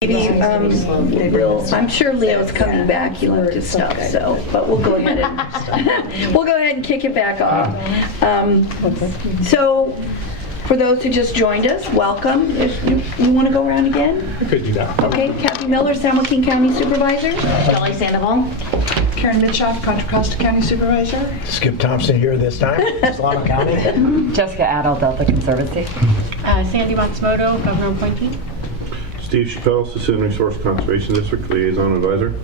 Maybe I'm sure Leo's coming back. He left his stuff, so but we'll go ahead and kick it back off. So, for those who just joined us, welcome. If you want to go around again, We could do that. okay. Kathy Miller, San Joaquin County Supervisor. Dolly Sandoval. Karen Mitchoff, Contra Costa County Supervisor. Skip Thompson here this time, Solano County. Jessica Adel, Delta Conservancy. Sandy Matsumoto, Governor appointee. Steve Chappelle, Assistant Resource Conservation District Liaison Advisor.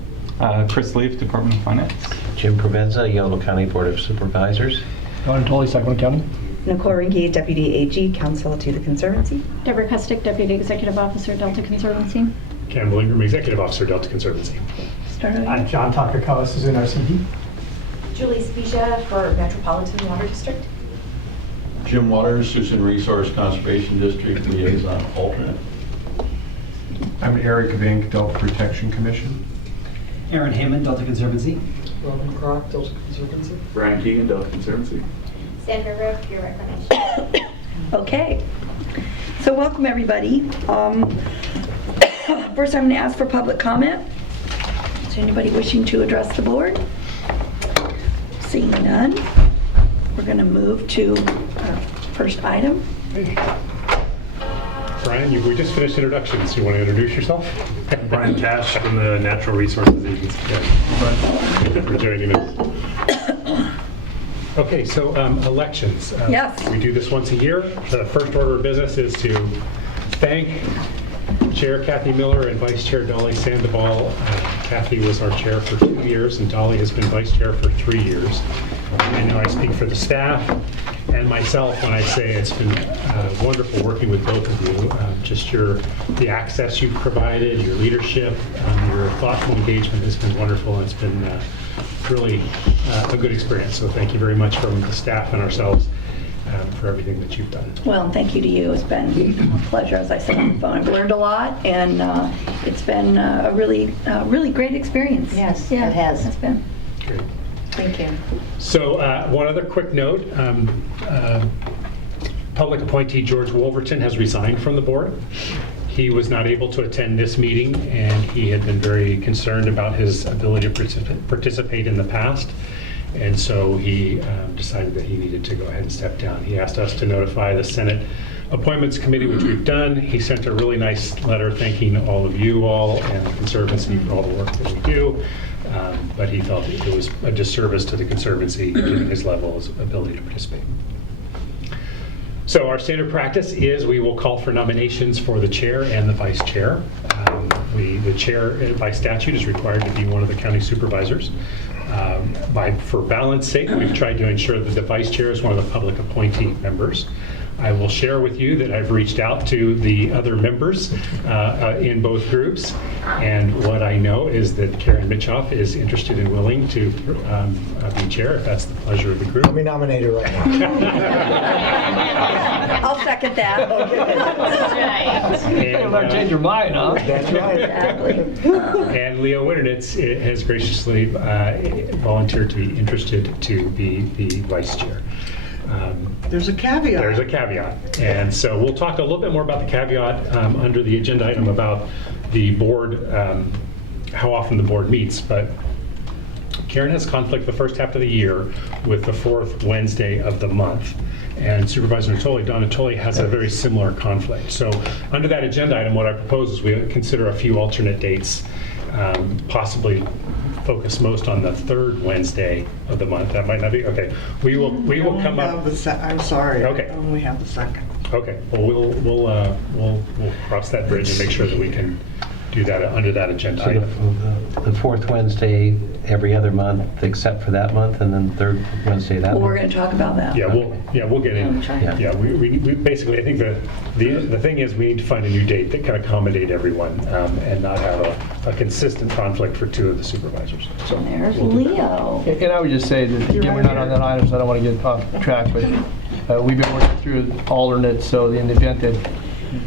Chris Leaf, Department of Finance. Jim Provenza, Yolo County Board of Supervisors. Don Tolley, Sacramento County. Nicole Ringy, Deputy AG, Counsel to the Conservancy. Deborah Kustick, Deputy Executive Officer, Delta Conservancy. Campbell Ingram, Executive Officer, Delta Conservancy. Start over. I'm John Takakawa, Susan RCD. Julie Specia for Metropolitan Water District. Jim Waters, Susan Resource Conservation District Liaison Alternate. I'm Eric Vink, Delta Protection Commission. Aaron Heyman, Delta Conservancy. Robin Crock, Delta Conservancy. Brian Keegan, Delta Conservancy. Sandra Rowe, Pure Reclamation. Okay. So welcome everybody. First, I'm going to ask for public comment. Is there anybody wishing to address the board? Seeing none, we're going to move to our first item. Brian, we just finished introductions. You want to introduce yourself? Brian Cash from the Natural Resources Agency. Thank you for joining us. Okay, so elections. Yes. We do this once a year. The first order of business is to thank Chair Kathy Miller and Vice Chair Dolly Sandoval. Kathy was our chair for 2 years and Dolly has been vice chair for 3 years. I know I speak for the staff and myself when I say it's been wonderful working with both of you. Just the access you've provided, your leadership, your thoughtful engagement has been wonderful, and it's been really a good experience. So thank you very much from the staff and ourselves for everything that you've done. Well, and thank you to you. It's been a pleasure, as I said on the phone. I've learned a lot, and it's been a really great experience. Yes, Yeah, it has. It's been. Great. Thank you. So one other quick note, public appointee George Wolverton has resigned from the board. He was not able to attend this meeting, and he had been very concerned about his ability to participate in the past. And so he decided that he needed to go ahead and step down. He asked us to notify the Senate Appointments Committee, which we've done. He sent a really nice letter thanking all of you all and the Conservancy for all the work that we do. But he felt it was a disservice to the Conservancy given his level of ability to participate. So our standard practice is we will call for nominations for the chair and the vice chair. The chair by statute is required to be one of the county supervisors. For balance sake, we've tried to ensure that the vice chair is one of the public appointee members. I will share with you that I've reached out to the other members in both groups, and what I know is that Karen Mitchoff is interested and willing to be chair, if that's the pleasure of the group. Let me nominate her right now. I'll second that. You're going to change your mind, huh? That's right. Exactly. And Leo Witternitz has graciously volunteered to be interested to be the vice chair. There's a caveat. There's a caveat. And so we'll talk a little bit more about the caveat under the agenda item about the board, how often the board meets. But Karen has conflict the first half of the year with the fourth Wednesday of the month. And Supervisor Don Natoli has a very similar conflict. So under that agenda item, what I propose is we consider a few alternate dates, possibly focus most on the third Wednesday of the month. That might not be, okay. We will come up. I'm sorry. Okay. I only have the second. Okay, well, we'll cross that bridge and make sure that we can do that under that agenda item. The fourth Wednesday every other month except for that month, and then third Wednesday that Well, month. we're going to talk about that. Yeah, we'll get in. Yeah, we basically, I think the thing is we need to find a new date that can accommodate everyone and not have a consistent conflict for two of the supervisors. So And there's we'll do that. Leo. And I would just say that, again, we're not on that item, so I don't want to get off track, but we've been working through alternates, so in the event that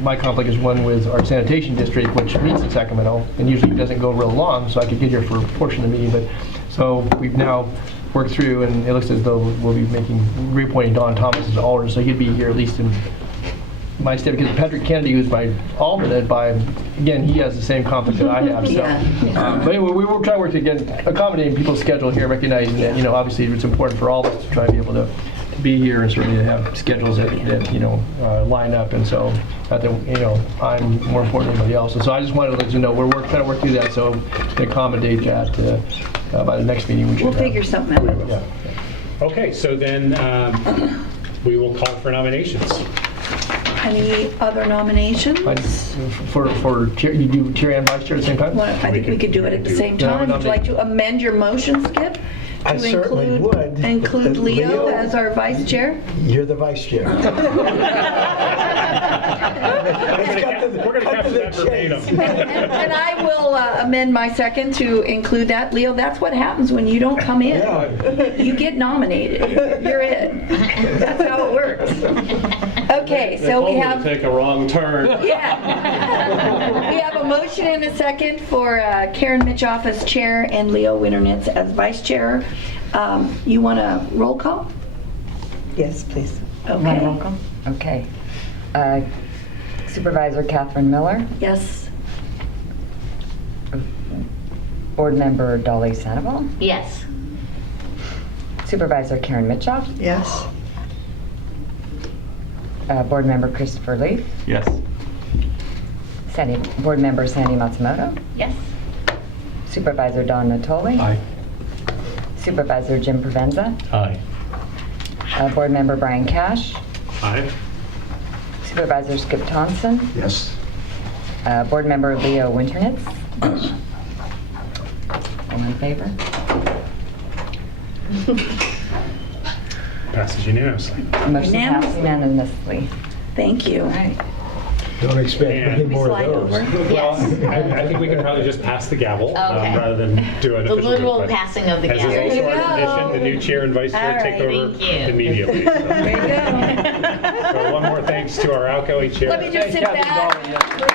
my conflict is one with our sanitation district, which meets in Sacramento, and usually doesn't go real long, so I could get here for a portion of the meeting. But so we've now worked through, and it looks as though we'll be reappointing Don Thomas as alternate, so he'd be here at least in my step, because Patrick Kennedy, who's my alternate, again, he has the same conflict that I have, so. Yeah. But anyway, we will try to work to accommodating people's schedule here, recognizing that, obviously it's important for all of us to try to be able to be here and certainly to have schedules that line up, and so I think, I'm more important than anybody else. And so I just wanted to let you know, we're trying to work through that, so to accommodate that by the next meeting. We'll figure something out. Yeah. Okay, so then we will call for nominations. Any other nominations? For chair, you do chair and vice chair at the same time? Well, I think we could do it at the same Yeah, I would time. Would you like to amend your motion, Skip? I To certainly would. Include Leo Leo? as our vice chair? You're the vice chair. We're going to capture that verbatim. And I will amend my second to include that. Leo, that's what happens when you don't come in. Yeah. You get nominated. You're in. That's how it works. Okay, so we have... Take a wrong turn. Yeah. We have a motion and a second for Karen Mitchoff as chair and Leo Winternitz as vice chair. You want a roll call? Yes, please. Want a roll call? Okay. Supervisor Catherine Miller, Yes. Board Member Dolly Sandoval, Yes. Supervisor Karen Mitchoff, Yes. Board Member Christopher Leaf, Yes. Board Member Sandy Matsumoto, Yes. Supervisor Don Natoli, Aye. Supervisor Jim Provenza, Aye. Board Member Brian Cash, Aye. Supervisor Skip Thompson, Yes. Board Member Leo Winternitz. All in favor? Passes unanimously. Motion passed unanimously. Thank you. All right. Don't expect And- any more of Slide those. over. Well, I think we can probably just pass the gavel Okay. rather than do an The official. literal but passing of the As is gavel. also There you our go. tradition, the new chair and vice chair All take right, over thank you. immediately. There you go. So one more thanks to our outgoing chair. Let me just sit Thanks, back. Kathy, Dolly,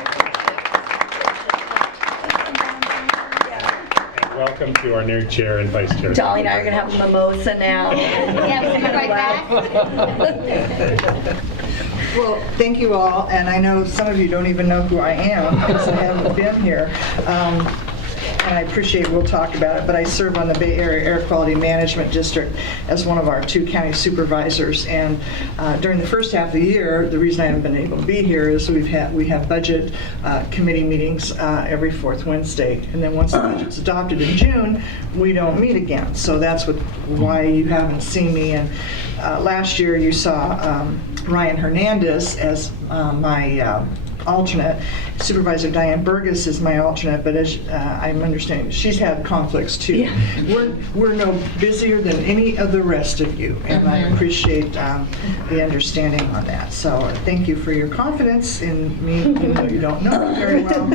And welcome to our new chair and vice chair. Dolly and I are going to have a mimosa now. Yeah, we'll be right back. Well, thank you all, and I know some of you don't even know who I am because I haven't been here. And I appreciate, we'll talk about it, but I serve on the Bay Area Air Quality Management District as one of our 2 county supervisors. And during the first half of the year, the reason I haven't been able to be here is we have budget committee meetings every 4th Wednesday. And then once the budget's adopted in June, we don't meet again. So that's why you haven't seen me. And last year you saw Ryan Hernandez as my alternate. Supervisor Diane Burgess is my alternate, but as I'm understanding, she's had conflicts too. Yeah. We're no busier than any of the rest of you, and I appreciate the understanding on that. So thank you for your confidence in me, even though you don't know me very well.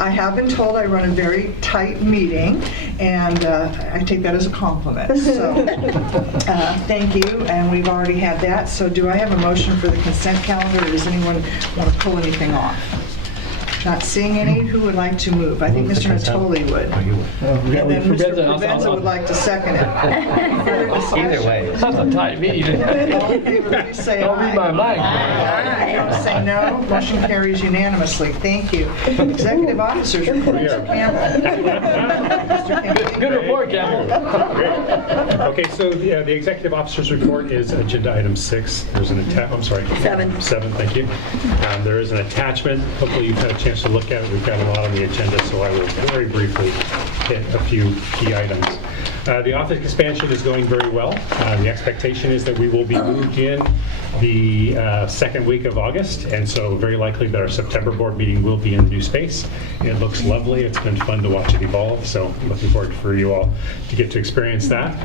I have been told I run a very tight meeting, and I take that as a compliment. So thank you, and we've already had that. So do I have a motion for the consent calendar, or does anyone want to pull anything off? Not seeing any, who would like to move? I think Move the Mr. consent. Natoli would. Oh, you would. And then Mr. Provenza, Provenza would like to second it. Either way. That's a tight meeting. All in favor, please say Don't read my aye. mind. Opposed, say no. Motion carries unanimously. Thank you. Executive officers report. Mr. Campbell. Mr. Campbell. Good report, Campbell. Great. Okay, so the executive officer's report is agenda item 6. There's an I'm sorry. 7. 7, thank you. There is an attachment. Hopefully you've had a chance to look at it. We've got a lot on the agenda, so I will very briefly hit a few key items. The office expansion is going very well. The expectation is that we will be moved in the second week of August, and so very likely that our September board meeting will be in the new space. It looks lovely. It's been fun to watch it evolve, so I'm looking forward for you all to get to experience that.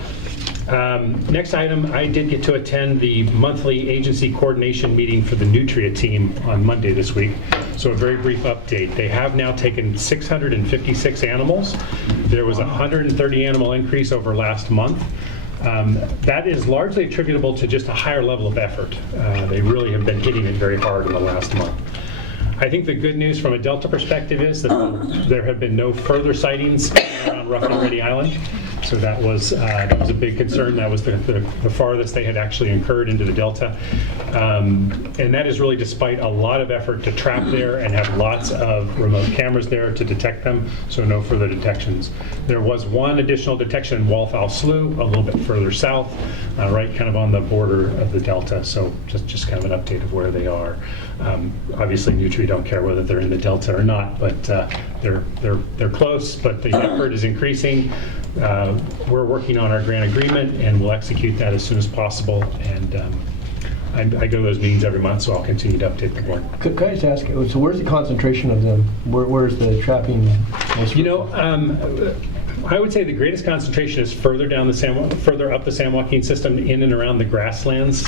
Next item, I did get to attend the monthly agency coordination meeting for the Nutria team on Monday this week. So a very brief update. They have now taken 656 animals. There was a 130 animal increase over last month. That is largely attributable to just a higher level of effort. They really have been hitting it very hard in the last month. I think the good news from a Delta perspective is that there have been no further sightings around Rough and Ready Island. So that was a big concern. That was the farthest they had actually incurred into the Delta. And that is really despite a lot of effort to trap there and have lots of remote cameras there to detect them, so no further detections. There was one additional detection in Wallfowl Slough, a little bit further south, right kind of on the border of the Delta, so just kind of an update of where they are. Obviously, Nutria don't care whether they're in the Delta or not, but they're close, but the effort is increasing. We're working on our grant agreement, and we'll execute that as soon as possible. And I go to those meetings every month, so I'll continue to update the board. Could I just ask, so where's the concentration of them? Where's the trapping? I would say the greatest concentration is further up the San Joaquin system, in and around the grasslands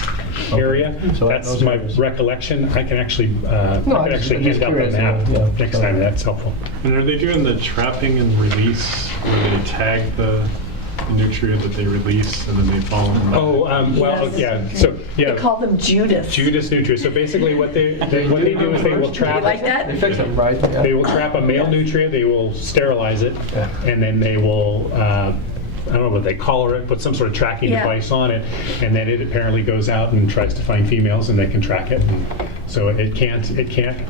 area. So that's my recollection. I can actually hand out the map next time. That's helpful. And are they doing the trapping and release where they tag the nutria that they release and then they follow them? They call them Judas. Judas nutria. So basically what they do is they will trap. You like that? They fix them, right? Yeah. They will trap a male nutria, they will sterilize it, and then they will, I don't know what they collar it, put some sort of tracking device on it, and then it apparently goes out and tries to find females, and they can track it. And so it can't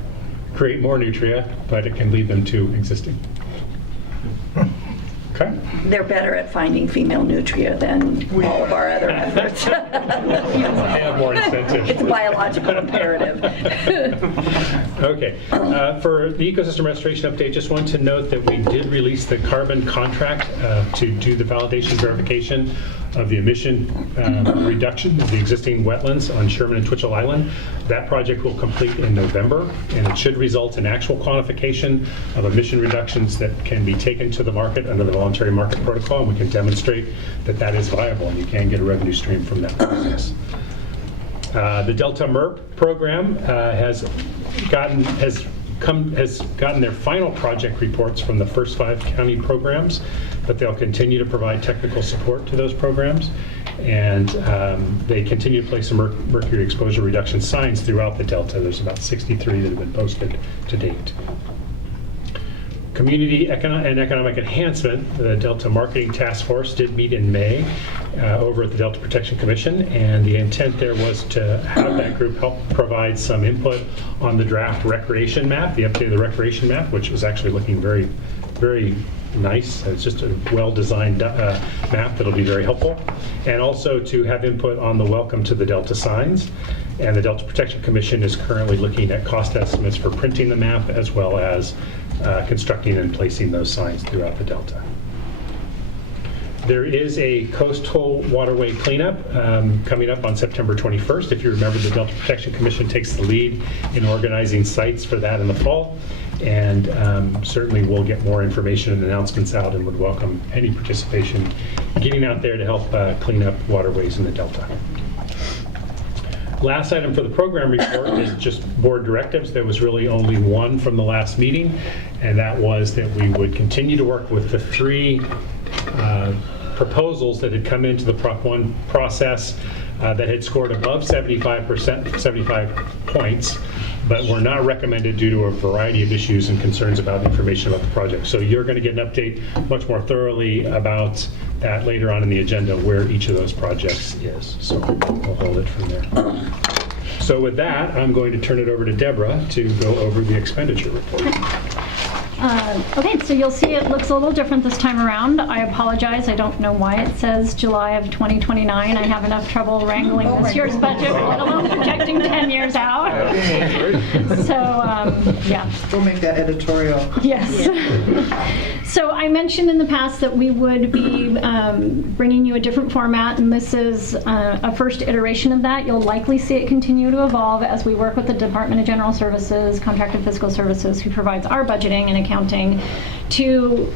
create more nutria, but it can lead them to existing. Okay. They're better at finding female nutria than all of our other efforts. They have more incentive. It's a biological imperative. Okay. For the ecosystem restoration update, just want to note that we did release the carbon contract to do the validation verification of the emission reduction of the existing wetlands on Sherman and Twitchell Island. That project will complete in November, and it should result in actual quantification of emission reductions that can be taken to the market under the voluntary market protocol, and we can demonstrate that that is viable and you can get a revenue stream from that process. The Delta MERP program has gotten their final project reports from the first 5 county programs, but they'll continue to provide technical support to those programs. And they continue to place some mercury exposure reduction signs throughout the Delta. There's about 63 that have been posted to date. Community and Economic Enhancement, the Delta Marketing Task Force did meet in May over at the Delta Protection Commission, and the intent there was to have that group help provide some input on the draft recreation map, the update of the recreation map, which was actually looking very, very nice. It's just a well-designed map that'll be very helpful. And also to have input on the welcome to the Delta signs. And the Delta Protection Commission is currently looking at cost estimates for printing the map, as well as constructing and placing those signs throughout the Delta. There is a coastal waterway cleanup coming up on September 21st. If you remember, the Delta Protection Commission takes the lead in organizing sites for that in the fall. And certainly we'll get more information and announcements out, and would welcome any participation getting out there to help clean up waterways in the Delta. Last item for the program report is just board directives. There was really only one from the last meeting, and that was that we would continue to work with the 3 proposals that had come into the Prop 1 process that had scored above 75 points, but were not recommended due to a variety of issues and concerns about information about the project. So you're going to get an update much more thoroughly about that later on in the agenda, where each of those projects is. So we'll hold it from there. So with that, I'm going to turn it over to Deborah to go over the expenditure report. Okay, so you'll see it looks a little different this time around. I apologize. I don't know why it says July of 2029. I have enough trouble wrangling this year's budget, let alone projecting 10 years out. So, yeah. We'll make that editorial. Yes. So I mentioned in the past that we would be bringing you a different format, and this is a first iteration of that. You'll likely see it continue to evolve as we work with the Department of General Services, Contracted Fiscal Services, who provides our budgeting and accounting, to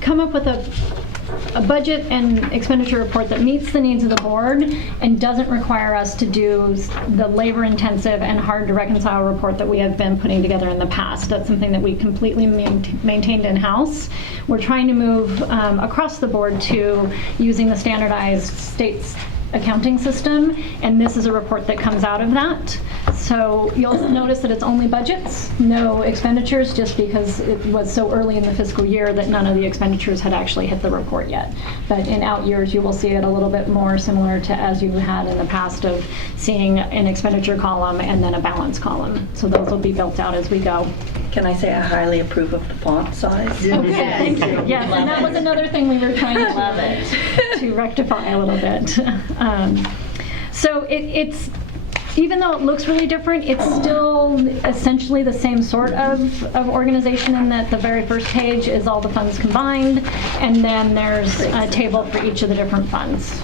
come up with a budget and expenditure report that meets the needs of the board and doesn't require us to do the labor-intensive and hard-to-reconcile report that we have been putting together in the past. That's something that we completely maintained in-house. We're trying to move across the board to using the standardized state's accounting system, and this is a report that comes out of that. So you'll notice that it's only budgets, no expenditures, just because it was so early in the fiscal year that none of the expenditures had actually hit the report yet. But in out years, you will see it a little bit more similar to as you had in the past of seeing an expenditure column and then a balance column. So those will be built out as we go. Can I say I highly approve of the font size? Okay, thank you. Yes, and that was another thing we were trying to rectify a little bit. So it's, even though it looks really different, it's still essentially the same sort of organization in that the very first page is all the funds combined, and then there's a table for each of the different funds.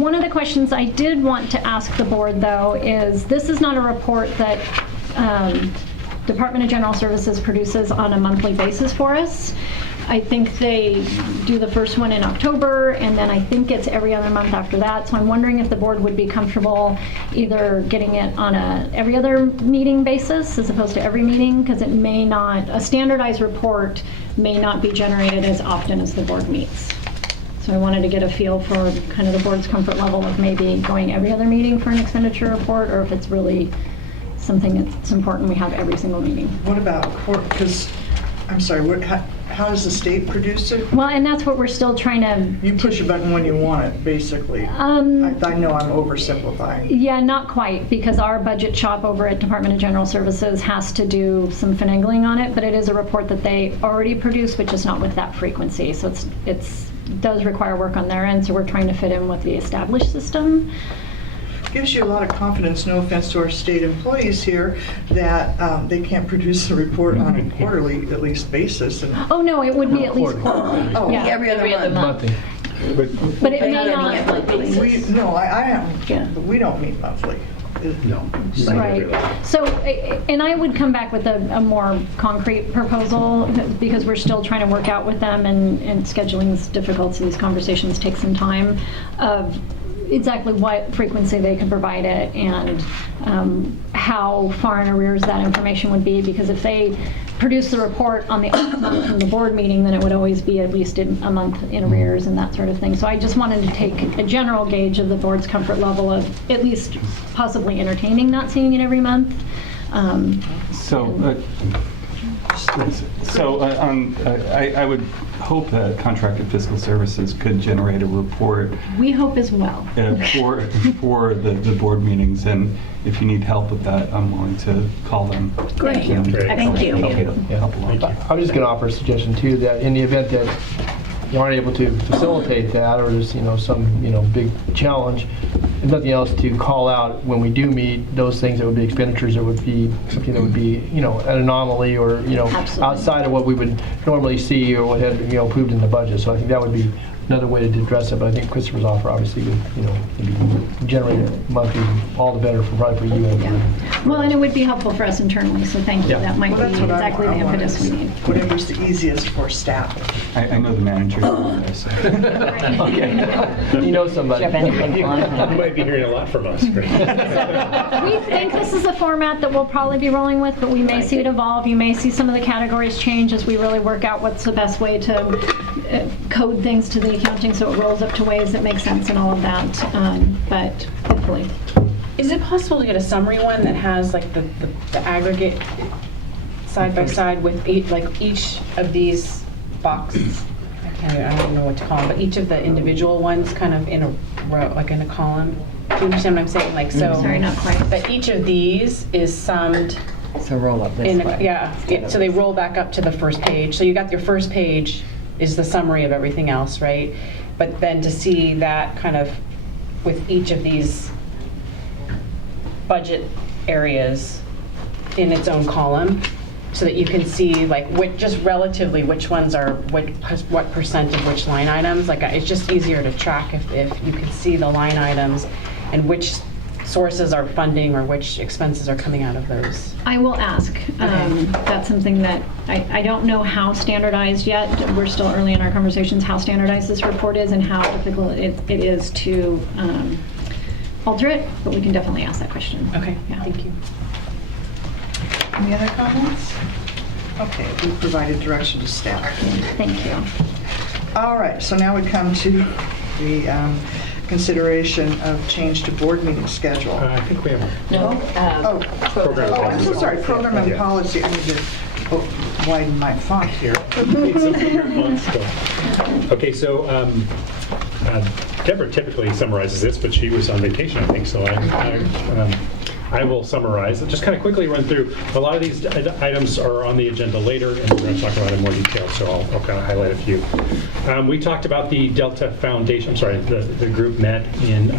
One of the questions I did want to ask the board, though, is this is not a report that Department of General Services produces on a monthly basis for us. I think they do the first one in October, and then I think it's every other month after that. So I'm wondering if the board would be comfortable either getting it on a every other meeting basis as opposed to every meeting, because it may not, a standardized report may not be generated as often as the board meets. So I wanted to get a feel for kind of the board's comfort level of maybe going every other meeting for an expenditure report, or if it's really something that's important we have every single meeting. What about court? Because, I'm sorry, how does the state produce it? Well, and that's what we're still trying to... You push a button when you want it, basically. I know I'm oversimplifying. Yeah, not quite, because our budget shop over at Department of General Services has to do some finagling on it, but it is a report that they already produce, but just not with that frequency. So it does require work on their end, so we're trying to fit in with the established system. Gives you a lot of confidence, no offense to our state employees here, that they can't produce a report on a quarterly, at least, basis. Oh, no, it would be at least quarterly. Oh, Yeah. Every other month. Monthly. But it may Not meeting not... at monthly basis. We don't meet monthly. No. Right. So, and I would come back with a more concrete proposal, because we're still trying to work out with them, and scheduling is difficult, so these conversations take some time, of exactly what frequency they could provide it, and how far in arrears that information would be, because if they produce the report on the month from the board meeting, then it would always be at least a month in arrears and that sort of thing. So I just wanted to take a general gauge of the board's comfort level of at least possibly entertaining not seeing it every month. I would hope that contracted fiscal services could generate a report We hope as well. for the board meetings, and if you need help with that, I'm willing to call them. Great. And Thank you. help along. I was just going to offer a suggestion too, that in the event that you aren't able to facilitate that, or there's some big challenge, if nothing else, to call out when we do meet those things that would be expenditures, that would be something that would be an anomaly, or Absolutely. outside of what we would normally see, or what had approved in the budget. So I think that would be another way to address it. But I think Christopher's offer obviously would maybe generate it monthly, all the better probably for you. Well, and it would be helpful for us internally, so thank you. Yeah. That might Well, be that's what exactly the I want. impetus we need. Whatever's the easiest for staff. I know the manager. So. Okay. You know somebody. Do you have anything on? You might be hearing a lot from us. We think this is a format that we'll probably be rolling with, but we may see it evolve. You may see some of the categories change as we really work out what's the best way to code things to the accounting so it rolls up to ways that make sense and all of that. But hopefully. Is it possible to get a summary one that has like the aggregate side by side with each of these boxes? I don't know what to call them, but each of the individual ones kind of in a row, like in a column. Do you understand what I'm saying? Like so. Sorry, not quite. But each of these is summed. So roll up this way. Yeah. So they roll back up to the first page. So you got your first page is the summary of everything else, right? But then to see that kind of with each of these budget areas in its own column, so that you can see like just relatively which ones are what percent of which line items. Like it's just easier to track if you can see the line items and which sources are funding or which expenses are coming out of those. I will ask. That's something that I don't know how standardized yet. We're still early in our conversations how standardized this report is and how difficult it is to alter it, but we can definitely ask that question. Okay, Yeah. thank you. Any other comments? Okay, we provided direction to staff. Thank you. All right, so now we come to the consideration of change to board meeting schedule. I think we have, No, Oh, program oh, I'm so policy. sorry, program and Yeah. policy. I need to widen my font here. Okay, so Deborah typically summarizes this, but she was on vacation, I think, so I will summarize. Just kind of quickly run through. A lot of these items are on the agenda later, and we're going to talk about it in more detail, so I'll kind of highlight a few. We talked about the Delta Foundation, I'm sorry, the group met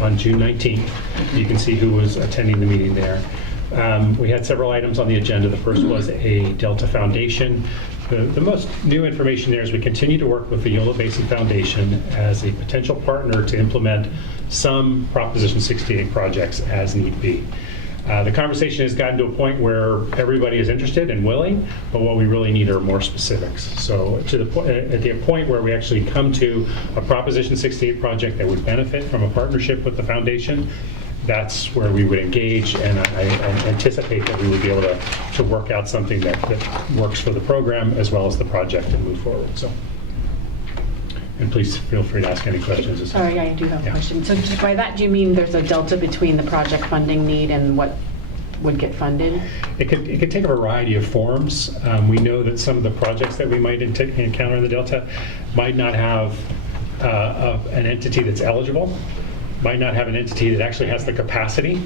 on June 19th. You can see who was attending the meeting there. We had several items on the agenda. The first was a Delta Foundation. The most new information there is we continue to work with the Yolo Basin Foundation as a potential partner to implement some Proposition 68 projects as need be. The conversation has gotten to a point where everybody is interested and willing, but what we really need are more specifics. So at the point where we actually come to a Proposition 68 project that would benefit from a partnership with the foundation, that's where we would engage, and I anticipate that we would be able to work out something that works for the program as well as the project and move forward. So, and please feel free to ask any questions. Sorry, I do have a Yeah. question. So just by that, do you mean there's a delta between the project funding need and what would get funded? It could take a variety of forms. We know that some of the projects that we might encounter in the Delta might not have an entity that's eligible, might not have an entity that actually has the capacity.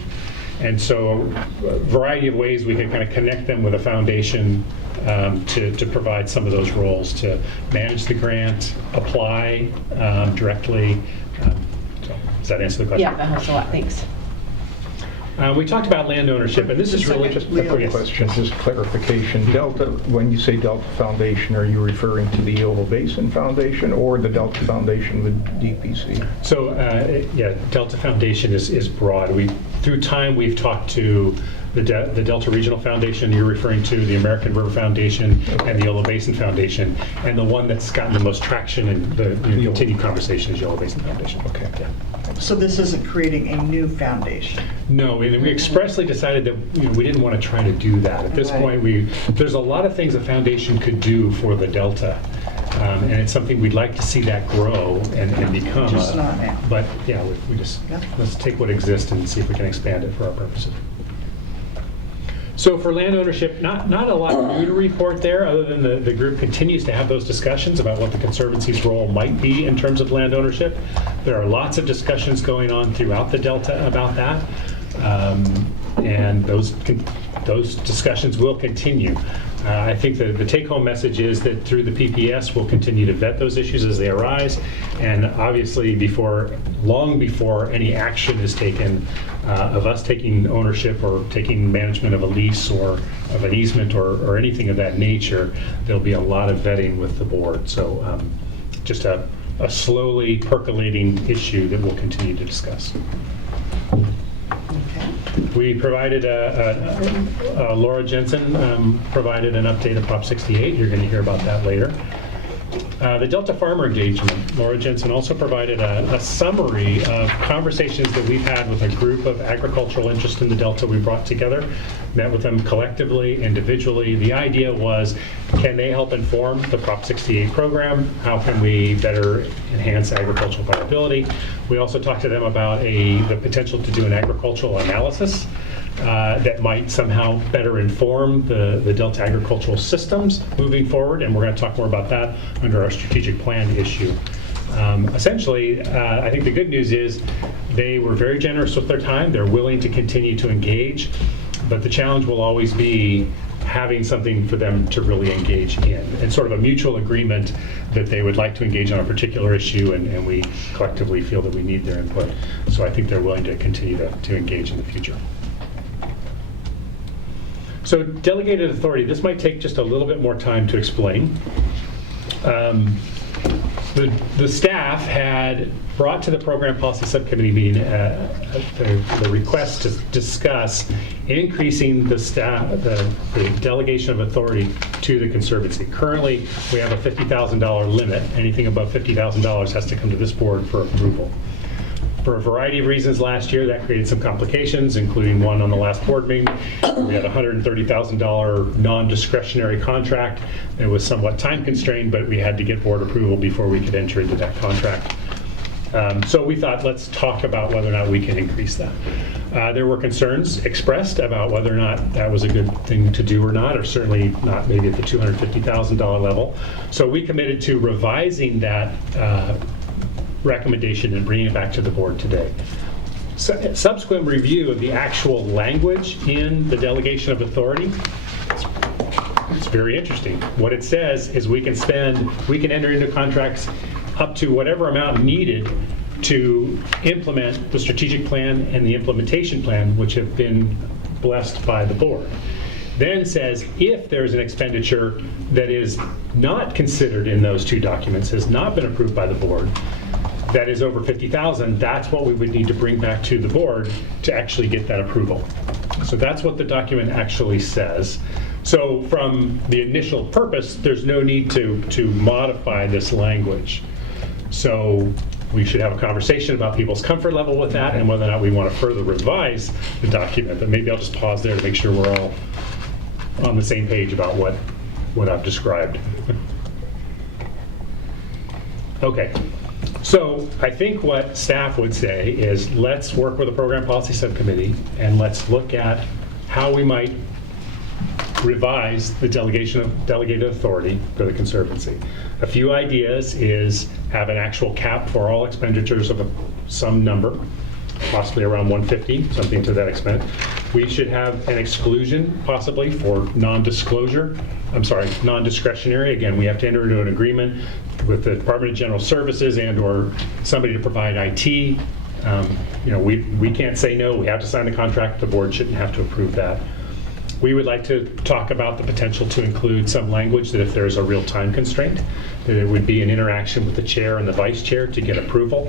And so a variety of ways we can kind of connect them with a foundation to provide some of those roles, to manage the grant, apply directly. So does that answer the question? Yeah, that helps a lot. Thanks. We talked about land ownership, and this is really Just just a second, yes. Question, just clarification. Delta, when you say Delta Foundation, are you referring to the Yolo Basin Foundation or the Delta Foundation with DPC? So, yeah, Delta Foundation is broad. Through time, we've talked to the Delta Regional Foundation, you're referring to the American River Foundation and the Yolo Basin Foundation, and the one that's gotten the most traction and the continued conversation is Yolo Basin Foundation. Okay. Yeah. So this isn't creating a new foundation? No, we expressly decided that we didn't want to try to do that. At this point, there's a lot of things a foundation could do for the Delta, and it's something we'd like to see that grow and become. Just not now. But yeah, let's take what exists and see if we can expand it for our purposes. So for land ownership, not a lot new to report there, other than the group continues to have those discussions about what the Conservancy's role might be in terms of land ownership. There are lots of discussions going on throughout the Delta about that, and those discussions will continue. I think the take-home message is that through the PPS, we'll continue to vet those issues as they arise, and obviously long before any action is taken of us taking ownership or taking management of a lease or of an easement or anything of that nature, there'll be a lot of vetting with the board. So just a slowly percolating issue that we'll continue to discuss. We provided, Laura Jensen provided an update of Prop 68. You're going to hear about that later. The Delta Farmer Engagement, Laura Jensen also provided a summary of conversations that we've had with a group of agricultural interests in the Delta we brought together, met with them collectively, individually. The idea was, can they help inform the Prop 68 program? How can we better enhance agricultural viability? We also talked to them about the potential to do an agricultural analysis that might somehow better inform the Delta agricultural systems moving forward, and we're going to talk more about that under our strategic plan issue. Essentially, I think the good news is they were very generous with their time. They're willing to continue to engage, but the challenge will always be having something for them to really engage in, and sort of a mutual agreement that they would like to engage on a particular issue, and we collectively feel that we need their input. So I think they're willing to continue to engage in the future. So delegated authority, this might take just a little bit more time to explain. The staff had brought to the Program Policy Subcommittee meeting the request to discuss increasing the delegation of authority to the Conservancy. Currently, we have a $50,000 limit. Anything above $50,000 has to come to this board for approval. For a variety of reasons last year, that created some complications, including one on the last board meeting. We had a $130,000 non-discretionary contract. It was somewhat time constrained, but we had to get board approval before we could enter into that contract. So we thought, let's talk about whether or not we can increase that. There were concerns expressed about whether or not that was a good thing to do or not, or certainly not maybe at the $250,000 level. So we committed to revising that recommendation and bringing it back to the board today. Subsequent review of the actual language in the delegation of authority, it's very interesting. What it says is we can enter into contracts up to whatever amount needed to implement the strategic plan and the implementation plan, which have been blessed by the board. Then says if there's an expenditure that is not considered in those two documents, has not been approved by the board, that is over 50,000, that's what we would need to bring back to the board to actually get that approval. So that's what the document actually says. So from the initial purpose, there's no need to modify this language. So we should have a conversation about people's comfort level with that and whether or not we want to further revise the document. But maybe I'll just pause there to make sure we're all on the same page about what I've described. Okay. So I think what staff would say is let's work with the program policy subcommittee and let's look at how we might revise the delegated authority for the Conservancy. A few ideas is have an actual cap for all expenditures of some number, possibly around 150, something to that extent. We should have an exclusion possibly for non-disclosure. I'm sorry, non-discretionary. Again, we have to enter into an agreement with the Department of General Services and/or somebody to provide IT. We can't say no. We have to sign the contract. The board shouldn't have to approve that. We would like to talk about the potential to include some language that if there's a real time constraint, that it would be an interaction with the chair and the vice chair to get approval.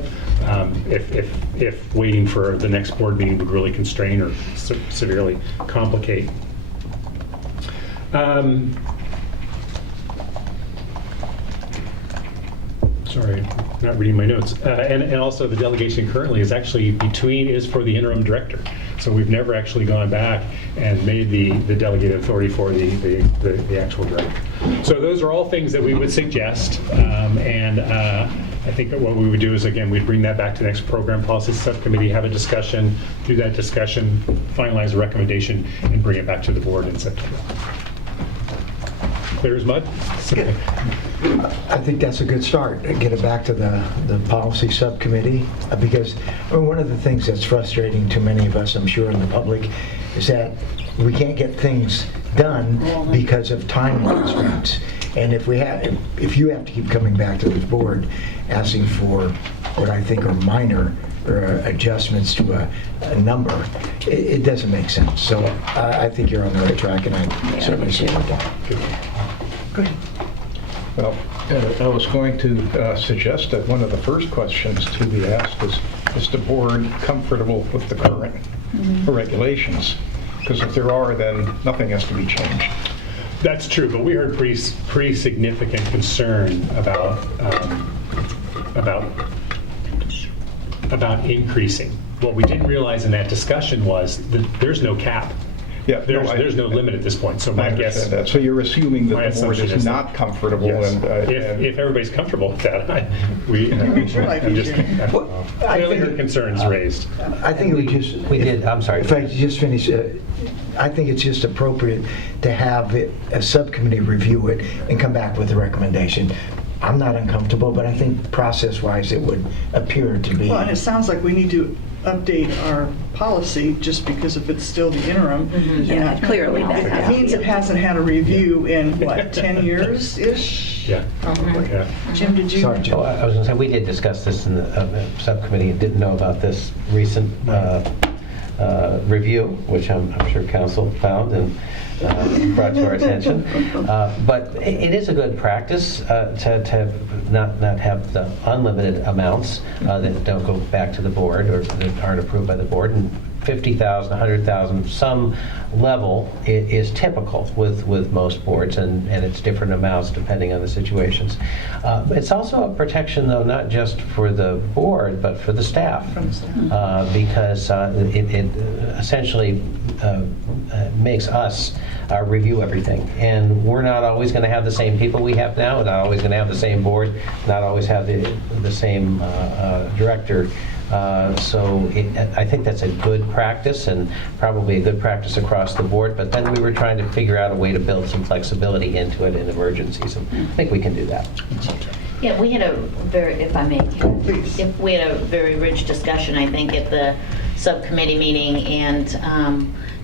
If waiting for the next board meeting would really constrain or severely complicate. Sorry, not reading my notes. And also the delegation currently is actually is for the interim director. So we've never actually gone back and made the delegated authority for the actual director. So those are all things that we would suggest. I think that what we would do is, again, we'd bring that back to the next program policy subcommittee, have a discussion, through that discussion, finalize a recommendation, and bring it back to the board in September. Clear as mud? I think that's a good start. Get it back to the policy subcommittee, because one of the things that's frustrating to many of us, I'm sure, in the public, is that we can't get things done because of time constraints. And if you have to keep coming back to this board asking for what I think are minor adjustments to a number, it doesn't make sense. So I think you're on the right track, and I certainly support that. Good. Well, I was going to suggest that one of the first questions to be asked is the board comfortable with the current regulations? Because if there are, then nothing has to be changed. That's true, but we heard pretty significant concern about increasing. What we didn't realize in that discussion was that there's no cap. Yeah, there's no limit at this point. So my guess. That. So you're assuming that the board is not comfortable, yes. and if everybody's comfortable with that, I clearly heard concerns raised. I think we did. I'm sorry. If I just finish, I think it's just appropriate to have a subcommittee review it and come back with a recommendation. I'm not uncomfortable, but I think process-wise it would appear to be. Well, and it sounds like we need to update our policy just because if it's still the interim. Yeah, clearly that It means it hasn't had a review in, what, 10 years-ish? Yeah. Probably. Yeah. Jim, did you? Sorry, Jim. I was going to say, we did discuss this in the subcommittee and didn't know about this recent review, which I'm sure council found and brought to our attention. But it is a good practice to not have the unlimited amounts that don't go back to the board or that aren't approved by the board. And 50,000, 100,000, some level is typical with most boards, and it's different amounts depending on the situations. It's also a protection, though, not just for the board, but for the staff, because it essentially makes us review everything. And we're not always going to have the same people we have now, not always going to have the same board, not always have the same director. So I think that's a good practice, and probably a good practice across the board, but then we were trying to figure out a way to build some flexibility into it in emergencies, and I think we can do that. Yeah, we had a very, if I may, Please. we had a very rich discussion, I think, at the subcommittee meeting, and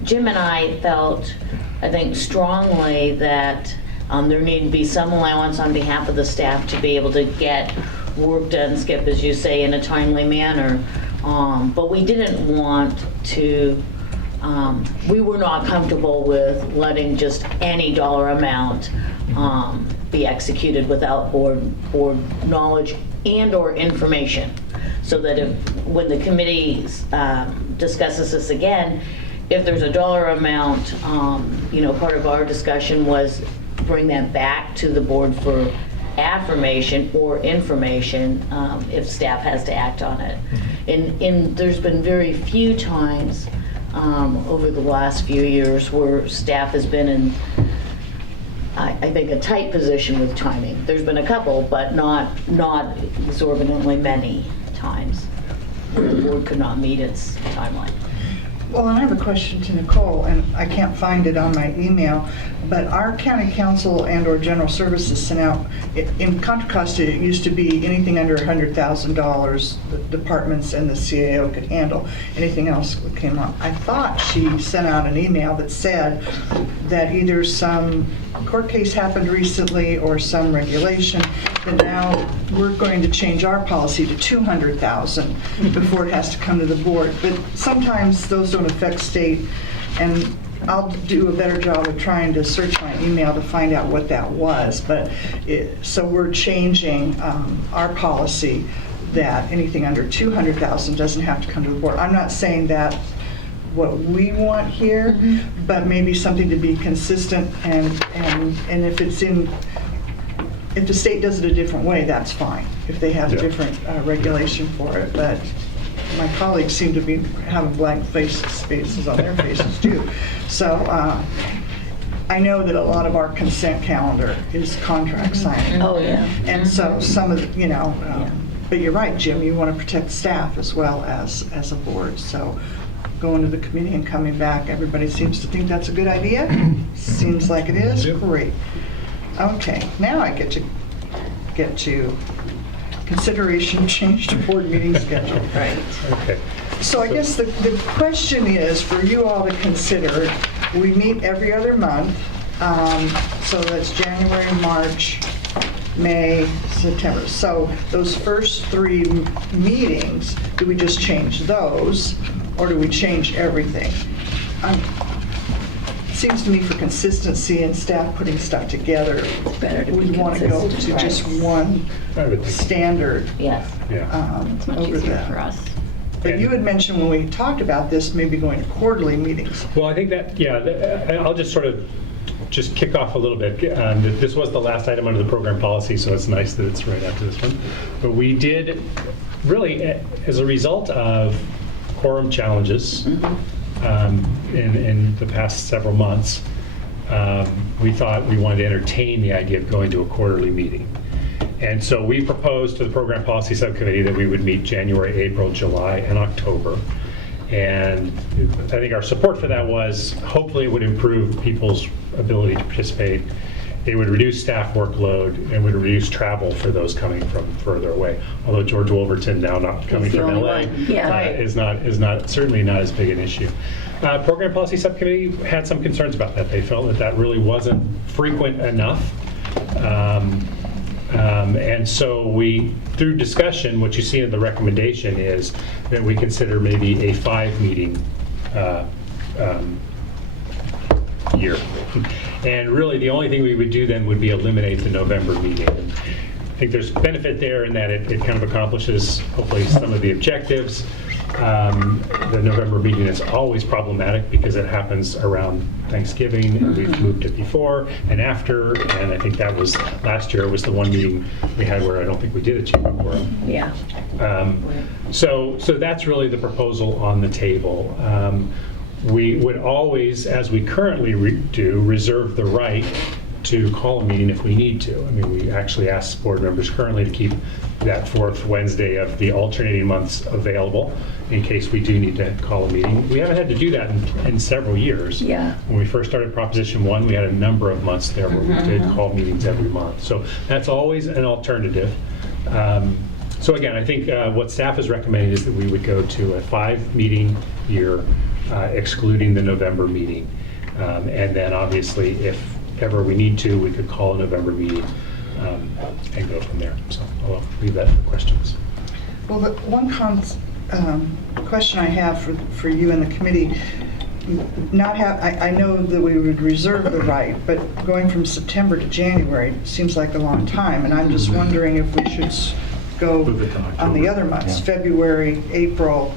Jim and I felt, I think, strongly that there needed to be some allowance on behalf of the staff to be able to get work done, Skip, as you say, in a timely manner. But we didn't want to, we were not comfortable with letting just any dollar amount be executed without board knowledge and or information. So that when the committee discusses this again, if there's a dollar amount, part of our discussion was bring that back to the board for affirmation or information if staff has to act on it. And there's been very few times over the last few years where staff has been in, I think, a tight position with timing. There's been a couple, but not exorbitantly many times where the board could not meet its timeline. Well, I have a question to Nicole, and I can't find it on my email, but our county council and or general services sent out, in Contra Costa, it used to be anything under $100,000 the departments and the CAO could handle. Anything else that came up. I thought she sent out an email that said that either some court case happened recently or some regulation, that now we're going to change our policy to $200,000 before it has to come to the board. But sometimes those don't affect state, and I'll do a better job of trying to search my email to find out what that was. But so we're changing our policy that anything under $200,000 doesn't have to come to the board. I'm not saying that what we want here, but maybe something to be consistent, and if it's in, if the state does it a different way, that's fine, if they have a different regulation for it. But my colleagues seem to be having blank spaces on their faces too. So I know that a lot of our consent calendar is contract signing. Oh, yeah. And so some of the, but you're right, Jim, you want to protect staff as well as a board. So going to the committee and coming back, everybody seems to think that's a good idea. Seems like it is. Great. Okay, now I get to consideration change to board meeting schedule. Right. Okay. So I guess the question is for you all to consider. We meet every other month, so that's January, March, May, September. So those first 3 meetings, do we just change those, or do we change everything? Seems to me for consistency and staff putting stuff together, we want to go to just one standard. Yes. It's much over easier that. for us. But you had mentioned when we talked about this, maybe going to quarterly meetings. Well, I think that, I'll just sort of just kick off a little bit. This was the last item under the program policy, so it's nice that it's right after this one. But we did, really, as a result of quorum challenges in the past several months, we thought we wanted to entertain the idea of going to a quarterly meeting. And so we proposed to the Program Policy Subcommittee that we would meet January, April, July, and October. And I think our support for that was hopefully it would improve people's ability to participate. It would reduce staff workload and would reduce travel for those coming from further away. Although George Wolverton, now not coming from LA, is certainly not as big an issue. Program Policy Subcommittee had some concerns about that. They felt that really wasn't frequent enough. And so we, through discussion, what you see in the recommendation is that we consider maybe a 5-meeting year. And really the only thing we would do then would be eliminate the November meeting. I think there's benefit there in that it kind of accomplishes hopefully some of the objectives. The November meeting is always problematic because it happens around Thanksgiving, and we've moved it before and after, and I think that was, last year was the one meeting we had where I don't think we did achieve a quorum. Yeah. So that's really the proposal on the table. We would always, as we currently do, reserve the right to call a meeting if we need to. I mean, we actually ask board members currently to keep that fourth Wednesday of the alternating months available in case we do need to call a meeting. We haven't had to do that in several years. Yeah. When we first started Proposition 1, we had a number of months there where we did call meetings every month. So that's always an alternative. So again, I think what staff is recommending is that we would go to a 5-meeting year, excluding the November meeting. And then obviously, if ever we need to, we could call a November meeting and go from there. So I'll leave that for questions. Well, the one question I have for you and the committee, I know that we would reserve the right, but going from September to January seems like a long time, and I'm just wondering if we should go on the other months, February, April,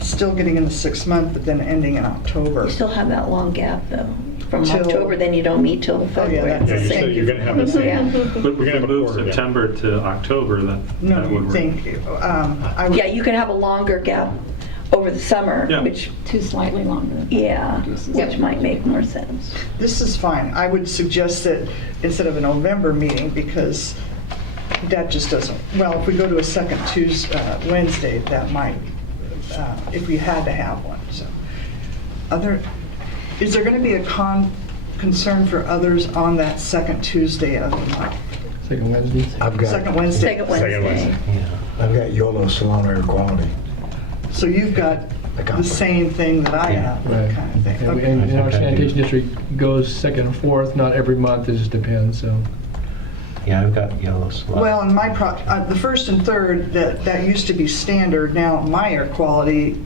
still getting in the 6th month, but then ending in October. You still have that long gap, though. From Till- October, then you don't meet till February. that's the same. You're going to have the same. Yeah. But we We're gonna can have a move quarter, yeah. September to October, that No, would you work. think, I would. Yeah, you can have a longer gap over the summer, Yeah. which, Two slightly longer. yeah, which might make more sense. This is fine. I would suggest that instead of a November meeting, because that just doesn't, well, if we go to a second Wednesday, that might, if we had to have one, so. Is there going to be a concern for others on that second Tuesday of the month? Second Wednesday. Second Wednesday. Second Wednesday. I've got YOLO Salon Air Quality. So you've got the same thing that I have, Right. kind of thing. And Okay. and our sanitation district goes second and fourth, not every month, it just depends, so. Yeah, I've got yellow slot. Well, in my, the first and third, that used to be standard. Now, my air quality,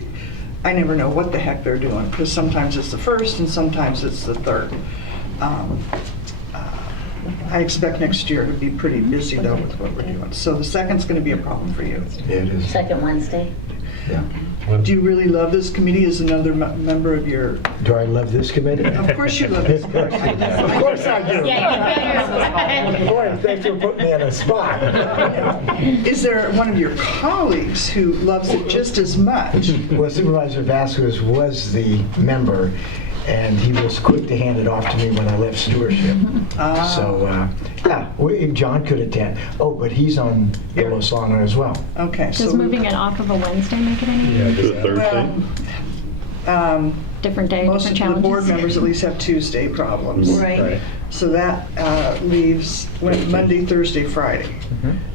I never know what the heck they're doing, because sometimes it's the first and sometimes it's the third. I expect next year to be pretty busy, though, with what we're doing. So the second's going to be a problem for you. Yeah, it is. Second Wednesday. Yeah. Do you really love this committee as another member of your... Do I love this committee? Of course you love this committee. Of course I do. Boy, thanks for putting me on a spot. Is there one of your colleagues who loves it just as much? Well, Supervisor Vasquez was the member, and he was quick to hand it off to me when I left stewardship. So, yeah, John could attend. Oh, but he's on YOLO Salon as well. Okay. Does moving it off of a Wednesday make it any Yeah, To the Thursday? different day, Most different of the board challenges? members at least have Tuesday problems. Right. So that leaves Monday, Thursday, Friday.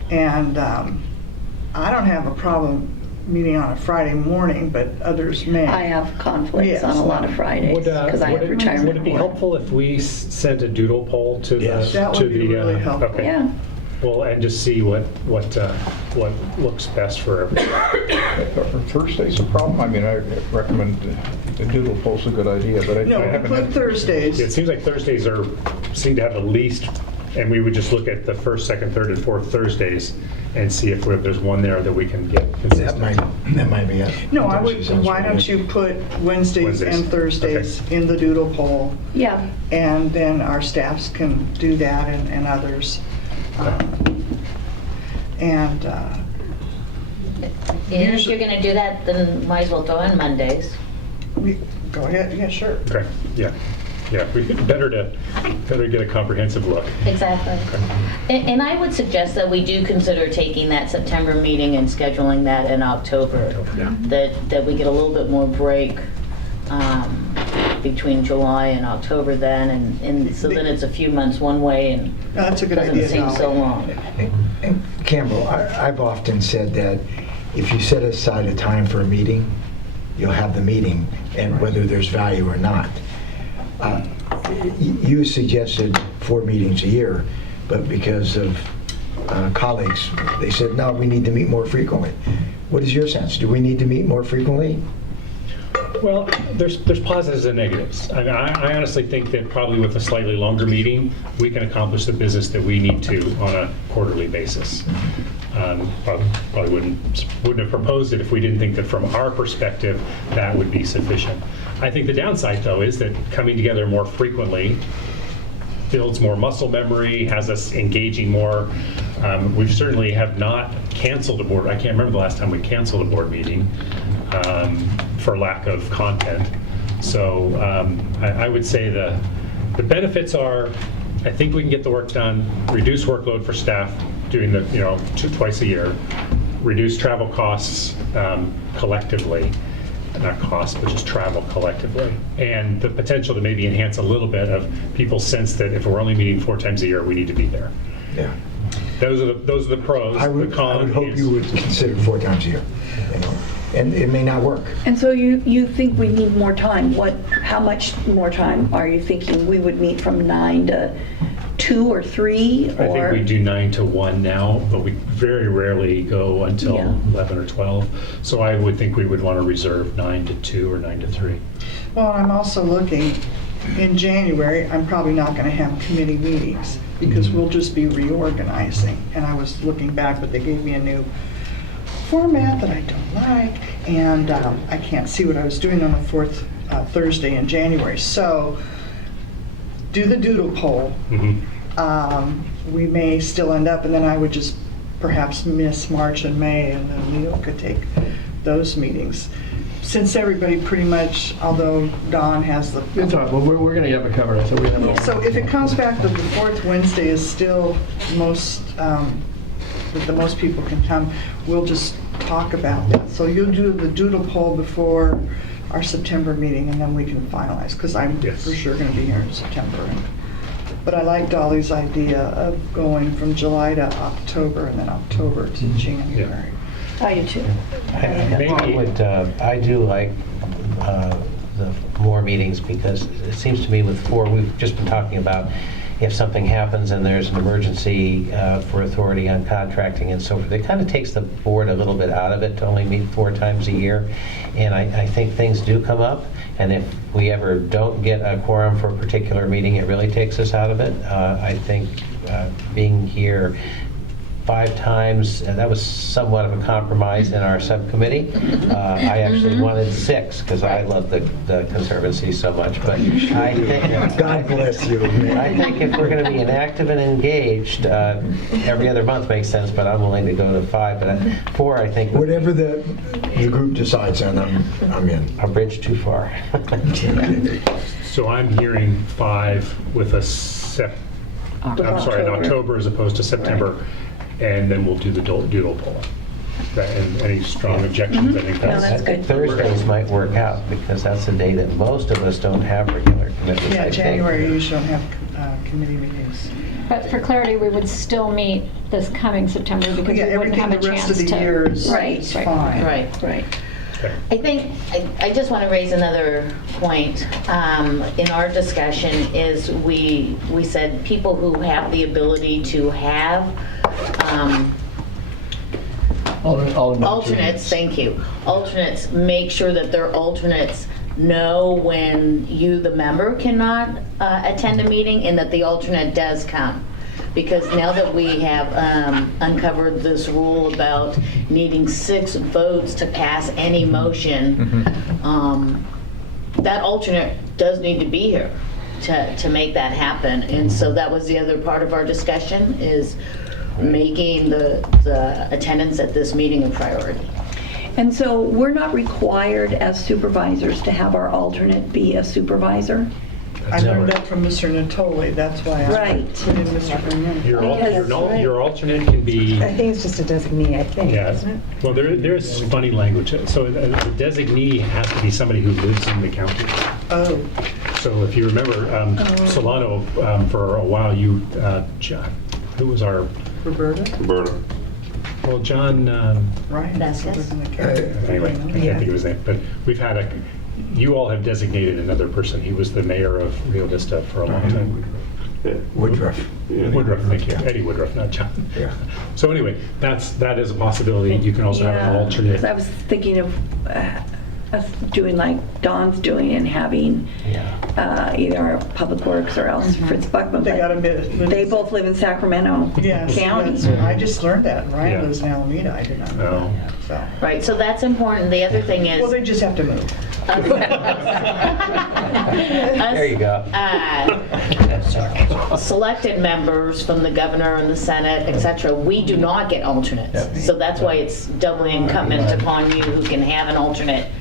And I don't have a problem meeting on a Friday morning, but others may. I have conflicts Yes. on a lot of Fridays because I have retirement. Would it be helpful if we sent a doodle poll to the? Yes. That would be really helpful. Okay. Yeah. Well, and just see what looks best for everyone. Thursday's a problem. I mean, I recommend the doodle poll's a good idea, but I No, haven't include had... Thursdays. It seems like Thursdays seem to have the least, and we would just look at the first, second, third, and fourth Thursdays and see if there's one there that we can get consistent. That might be it. No, Thursday sounds why pretty don't good. you put Wednesdays and Thursdays in the doodle poll? Yeah. And then our staffs can do that and others. And And if you're going to do that, then might as well throw in Mondays. go ahead, yeah, sure. Okay, yeah. We better get a comprehensive look. Exactly. And I would suggest that we do consider taking that September meeting and scheduling that in October. Yeah. That we get a little bit more break between July and October then, and so then it's a few months one way and That's a good doesn't idea. seem so long. And Campbell, I've often said that if you set aside a time for a meeting, you'll have the meeting, and whether there's value or not. You suggested 4 meetings a year, but because of colleagues, they said, no, we need to meet more frequently. What is your sense? Do we need to meet more frequently? Well, there's positives and negatives. I honestly think that probably with a slightly longer meeting, we can accomplish the business that we need to on a quarterly basis. Probably wouldn't have proposed it if we didn't think that from our perspective that would be sufficient. I think the downside, though, is that coming together more frequently builds more muscle memory, has us engaging more. We certainly have not canceled a board. I can't remember the last time we canceled a board meeting for lack of content. So I would say the benefits are, I think we can get the work done, reduce workload for staff doing the, twice a year, reduce travel costs collectively. Not cost, but just travel collectively. And the potential to maybe enhance a little bit of people's sense that if we're only meeting 4 times a year, we need to be there. Yeah. Those are the pros. I would the cons hope you would consider 4 times a year. And it may not work. And so you think we need more time. How much more time are you thinking? We would meet from 9 to 2 or 3? I think we do 9 to 1 now, but we very rarely go until 11 or 12. So I would think we would want to reserve 9 to 2 or 9 to 3. Well, I'm also looking, in January, I'm probably not going to have committee meetings because we'll just be reorganizing. And I was looking back, but they gave me a new format that I don't like, and I can't see what I was doing on the 4th Thursday in January. So do the doodle poll. We may still end up, and then I would just perhaps miss March and May, and then Leo could take those meetings. Since everybody pretty much, although Dawn has the... It's all right. Well, we're going to have it covered. So we're going to... So if it comes back that the 4th Wednesday is still most, that the most people can come, we'll just talk about that. So you'll do the doodle poll before our September meeting, and then we can finalize, because I'm for sure going to be here in September. But I like Dolly's idea of going from July to October and then October to January. I do too. I do like the more meetings, because it seems to me with 4, we've just been talking about if something happens and there's an emergency for authority on contracting and so forth, it kind of takes the board a little bit out of it to only meet 4 times a year. And I think things do come up, and if we ever don't get a quorum for a particular meeting, it really takes us out of it. I think being here 5 times, and that was somewhat of a compromise in our subcommittee. I actually wanted 6 because I love the Conservancy so much. But I think God bless you. Man. I think if we're going to be inactive and engaged, every other month makes sense. But I'm willing to go to 5. But 4, I think. Whatever the group decides on, I'm in. A bridge too far. So I'm hearing 5 with an October as opposed to September. Right. And then we'll do the doodle poll. And any strong objections, I think that's good. Thursdays might work out, because that's a day that most of us don't have regular commitments. Yeah, January you usually don't have committee meetings. But for clarity, we would still meet this coming September, because we wouldn't have a chance to... the rest of the year is fine. Right. I think, I just want to raise another point in our discussion is we said people who have the ability to have alternates, thank you. Alternates, make sure that their alternates know when you, the member, cannot attend a meeting, and that the alternate does come. Because now that we have uncovered this rule about needing 6 votes to pass any motion, that alternate does need to be here to make that happen. And so that was the other part of our discussion, is making the attendance at this meeting a priority. And so we're not required as supervisors to have our alternate be a supervisor? I learned that from Mr. Natoli, that's why I put in Mr. Burnett. Your alternate can be... I think it's just a designee, isn't it? Well, there's funny language. So the designee has to be somebody who lives in the county. Oh. So if you remember, Solano, for a while, John, who was our... Roberta. Well, John... Ryan. Anyway, I can't think of his name. But we've had you all have designated another person. He was the mayor of Rio Vista for a long time. Woodruff. Woodruff, thank you. Eddie Woodruff, not John. Yeah. So anyway, that is a possibility. You can also have an alternate. I was thinking of us doing like Dawn's doing and having either our Public Works or else Fritz Buckman. They but got a bit. they both live in Sacramento Yes, County. I just learned that. Ryan Yeah. lives in Alameda. I did not know that. So. Right, so that's important. The other thing is. Well, they just have to move. There you go. Selected members from the governor and the Senate, et cetera, we do not get alternates. So that's why it's doubly incumbent upon you who can have an alternate.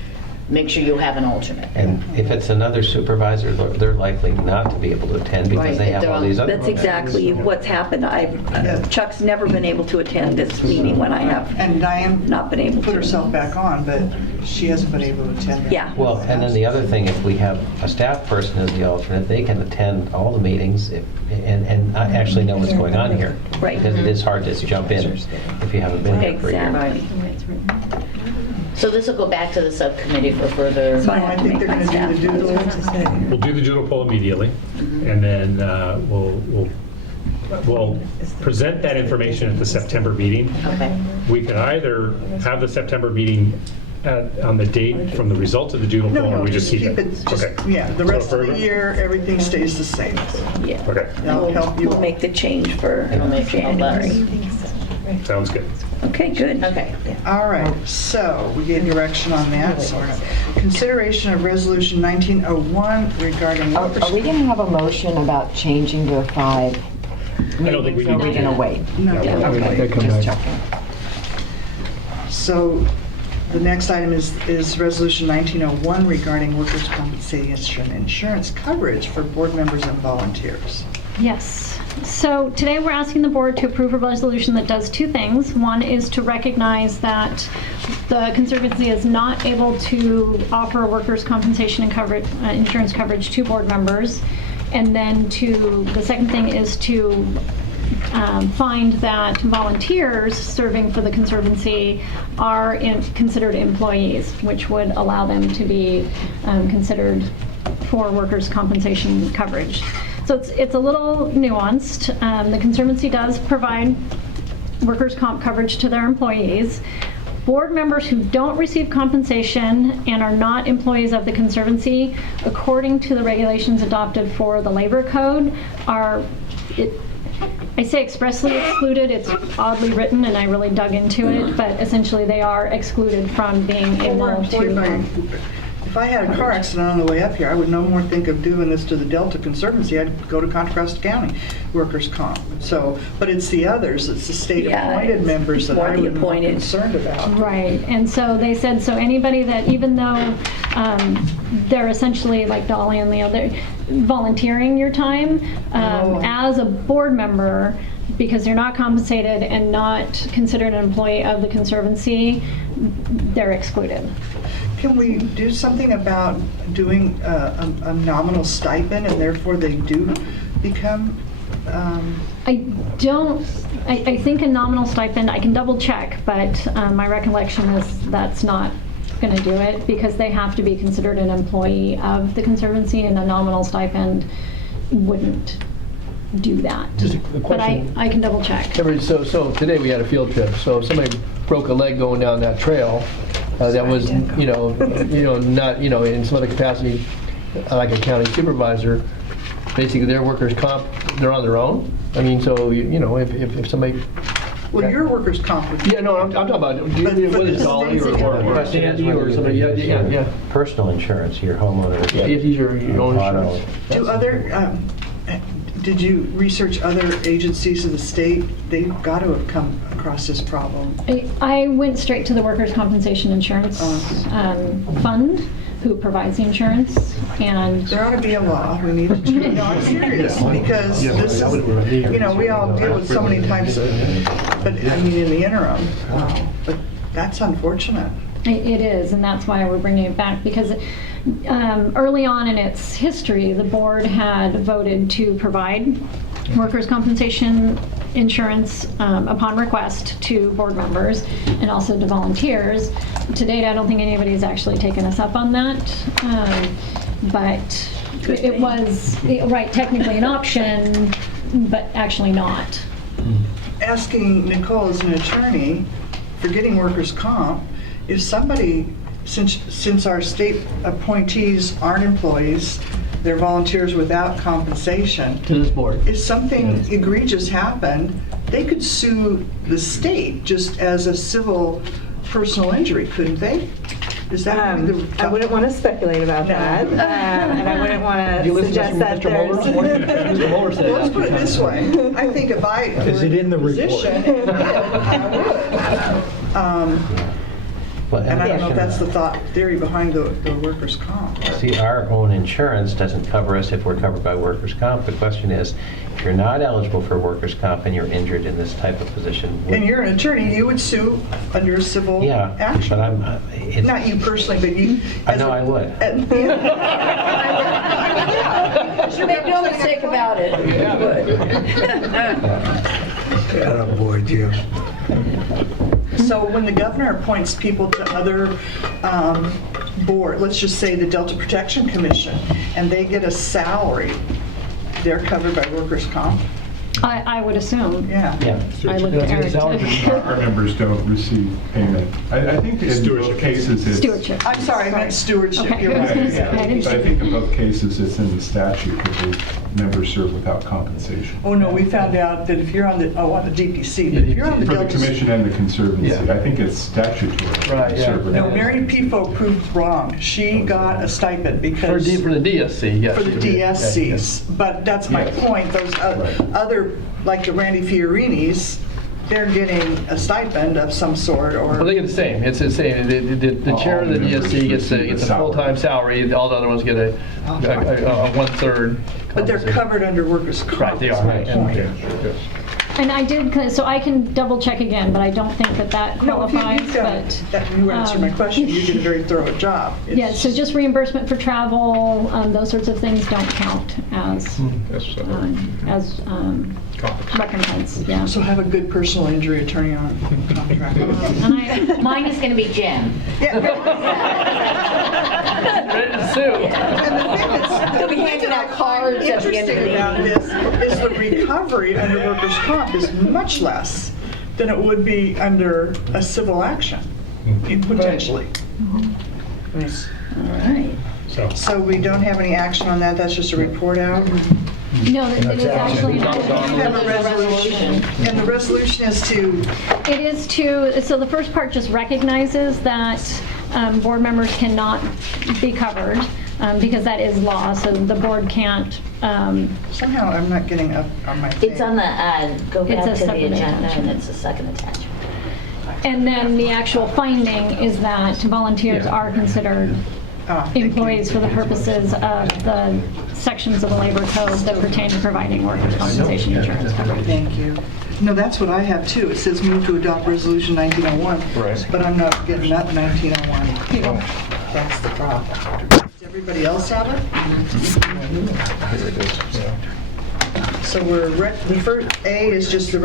Make sure you have an alternate. And if it's another supervisor, they're likely not to be able to attend because Right, they have they're all on- these other. That's exactly what's happened. Chuck's never been able to attend this meeting when I have And Diane not been able put to. herself back on, but she hasn't been able to attend that. Yeah. Well, and then the other thing, if we have a staff person as the alternate, they can attend all the meetings and not actually know what's going on here. Right. Because it is hard to jump in if you haven't been here for a year. Exactly. So this will go back to the subcommittee for further. So No, I think they're going to do the doodle. We'll do the doodle poll immediately, and then we'll present that information at the September meeting. Okay. We can either have the September meeting on the date from the results of the doodle poll, or we just keep it. Okay. Yeah, the rest So of for- the year, everything stays the same. Yeah. Okay, That'll help you We'll all. make the change for It'll make it less. January. sounds good. Okay, good. Okay. All right, so we gave direction on that. So consideration of resolution 1901 regarding Are we going to have a motion about changing to a 5 I don't think we meetings, or are need we to. going to wait? No. They come Just back. checking. So the next item is resolution 1901 regarding workers' compensation insurance coverage for board members and volunteers. Yes. So today we're asking the board to approve a resolution that does two things. One is to recognize that the Conservancy is not able to offer workers' compensation and coverage, insurance coverage to board members. And then the second thing is to find that volunteers serving for the Conservancy are considered employees, which would allow them to be considered for workers' compensation coverage. So it's a little nuanced. The Conservancy does provide workers' comp coverage to their employees. Board members who don't receive compensation and are not employees of the Conservancy, according to the regulations adopted for the Labor Code, I say expressly excluded. It's oddly written, and I really dug into it, but essentially they are excluded from being able to. If I had a car accident on the way up here, I would no more think of doing this to the Delta Conservancy. I'd go to Contra Costa County workers' comp. So, but it's the others, it's the state-appointed members that I would be more concerned about. Right, and so they said, so anybody that, even though they're essentially like Dolly and Leo, they're volunteering your time as a board member, because you're not compensated and not considered an employee of the Conservancy, they're excluded. Can we do something about doing a nominal stipend and therefore they do become? I think a nominal stipend, I can double check, but my recollection is that's not going to do it because they have to be considered an employee of the Conservancy, and a nominal stipend wouldn't do that. Just a But question. I can double check. So today we had a field trip, so if somebody broke a leg going down that trail, that was, not, in some other capacity, like a county supervisor, basically their workers' comp, they're on their own. I mean, so, if somebody... Well, your workers' comp would. Yeah, no, I'm talking about, whether it's Dolly or Sandy or somebody, yeah. Personal insurance, your homeowner. Yeah, if these are your own auto. insurance. Did you research other agencies of the state? They've got to have come across this problem. I went straight to the Workers' Compensation Insurance Fund, who provides the insurance, and... There ought to be a law. We need to change. No, I'm serious, because this is, we all deal with so many times, but I mean, in the interim, but that's unfortunate. It is, and that's why we're bringing it back, because early on in its history, the board had voted to provide workers' compensation insurance upon request to board members and also to volunteers. To date, I don't think anybody's actually taken us up on that, but it was, technically an option, but actually not. Asking Nicole as an attorney for getting workers' comp, if somebody since our state appointees aren't employees, they're volunteers without compensation. To this board. If something egregious happened, they could sue the state just as a civil personal injury, couldn't they? Is that maybe the... I wouldn't want to speculate about that, and I wouldn't want You to listen to suggest that Mr. Mueller? there's... Mr. Mueller said Well, let's that. put it this way. I think if I Is it in the report? position, I would. Well, And I don't know if that's question- the thought theory behind the workers' comp. See, our own insurance doesn't cover us if we're covered by workers' comp. The question is, if you're not eligible for workers' comp and you're injured in this type of position. And you're an attorney, you would sue under civil Yeah, action. but I'm, Not you personally, but you. I know I would. Make no mistake about it. Oh, boy, Jim. So when the governor appoints people to other board, let's just say the Delta Protection Commission, and they get a salary, they're covered by workers' comp? I would assume. Yeah. I look at Eric Our too. members don't receive payment. I think in both cases it's... Stewardship. I'm sorry, I meant stewardship. Okay. You're I was right. gonna say, I didn't- But I think in both cases it's in the statute that the members serve without compensation. Oh, no, we found out that if you're on the, on the DPC, but if you're on the For the Delta... commission and the Conservancy, Yeah. I think it's statutory. Right, yeah. Serve No, without- Mary Pifo proved wrong. She got a stipend For because... the DSC, yes. For the DSCs, but that's my point, those other, like the Randy Fiorini's, they're getting a stipend of some sort, Well, or, they get the same. It's the same. The chair of the DSC gets a full-time salary. All the other ones get a one-third. but they're covered under workers' comp. Right, they are. is my point. And I did, so I can double check again, but I don't think that No, if qualifies, you've done it, but. you answered my question, you did a very thorough job. Yeah, so just reimbursement for travel, those sorts of things don't count as recompense, yeah. So have a good personal injury attorney on contract. And Mine is going to be Jim. Ready to sue. And the thing They'll be handing out cards at the end of the interesting about this is the recovery under workers' comp is much less than it would be under a civil action, potentially. All right. So we don't have any action on that, that's just a report out? No, it is actually. You have a resolution, and the resolution is to, It is to, so the first part just recognizes that board members cannot be covered because that is law, so the board can't. somehow I'm not getting up on my thing. It's on the, go It's back a to the separate agenda, attachment. and it's the second attachment. And then the actual finding is that volunteers are considered employees for the purposes of the sections of the labor code that pertain to providing workers' compensation insurance coverage. Thank you. No, that's what I have too. It says move to adopt resolution 1901. Right. But I'm not getting that 1901. Here you go. That's the problem. Does everybody else have it? Here it is, yeah. So we're, the first A is just the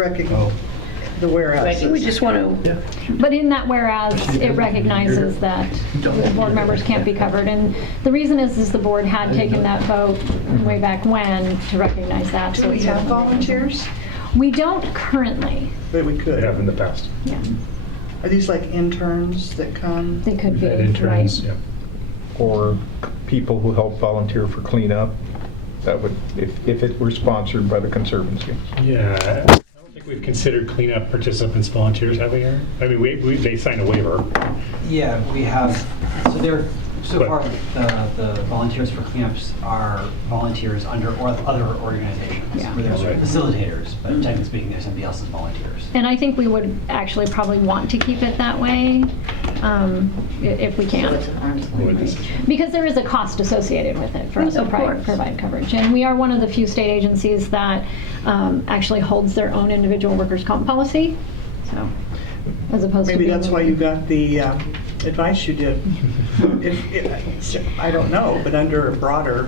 the whereas. We just want to, But in that whereas, it recognizes that the board members can't be covered. And the reason is the board had taken that vote way back when to recognize that. Do we have volunteers? We don't currently. But we could. Have in the past. Yeah, Are these like interns that come? they could be, Had interns, right. yeah. Or people who help volunteer for cleanup. That would, if it were sponsored by the Conservancy. Yeah, I don't think we've considered cleanup participants volunteers, have we, Aaron? I mean, they sign a waiver. Yeah, we have, so But- far, the volunteers for cleanups are volunteers under other organizations, Yeah. where there's Right. facilitators, but technically speaking, there's somebody else's volunteers. And I think we would actually probably want to keep it that way if we So can. it's an arm's length decision. Because there is a cost associated with it for us to Of course. provide coverage. And we are one of the few state agencies that actually holds their own individual workers' comp policy, so, as opposed to. Maybe being that's why you got the advice you did. I don't know, but under a broader,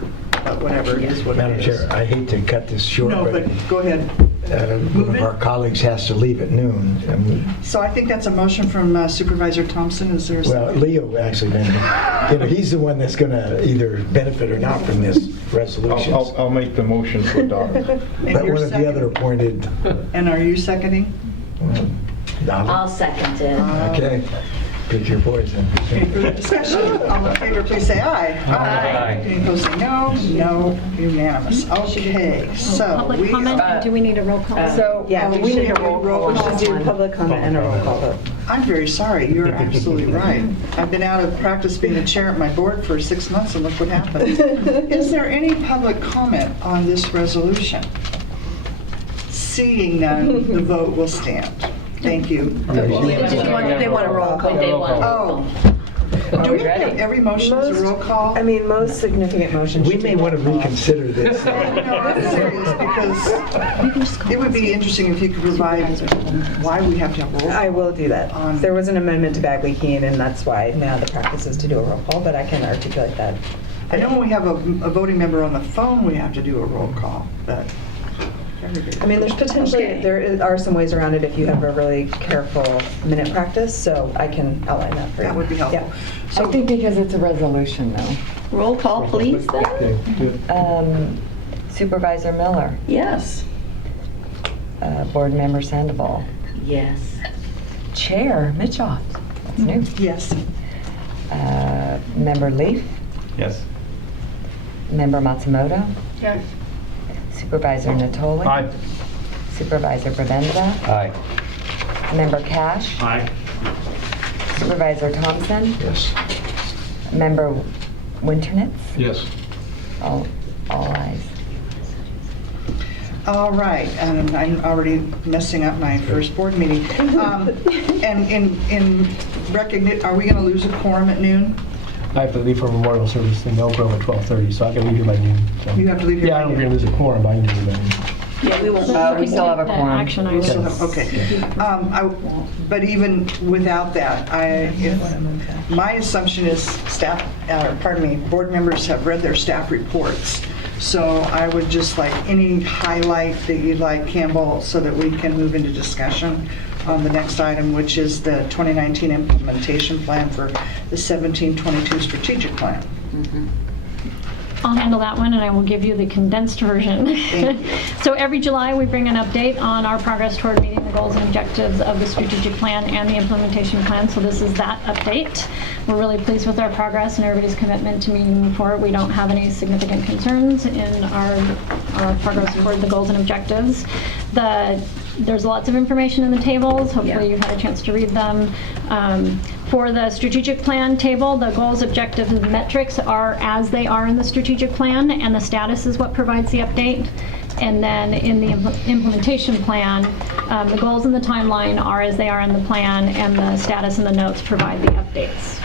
whatever it is, what Madam it is. Chair, I hate to cut this short, No, but go ahead. one of our colleagues has to leave at noon. So I think that's a motion from Supervisor Thompson. Is there a Well, second? Leo actually, he's the one that's going to either benefit or not from this resolution. I'll make the motion to adopt. And But you're one of the other seconding? appointed, And are you seconding? Donna? I'll second it. Okay. Pick your poison. Any further discussion? All in favor, please say aye. Aye. Any opposed, say no. No, unanimous. Okay, so Public we comment, are... do we need a roll call? So, yeah, we need a roll call. We should do public comment and a roll call vote. I'm very sorry, you're absolutely right. I've been out of practice being the chair at my board for 6 months, and look what happened. Is there any public comment on this resolution? Seeing none, the vote will stand. Thank you. They want a roll call. They want- Oh. Do we have to have every motion as a roll call? I mean, most significant motions We should may be want to roll call. reconsider this. No, I'm serious, because it would be interesting if you could provide why we have to have roll call. I will do that. There was an amendment to Bagley-Keene, and that's why now the practice is to do a roll call, but I can articulate that. I know when we have a voting member on the phone, we have to do a roll call, but everybody. I mean, there's potentially, Okay. are some ways around it if you have a really careful minute practice, so I can outline that for you. That would be helpful. Yeah. I think because it's a resolution, though. Roll call, please, then. Okay, good. Supervisor Miller, Yes. Board Member Sandoval, Yes. Chair Mitchoff, that's new. Yes. Member Leaf, Yes. Member Matsumoto, Yes. Supervisor Natoli. Aye. Supervisor Provenza, Aye. Member Cash, Aye. Supervisor Thompson, Yes. Member Winternitz, Yes. all ayes. All right, and I'm already messing up my first board meeting. And in recognition, are we going to lose a quorum at noon? I have to leave for memorial service in Elk Grove at 12:30, so I can leave here by noon. so. You have to leave here Yeah, by I don't noon. think we're gonna lose a quorum, but I can do it by noon. Yeah, we won't. We still have a The quorum. Action We still items. have- Okay. But even without that, my assumption is staff, pardon me, board members have read their staff reports. So I would just like any highlight that you'd like, Campbell, so that we can move into discussion on the next item, which is the 2019 implementation plan for the 17-22 strategic plan. I'll handle that one, and I will give you the condensed version. So every July, we bring an update on our progress toward meeting the goals and objectives of the strategic plan and the implementation plan. So this is that update. We're really pleased with our progress and everybody's commitment to moving forward. We don't have any significant concerns in our progress toward the goals and objectives. There's lots of information in the tables. Hopefully you've had a chance to read them. For the strategic plan table, the goals, objectives, and metrics are as they are in the strategic plan, and the status is what provides the update. And then in the implementation plan, the goals and the timeline are as they are in the plan, and the status and the notes provide the updates.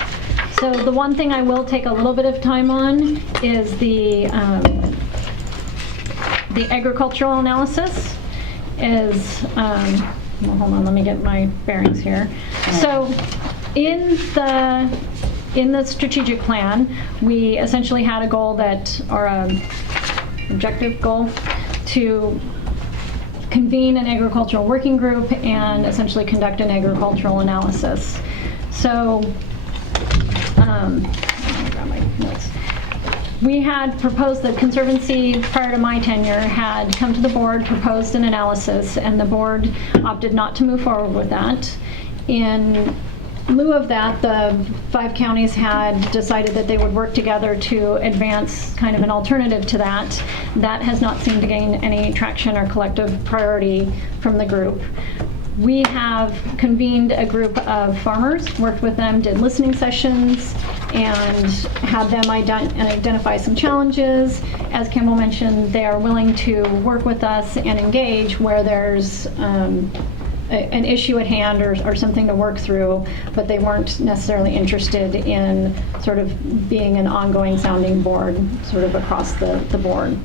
So the one thing I will take a little bit of time on is the agricultural analysis. Well, hold on, let me get my bearings here. So in the strategic plan, we essentially had a goal or an objective goal to convene an agricultural working group and essentially conduct an agricultural analysis. So, let me grab my notes. We had proposed, the Conservancy, prior to my tenure, had come to the board, proposed an analysis, and the board opted not to move forward with that. In lieu of that, the 5 counties had decided that they would work together to advance kind of an alternative to that. That has not seemed to gain any traction or collective priority from the group. We have convened a group of farmers, worked with them, did listening sessions, and had them identify some challenges. As Campbell mentioned, they are willing to work with us and engage where there's an issue at hand or something to work through, but they weren't necessarily interested in sort of being an ongoing sounding board sort of across the board.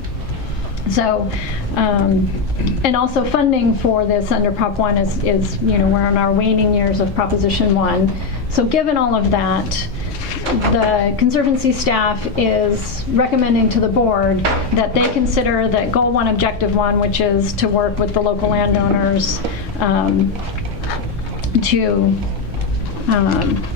So, and also funding for this under Prop 1 is, we're in our waning years of Proposition 1. So given all of that, the Conservancy staff is recommending to the board that they consider that Goal 1, Objective 1, which is to work with the local landowners to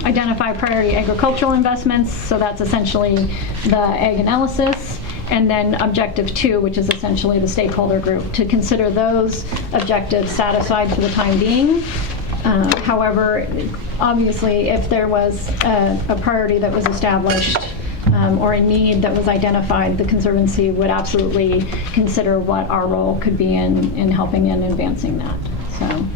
identify priority agricultural investments. So that's essentially the ag analysis. And then Objective 2, which is essentially the stakeholder group, to consider those objectives satisfied for the time being, However, obviously, if there was a priority that was established or a need that was identified, the Conservancy would absolutely consider what our role could be in helping and advancing that. So.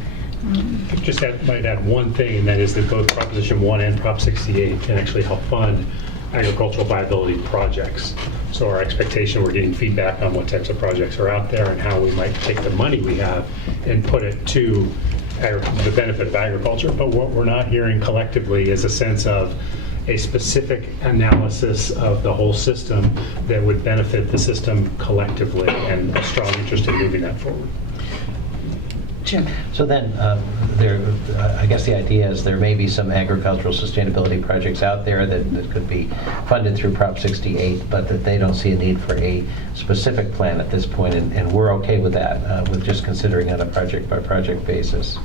Just might add one thing, and that is that both Proposition 1 and Prop 68 can actually help fund agricultural viability projects. So our expectation, we're getting feedback on what types of projects are out there and how we might take the money we have and put it to the benefit of agriculture. But what we're not hearing collectively is a sense of a specific analysis of the whole system that would benefit the system collectively, and a strong interest in moving that forward. Jim. So then, I guess the idea is there may be some agricultural sustainability projects out there that could be funded through Prop 68, but that they don't see a need for a specific plan at this point, and we're okay with that, with just considering on a project-by-project basis.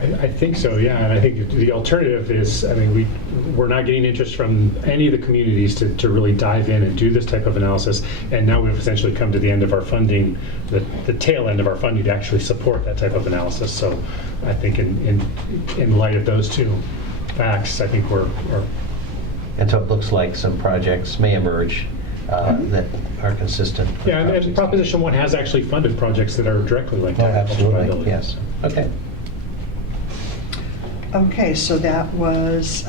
I think so, yeah, and I think the alternative is, I mean, we're not getting interest from any of the communities to really dive in and do this type of analysis, and now we've essentially come to the end of our funding, the tail end of our funding to actually support that type of analysis. So I think in light of those two facts, I think we're... And so it looks like some projects may emerge that are consistent. Yeah, and Proposition 1 has actually funded projects that are directly linked to agricultural viability. Yes. Okay. Okay, so that was,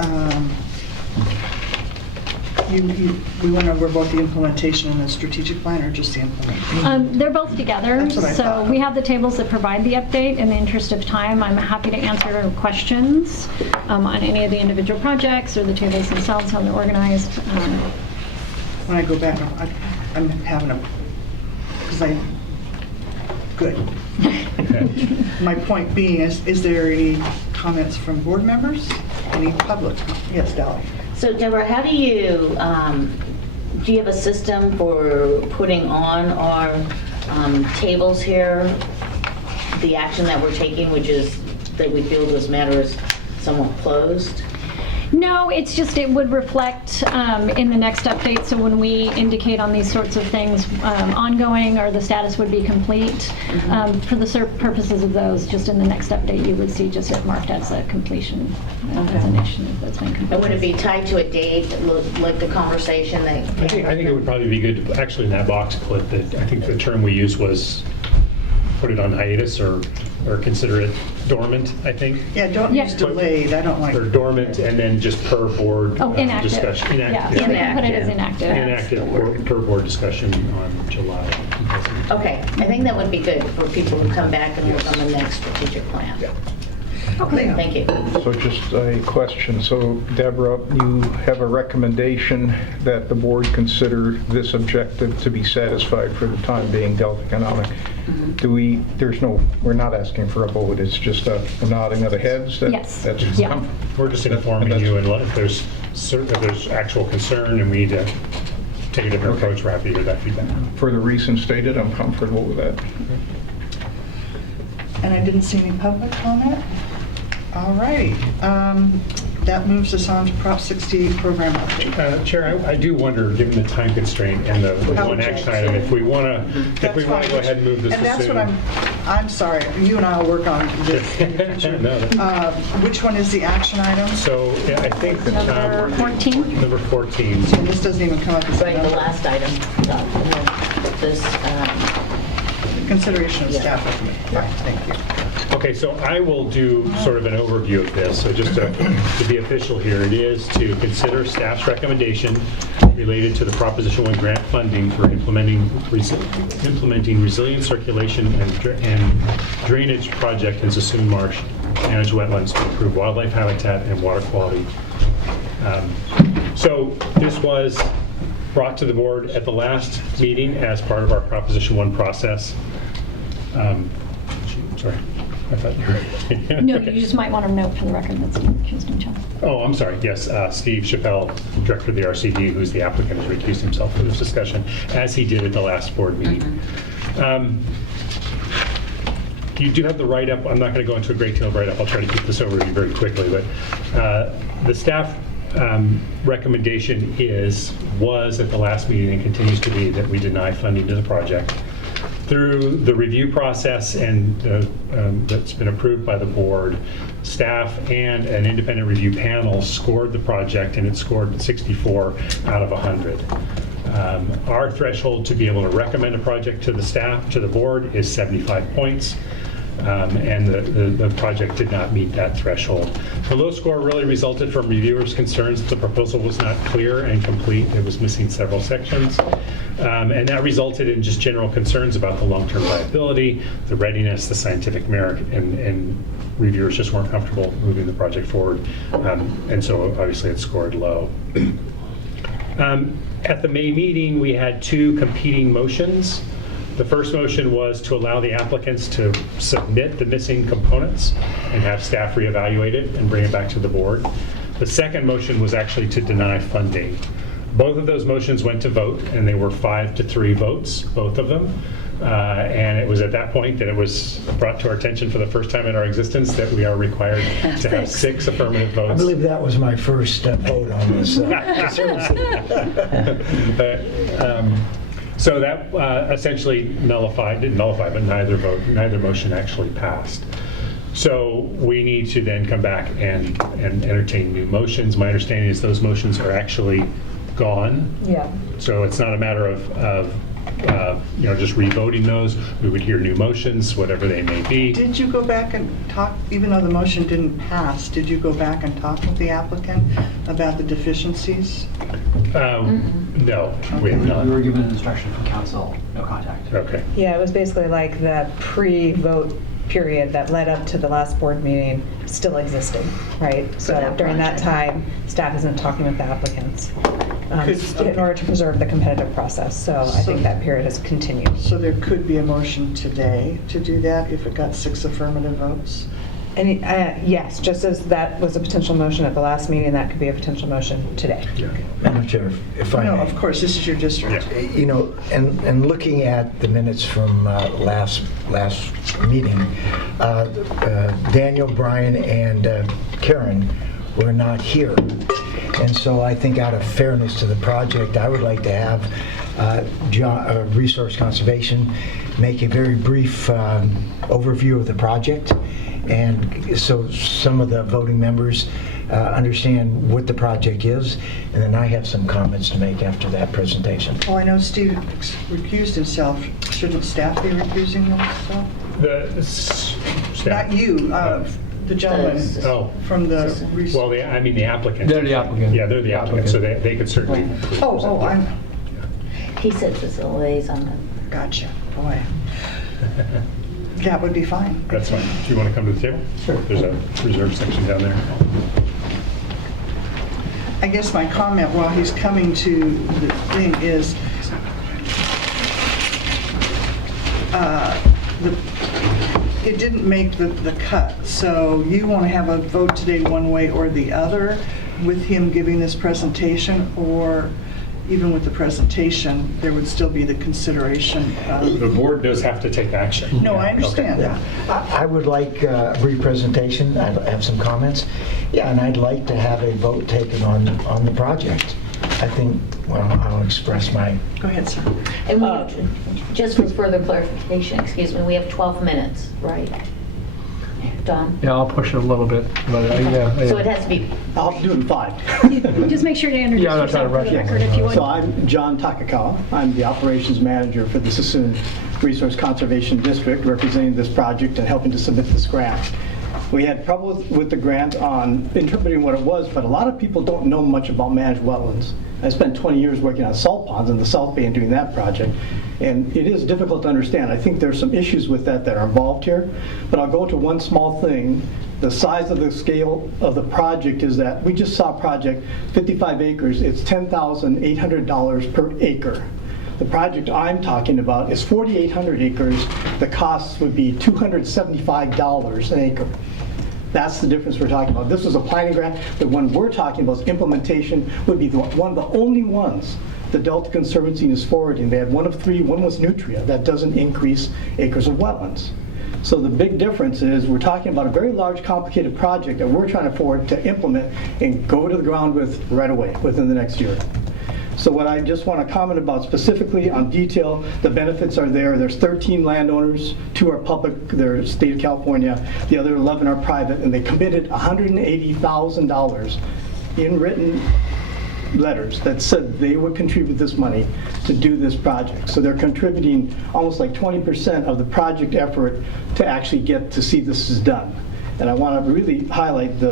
we went over both the implementation and the strategic plan, or just the implementation? They're both together. That's what I So thought. we have the tables that provide the update. In the interest of time, I'm happy to answer questions on any of the individual projects or the tables themselves, how they're organized. When I go back, I'm having a, good. My point being is there any comments from board members? Any public? Yes, Dolly. So Deborah, how do you have a system for putting on our tables here, the action that we're taking, which is that we feel this matter is somewhat closed? No, it's just it would reflect in the next update. So when we indicate on these sorts of things ongoing or the status would be complete, for the purposes of those, just in the next update, you would see just it marked as a completion, as an initiative that's been completed. And would it be tied to a date, like the conversation that? I think it would probably be good to, actually in that box, put that, I think the term we used was put it on hiatus or consider it dormant, I think. Yeah, don't use delayed. I don't like. Or dormant, and then just per board inactive. discussion. Yeah, so we can put it as inactive. Inactive per board discussion on July. Okay, I think that would be good for people who come back and work on the next strategic plan. Okay, thank you. So just a question. So Deborah, you have a recommendation that the board consider this objective to be satisfied for the time being, Delta Economic. We're not asking for a vote, it's just a nodding of the heads? Yes. We're just informing you, and if there's actual concern and we need to take a different approach, we're happy to hear that feedback. For the reasons stated, I'm comfortable with that. And I didn't see any public comment? All righty. That moves us on to Prop 68 program update. Chair, I do wonder, given the time constraint and the one action item, if we want to go ahead and move this And as that's soon. what I'm sorry, you and I will work on this in the future. No. Which one is the action item? So yeah, I think Number 14. Number 14. And this doesn't even come up as Right, the last item. This. Consideration of staff recommendation. Fine, thank you. Okay, so I will do sort of an overview of this. So just to be official here, it is to consider staff's recommendation related to the Proposition 1 grant funding for implementing resilient circulation and drainage project in Sassoon Marsh, managed wetlands to improve wildlife habitat and water quality. So this was brought to the board at the last meeting as part of our Proposition 1 process. Sorry, I thought you were... No, Okay. you just might want to note for the record that Steve recused himself. Oh, I'm sorry, yes, Steve Chappelle, Director of the RCD, who's the applicant, has recused himself for this discussion, as he did at the last board meeting. You do have the write-up. I'm not going to go into a great deal of write-up. I'll try to keep this overview very quickly, but the staff recommendation was at the last meeting and continues to be that we deny funding to the project. Through the review process and that's been approved by the board, staff and an independent review panel scored the project, and it scored 64 out of 100. Our threshold to be able to recommend a project to the staff, to the board, is 75 points. And the project did not meet that threshold. The low score really resulted from reviewers' concerns that the proposal was not clear and complete. It was missing several sections. And that resulted in just general concerns about the long-term viability, the readiness, the scientific merit, and reviewers just weren't comfortable moving the project forward. And so obviously it scored low. At the May meeting, we had two competing motions. The first motion was to allow the applicants to submit the missing components and have staff reevaluate it and bring it back to the board. The second motion was actually to deny funding. Both of those motions went to vote, and they were 5-3 votes, both of them. And it was at that point that it was brought to our attention for the first time in our existence that we are required to have 6 affirmative votes. I believe that was my first vote on this. So that essentially didn't nullify, but neither motion actually passed. So we need to then come back and entertain new motions. My understanding is those motions are actually gone. Yeah. So it's not a matter of just re-voting those. We would hear new motions, whatever they may be. Did you go back and talk, even though the motion didn't pass, did you go back and talk with the applicant about the deficiencies? No, we have not. We were given an instruction from council, no contact. Okay. Yeah, it was basically like the pre-vote period that led up to the last board meeting still existing, right? So during that time, staff isn't talking with the applicants in order to preserve the competitive process. So I think that period has continued. So there could be a motion today to do that if it got 6 affirmative votes? And yes, just as that was a potential motion at the last meeting, that could be a potential motion today. Madam Chair, if I No, may. of course, this is your district. You know, and looking at the minutes from last meeting, Daniel, Brian, and Karen were not here. And so I think out of fairness to the project, I would like to have Resource Conservation make a very brief overview of the project. And so some of the voting members understand what the project is, and then I have some comments to make after that presentation. Oh, I know Steve recused himself. Shouldn't staff be recusing themselves? Not you, the gentleman from the... Well, the applicant. They're the applicant. Yeah, they're the applicant, so they could certainly... I'm... He sits as a liaison. Gotcha. Boy. That would be fine. That's fine. Do you want to come to the table? Sure. There's a reserve section down there. I guess my comment while he's coming to the thing is it didn't make the cut. So you want to have a vote today one way or the other with him giving this presentation, or even with the presentation, there would still be the consideration of... The board does have to take action. No, I understand that. I would like a brief presentation. I have some comments. Yeah, and I'd like to have a vote taken on the project. I think, well, I'll express my... Go ahead, sir. And we, just for further clarification, excuse me, we have 12 minutes, right? Don? Yeah, I'll push it a little bit, but So it has to be... I'll do it in 5. Just make sure to introduce Yeah, I'm not trying yourself to for the rush record if you would. So I'm John Takakawa. I'm the operations manager for the Sassoon Resource Conservation District, representing this project and helping to submit this grant. We had trouble with the grant on interpreting what it was, but a lot of people don't know much about managed wetlands. I spent 20 years working on salt ponds in the South Bay and doing that project, and it is difficult to understand. I think there's some issues with that are involved here, but I'll go to one small thing. The size of the scale of the project is that we just saw a project, 55 acres, it's $10,800 per acre. The project I'm talking about is 4,800 acres. The cost would be $275 an acre. That's the difference we're talking about. This was a planning grant. The one we're talking about is implementation, would be one of the only ones the Delta Conservancy is forwarding. They had one of 3, one was Nutria. That doesn't increase acres of wetlands. So the big difference is we're talking about a very large, complicated project that we're trying to forward to implement and go to the ground with right away, within the next year. So what I just want to comment about specifically on detail, the benefits are there. There's 13 landowners, 2 are public, they're state of California, the other 11 are private, and they committed $180,000 in written letters that said they would contribute this money to do this project. So they're contributing almost like 20% of the project effort to actually get to see this is done. And I want to really highlight the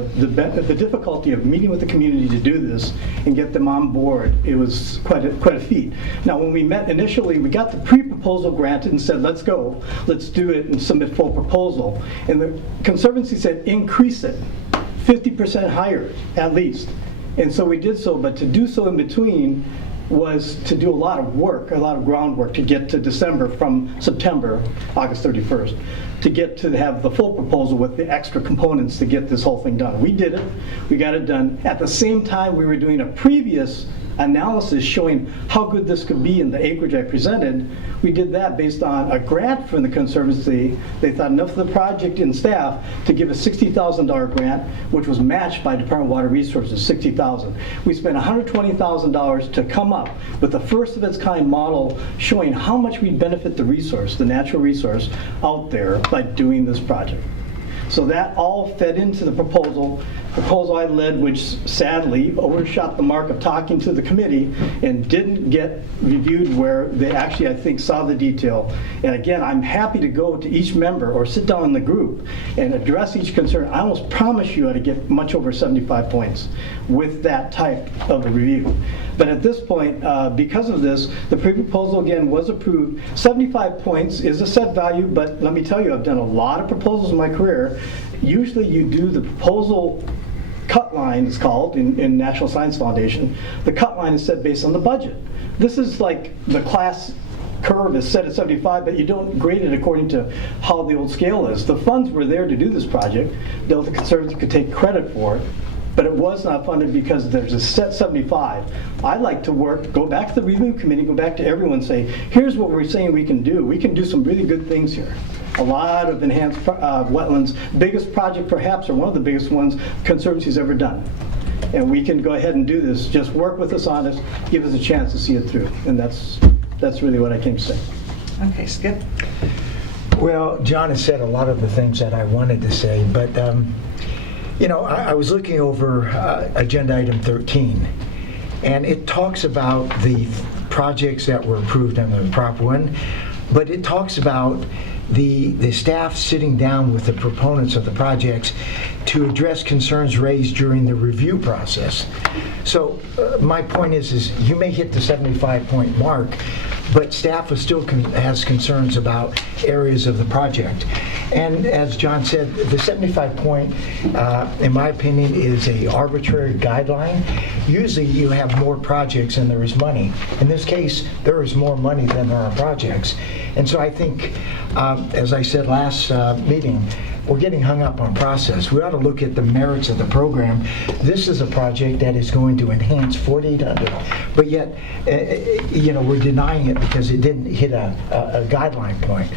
difficulty of meeting with the community to do this and get them on board. It was quite a feat. Now, when we met initially, we got the pre-proposal granted and said, let's go, let's do it and submit full proposal. And the Conservancy said, increase it 50% higher at least. And so we did so, but to do so in between was to do a lot of work, a lot of groundwork to get to December from September, August 31st, to get to have the full proposal with the extra components to get this whole thing done. We did it, we got it done. At the same time, we were doing a previous analysis showing how good this could be in the acreage I presented. We did that based on a grant from the Conservancy. They thought enough of the project and staff to give a $60,000 grant, which was matched by Department of Water Resources, $60,000. We spent $120,000 to come up with the first of its kind model showing how much we'd benefit the resource, the natural resource out there by doing this project. So that all fed into the proposal I led, which sadly overshot the mark of talking to the committee and didn't get reviewed where they actually, I think, saw the detail. And again, I'm happy to go to each member or sit down in the group and address each concern. I almost promise you to get much over 75 points with that type of a review. But at this point, because of this, the pre-proposal again was approved. 75 points is a set value, but let me tell you, I've done a lot of proposals in my career. Usually you do the proposal cut line, it's called, in National Science Foundation. The cut line is set based on the budget. This is like the class curve is set at 75, but you don't grade it according to how the old scale is. The funds were there to do this project. The Conservancy could take credit for it, but it was not funded because there's a set 75. I'd like to go back to the review committee, go back to everyone and say, here's what we're saying we can do. We can do some really good things here. A lot of enhanced wetlands, biggest project perhaps, or one of the biggest ones Conservancy's ever done. And we can go ahead and do this. Just work with us on it, give us a chance to see it through. And that's really what I came to say. Okay, Skip. Well, John has said a lot of the things that I wanted to say, but you know, I was looking over agenda item 13, and it talks about the projects that were approved under the Prop 1, but it talks about the staff sitting down with the proponents of the projects to address concerns raised during the review process. So my point is you may hit the 75-point mark, but staff still has concerns about areas of the project. And as John said, the 75-point, in my opinion, is an arbitrary guideline. Usually you have more projects than there is money. In this case, there is more money than there are projects. And so I think, as I said last meeting, we're getting hung up on process. We ought to look at the merits of the program. This is a project that is going to enhance 4,800, but yet, you know, we're denying it because it didn't hit a guideline point.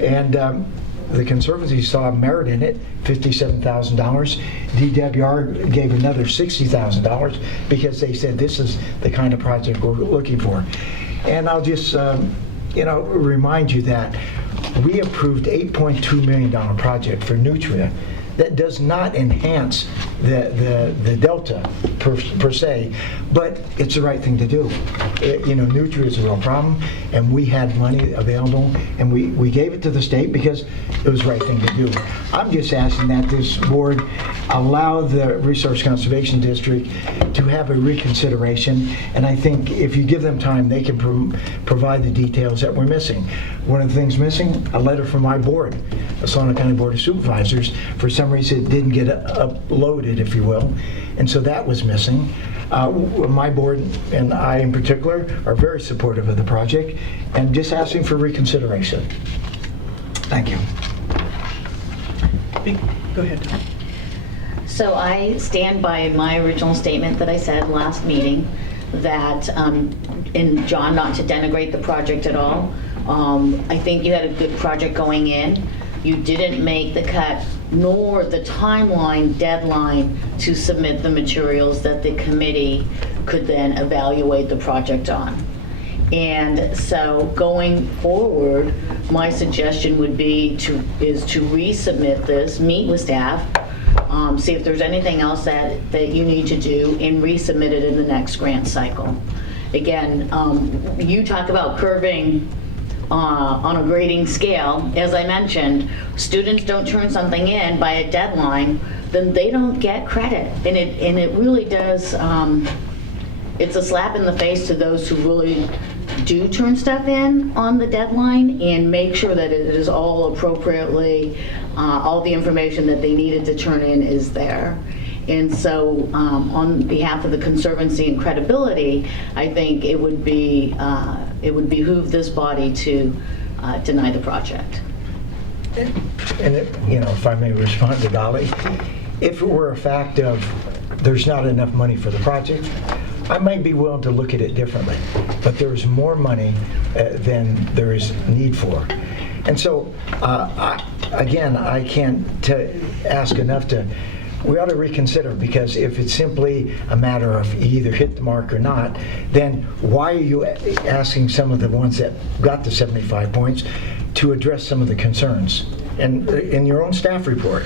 And the Conservancy saw merit in it, $57,000. DWR gave another $60,000 because they said this is the kind of project we're looking for. And I'll just, you know, remind you that we approved $8.2 million project for Nutria that does not enhance the delta per se, but it's the right thing to do. You know, Nutria is a real problem, and we had money available, and we gave it to the state because it was the right thing to do. I'm just asking that this board allow the Resource Conservation District to have a reconsideration, and I think if you give them time, they can provide the details that we're missing. One of the things missing, a letter from my board, the Solano County Board of Supervisors. For some reason, it didn't get uploaded, if you will, and so that was missing. My board, and I in particular, are very supportive of the project, and just asking for reconsideration. Thank you. Go ahead, Tom. So I stand by my original statement that I said last meeting, that, and John, not to denigrate the project at all, I think you had a good project going in. You didn't make the cut nor the timeline deadline to submit the materials that the committee could then evaluate the project on. And so going forward, my suggestion would be to resubmit this, meet with staff, see if there's anything else that you need to do, and resubmit it in the next grant cycle. Again, you talk about curving on a grading scale. As I mentioned, students don't turn something in by a deadline, then they don't get credit. And it really does, it's a slap in the face to those who really do turn stuff in on the deadline and make sure that it is all appropriately, all the information that they needed to turn in is there. And so on behalf of the Conservancy and credibility, I think it would behoove this body to deny the project. And if I may respond to Dolly, if it were a fact of there's not enough money for the project, I might be willing to look at it differently. But there's more money than there is need for. And so, I can't ask enough we ought to reconsider, because if it's simply a matter of you either hit the mark or not, then why are you asking some of the ones that got the 75 points to address some of the concerns? And in your own staff report,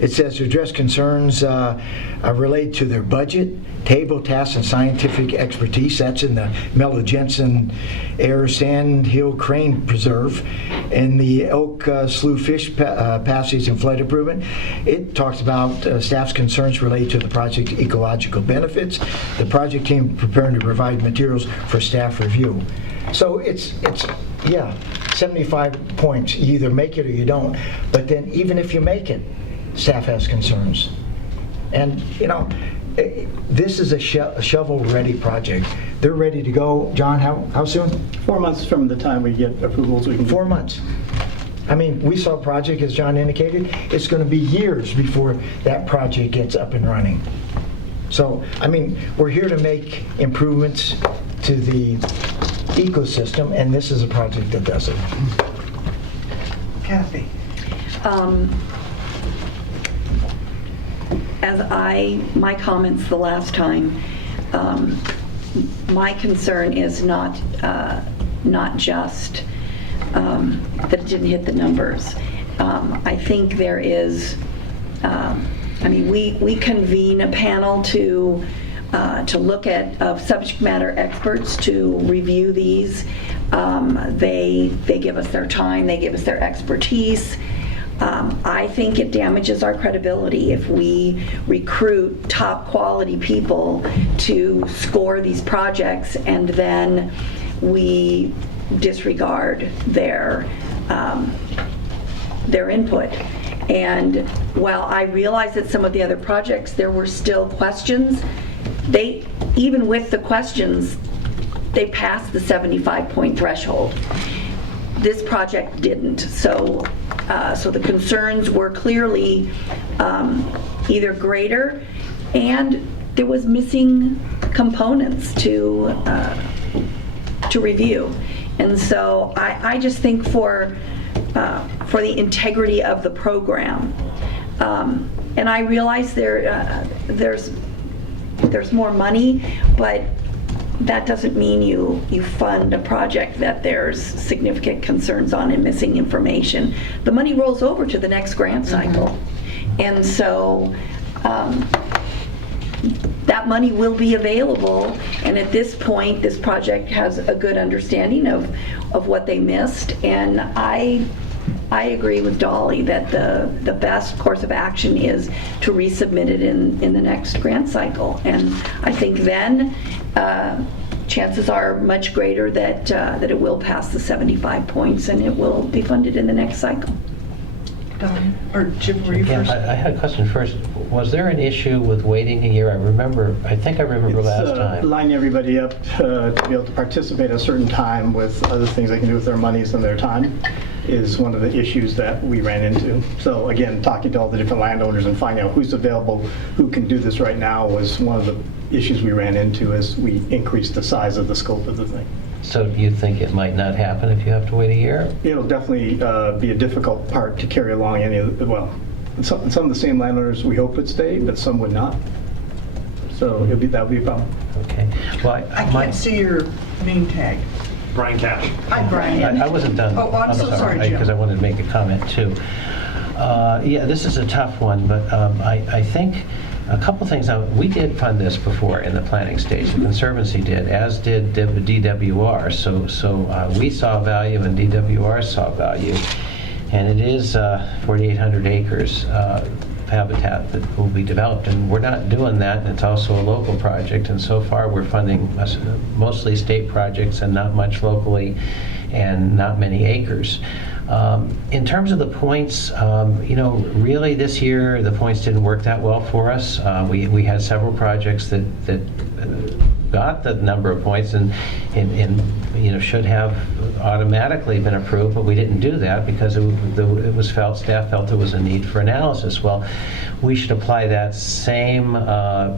it says to address concerns related to their budget, table, tasks, and scientific expertise. That's in the Mello Jensen Air Sand Hill Crane Preserve and the Elk Slough Fish Passage and Flood Improvement. It talks about staff's concerns related to the project's ecological benefits. The project team preparing to provide materials for staff review. So it's 75 points. You either make it or you don't. But then even if you make it, staff has concerns. And, this is a shovel-ready project. They're ready to go. John, how soon? 4 months from the time we get approvals, we can... 4 months. I mean, we saw a project, as John indicated, it's going to be years before that project gets up and running. So, I mean, we're here to make improvements to the ecosystem, and this is a project that does it. Kathy. My comments the last time, my concern is not just that it didn't hit the numbers. I think there is, we convene a panel to look at subject matter experts to review these. They give us their time, they give us their expertise. I think it damages our credibility if we recruit top quality people to score these projects and then we disregard their input. And while I realize that some of the other projects there were still questions, even with the questions, they passed the 75-point threshold. This project didn't. So the concerns were clearly either greater, and there was missing components to review. And so I just think for the integrity of the program, and I realize there's more money, but that doesn't mean you fund a project that there's significant concerns on and missing information. The money rolls over to the next grant cycle. And so that money will be available, and at this point this project has a good understanding of what they missed, and I agree with Dolly that the best course of action is to resubmit it in the next grant cycle. And I think then chances are much greater that it will pass the 75 points and it will be funded in the next cycle. Don, or Jim, were you first? I had a question first. Was there an issue with waiting a year? I think I remember last time. Lining everybody up to be able to participate at a certain time with other things they can do with their monies and their time is one of the issues that we ran into. So again, talking to all the different landowners and finding out who's available, who can do this right now was one of the issues we ran into as we increased the size of the scope of the thing. So do you think it might not happen if you have to wait a year? It'll definitely be a difficult part to carry along any of the, well, some of the same landowners we hope would stay, but some would not. So that would be a problem. Okay. Well, I can't see your name tag. Brian Cash. Hi, Brian. I wasn't done. Oh, I'm so sorry, Jim. Because I wanted to make a comment too. Yeah, this is a tough one, but I think a couple things. We did fund this before in the planning stage. The Conservancy did, as did DWR. So we saw value and DWR saw value. And it is 4,800 acres habitat that will be developed, and we're not doing that, and it's also a local project, and so far we're funding mostly state projects and not much locally and not many acres. In terms of the points, really this year the points didn't work that well for us. We had several projects that got the number of points and should have automatically been approved, but we didn't do that because staff felt there was a need for analysis. Well, we should apply that same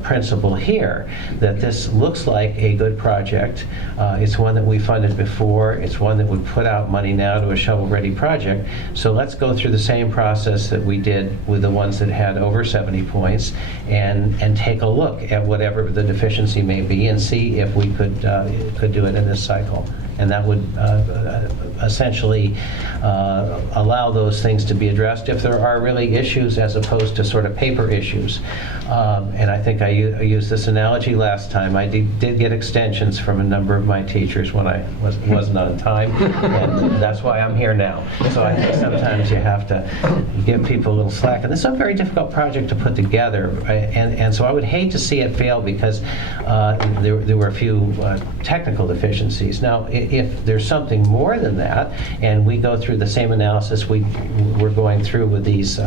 principle here, that this looks like a good project. It's one that we funded before. It's one that would put out money now to a shovel-ready project. So let's go through the same process that we did with the ones that had over 70 points and take a look at whatever the deficiency may be and see if we could do it in this cycle. And that would essentially allow those things to be addressed if there are really issues as opposed to sort of paper issues. And I think I used this analogy last time. I did get extensions from a number of my teachers when I wasn't on time, and that's why I'm here now. So I think sometimes you have to give people a little slack. And this is a very difficult project to put together, and so I would hate to see it fail because there were a few technical deficiencies. Now, if there's something more than that, and we go through the same analysis we're going through with these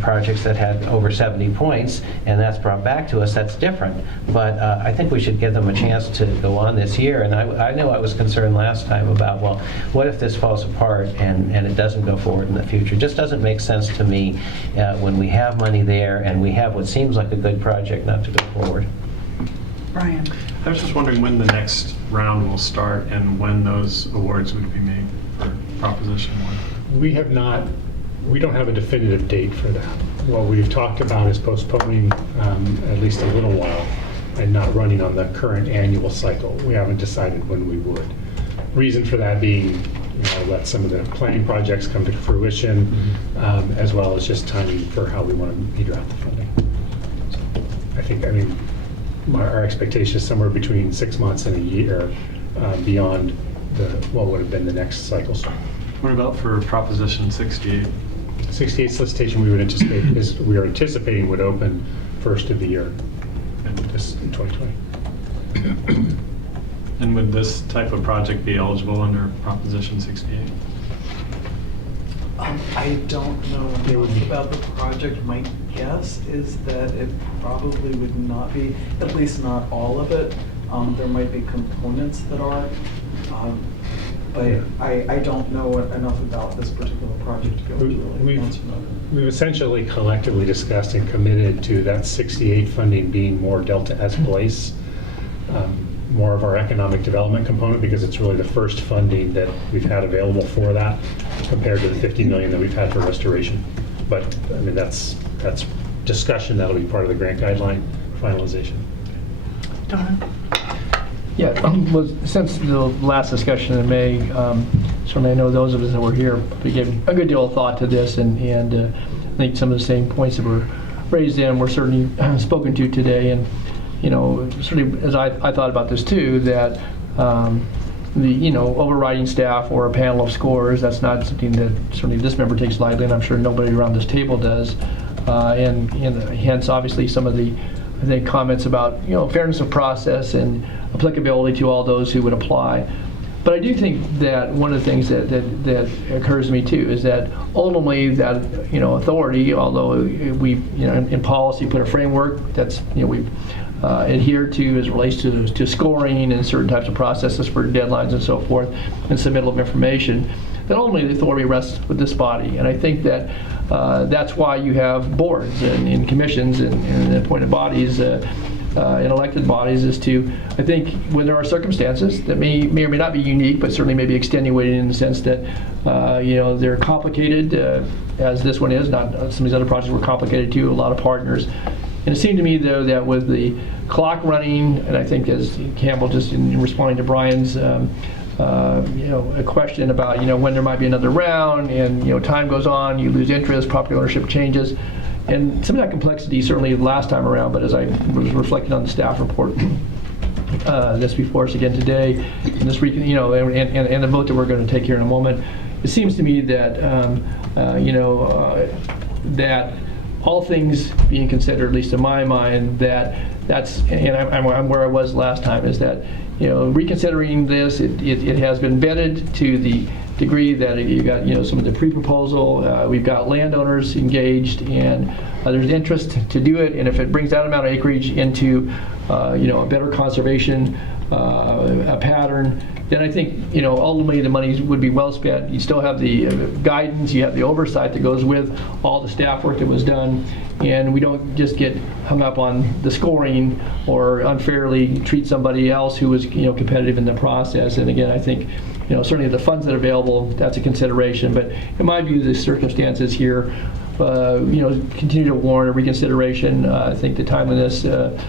projects that had over 70 points, and that's brought back to us, that's different. But I think we should give them a chance to go on this year. And I know I was concerned last time about, well, what if this falls apart and it doesn't go forward in the future? It just doesn't make sense to me when we have money there and we have what seems like a good project not to go forward. Brian. I was just wondering when the next round will start and when those awards would be made for Proposition 1. We don't have a definitive date for that. What we've talked about is postponing at least a little while and not running on the current annual cycle. We haven't decided when we would. Reason for that being, let some of the planning projects come to fruition, as well as just timing for how we want to meter out the funding. So our expectation is somewhere between 6 months and a year beyond what would have been the next cycle. What about for Proposition 68? 68 solicitation we are anticipating would open first of the year in 2020. And would this type of project be eligible under Proposition 68? I don't know enough about the project. My guess is that it probably would not be, at least not all of it. There might be components that are, but I don't know enough about this particular project to go into really answer that. We've essentially collectively discussed and committed to that 68 funding being more Delta S place, more of our economic development component, because it's really the first funding that we've had available for that compared to the 50 million that we've had for restoration. But that's discussion that'll be part of the grant guideline finalization. Donna? Yeah, since the last discussion in May, certainly I know those of us that were here, we gave a good deal of thought to this, and I think some of the same points that were raised in were certainly spoken to today. And certainly as I thought about this too, that the overriding staff or a panel of scores, that's not something that certainly this member takes lightly, and I'm sure nobody around this table does. And hence, obviously, some of the comments about fairness of process and applicability to all those who would apply. But I do think that one of the things that occurs to me too is that ultimately that authority, although we in policy put a framework that's we've adhered to as relates to scoring and certain types of processes for deadlines and so forth, and submittal of information, that ultimately the authority rests with this body. And I think that that's why you have boards and commissions and appointed bodies in elected bodies is to, I think, when there are circumstances that may or may not be unique, but certainly may be extenuating in the sense that, they're complicated, as this one is. Not some of these other projects were complicated too, a lot of partners. And it seemed to me, though, that with the clock running, and I think as Campbell just in responding to Brian's, a question about, when there might be another round, and, time goes on, you lose interest, property ownership changes. And some of that complexity certainly last time around, but as I was reflecting on the staff report, this before us again today, and this week, and the vote that we're going to take here in a moment, it seems to me that, that all things being considered, at least in my mind, that's, and I'm where I was last time, is that, reconsidering this, it has been vetted to the degree that you got, some of the pre-proposal, we've got landowners engaged, and there's interest to do it, and if it brings that amount of acreage into, a better conservation a pattern, then I think, ultimately the money would be well spent. You still have the guidance, you have the oversight that goes with all the staff work that was done, and we don't just get hung up on the scoring or unfairly treat somebody else who was, competitive in the process. And again, I think, certainly the funds that are available, that's a consideration. But in my view, the circumstances here, continue to warrant a reconsideration. I think the timeliness, is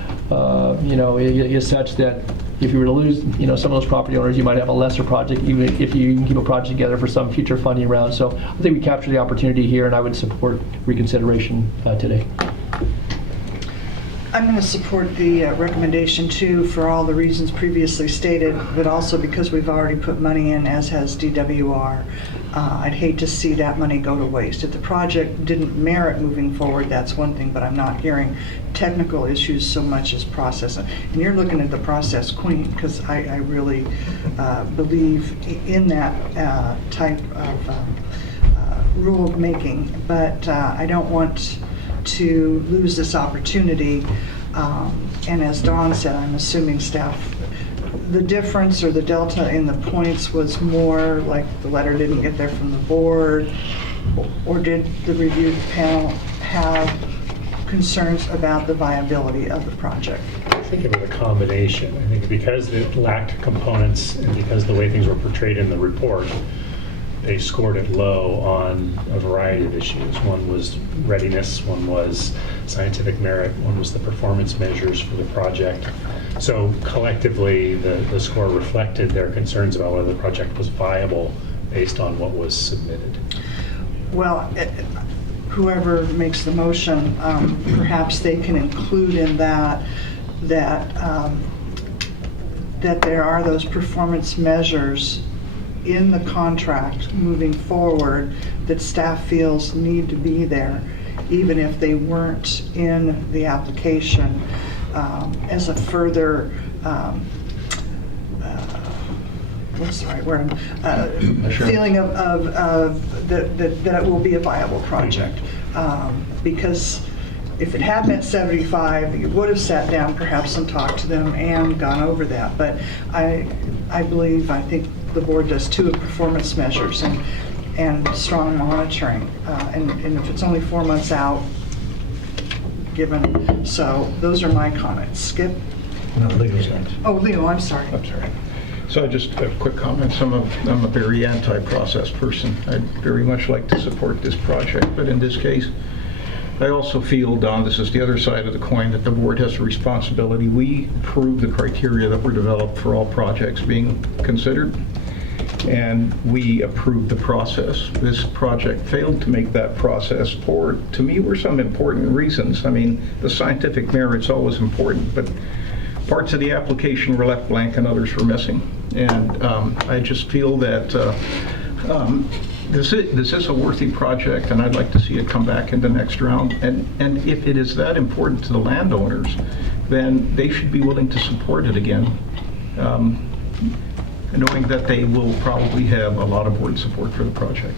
such that if you were to lose, some of those property owners, you might have a lesser project, even if you can keep a project together for some future funding round. So I think we capture the opportunity here, and I would support reconsideration today. I'm going to support the recommendation too, for all the reasons previously stated, but also because we've already put money in, as has DWR. I'd hate to see that money go to waste. If the project didn't merit moving forward, that's one thing, but I'm not hearing technical issues so much as process. And you're looking at the process queen, because I really believe in that type of rule making, but I don't want to lose this opportunity. And as Dawn said, I'm assuming staff, the difference or the delta in the points was more like the letter didn't get there from the board, or did the review panel have concerns about the viability of the project? I think it was a combination. I think because it lacked components and because the way things were portrayed in the report, they scored it low on a variety of issues. One was readiness, one was scientific merit, one was the performance measures for the project. So collectively, the score reflected their concerns about whether the project was viable based on what was submitted. Well, whoever makes the motion, perhaps they can include in that there are those performance measures in the contract moving forward that staff feels need to be there, even if they weren't in the application, as a further, what's the right word? Feeling of that it will be a viable project. Because if it had been 75, you would have sat down perhaps and talked to them and gone over that. But I think the board does too, performance measures and strong monitoring. And if it's only 4 months out, given, so those are my comments. Skip? No, Leo's next. Oh, Leo, I'm sorry. I'm sorry. So just a quick comment. I'm a very anti-process person. I'd very much like to support this project, but in this case, I also feel, Don, this is the other side of the coin, that the board has a responsibility. We approve the criteria that were developed for all projects being considered, and we approved the process. This project failed to make that process for, to me, were some important reasons. I mean, the scientific merit's always important, but parts of the application were left blank and others were missing. And I just feel that this is a worthy project, and I'd like to see it come back in the next round. And if it is that important to the landowners, then they should be willing to support it again, knowing that they will probably have a lot of board support for the project.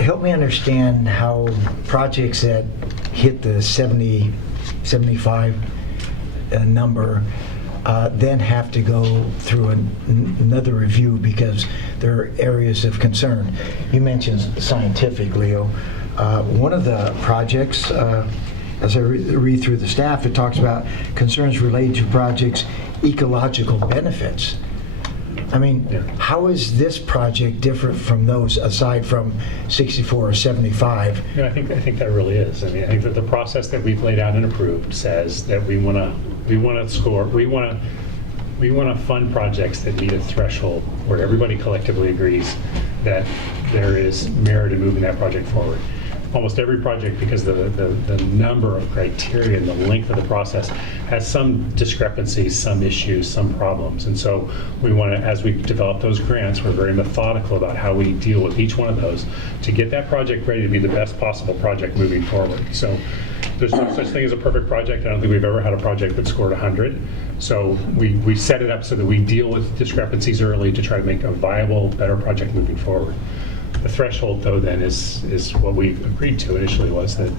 Help me understand how projects that hit the 70, 75 number then have to go through another review because there are areas of concern. You mentioned scientific, Leo. One of the projects, as I read through the staff, it talks about concerns related to projects' ecological benefits. I mean, how is this project different from those aside from 64 or 75? Yeah, I think that really is. I mean, I think that the process that we've laid out and approved says that we want to fund projects that meet a threshold where everybody collectively agrees that there is merit in moving that project forward. Almost every project, because the number of criteria and the length of the process has some discrepancies, some issues, some problems. And so we want to, as we develop those grants, we're very methodical about how we deal with each one of those to get that project ready to be the best possible project moving forward. So there's no such thing as a perfect project. I don't think we've ever had a project that scored 100. So we set it up so that we deal with discrepancies early to try to make a viable, better project moving forward. The threshold, though, then is what we agreed to initially, was that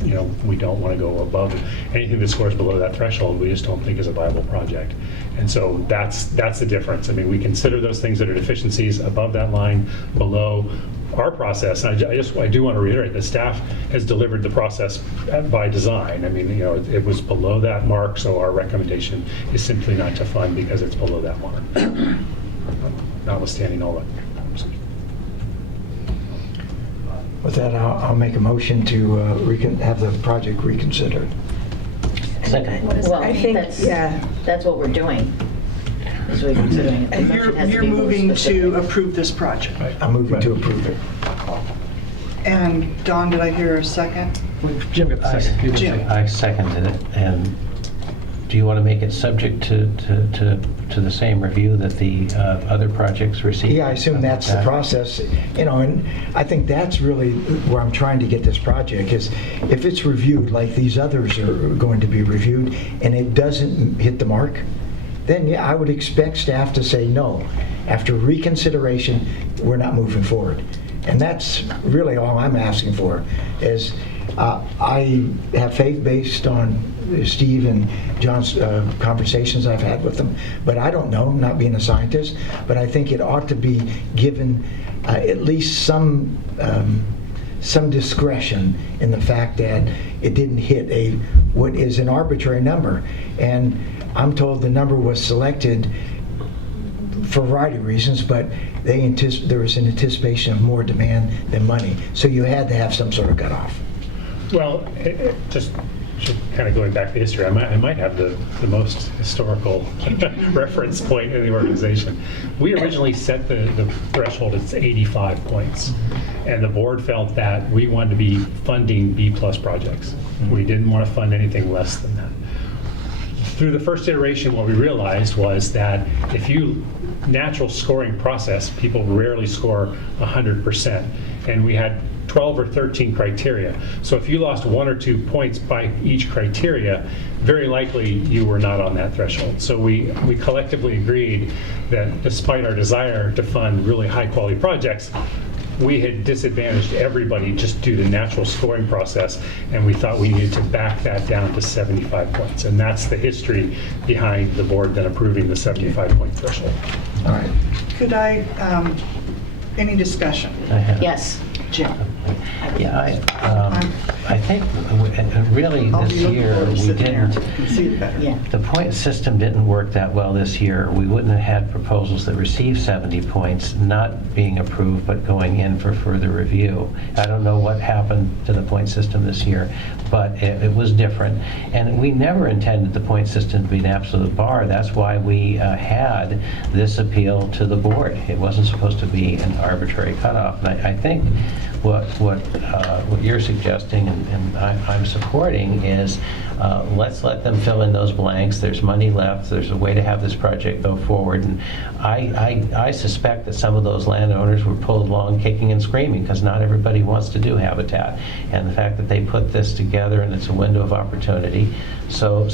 we don't want to go above anything that scores below that threshold. We just don't think is a viable project, and so that's the difference. I mean, we consider those things that are deficiencies above that line, below our process. And I do want to reiterate that staff has delivered the process by design. I mean, it was below that mark, so our recommendation is simply not to fund because it's below that mark, notwithstanding all that. With that, I'll make a motion to have the project reconsidered. Second. Well, I think, that's what we're doing. Is we're considering it. The And motion has to you're be more moving to specific. approve this project. I'm moving to approve it. And Don, did I hear a second? Jim got the second. Jim. I seconded it. And do you want to make it subject to the same review that the other projects received? Yeah, I assume that's the process, and I think that's really where I'm trying to get this project, is if it's reviewed like these others are going to be reviewed and it doesn't hit the mark, then yeah, I would expect staff to say no. After reconsideration, we're not moving forward. And that's really all I'm asking for, is I have faith based on Steve and John's conversations I've had with them, but I don't know, not being a scientist, but I think it ought to be given at least some discretion in the fact that it didn't hit what is an arbitrary number. And I'm told the number was selected for a variety of reasons, but there was an anticipation of more demand than money. So you had to have some sort of cutoff. Well, just kind of going back to history, I might have the most historical reference point in the organization. We originally set the threshold at 85 points, and the board felt that we wanted to be funding B-plus projects. We didn't want to fund anything less than that. Through the first iteration, what we realized was that if you natural scoring process, people rarely score 100%, and we had 12 or 13 criteria. So if you lost 1 or 2 points by each criteria, very likely you were not on that threshold. So we collectively agreed that despite our desire to fund really high quality projects, we had disadvantaged everybody just due to natural scoring process, and we thought we needed to back that down to 75 points. And that's the history behind the board then approving the 75-point threshold. All right. Could any discussion? Yes. Jim? Yeah, I think really this year we didn't, See it better. Yeah. the point system didn't work that well this year. We wouldn't have had proposals that received 70 points not being approved but going in for further review. I don't know what happened to the point system this year, but it was different. And we never intended the point system to be an absolute bar. That's why we had this appeal to the board. It wasn't supposed to be an arbitrary cutoff. And I think what you're suggesting and I'm supporting is let's let them fill in those blanks. There's money left. There's a way to have this project go forward. And I suspect that some of those landowners were pulled along kicking and screaming because not everybody wants to do habitat. And the fact that they put this together and it's a window of opportunity. So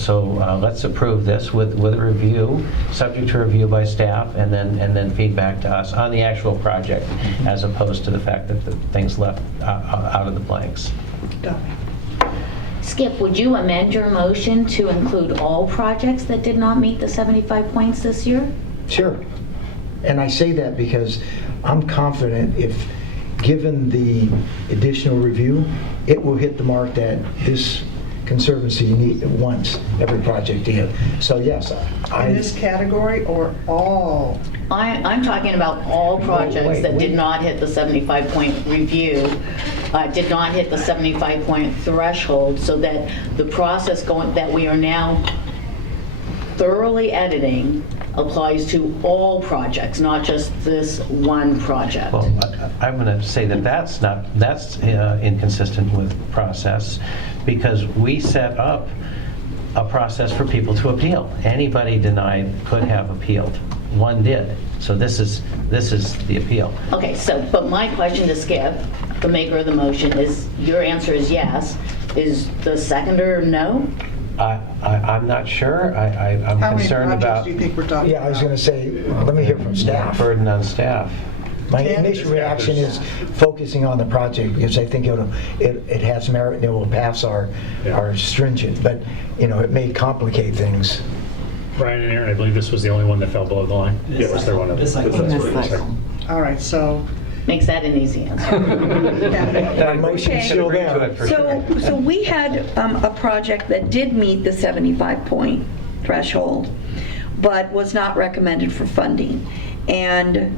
let's approve this with a review, subject to review by staff, and then feedback to us on the actual project, as opposed to the fact that the things left out of the blanks. Skip, would you amend your motion to include all projects that did not meet the 75 points this year? Sure. And I say that because I'm confident if given the additional review, it will hit the mark that this Conservancy wants every project to hit. So yes, In this category or all? I'm talking about all projects that did not hit the 75-point review, did not hit the 75-point threshold, so that the process that we are now thoroughly editing applies to all projects, not just this one project. Well, I'm going to say that that's inconsistent with process, because we set up a process for people to appeal. Anybody denied could have appealed. One did. So this is the appeal. Okay, so, but my question to Skip, the maker of the motion, is, your answer is yes. Is the seconder no? I'm not sure. I'm concerned about... How many projects do you think we're talking about? Yeah, I was going to say, let me hear from staff. Burden on staff. My initial reaction is focusing on the project, because I think it has merit and it will pass our stringent, but it may complicate things. Brian and Aaron, I believe this was the only one that fell below the line. Yes. Was there one of them? This cycle. All right, so Makes that an easy answer. My motion is still there. So we had a project that did meet the 75-point threshold, but was not recommended for funding. And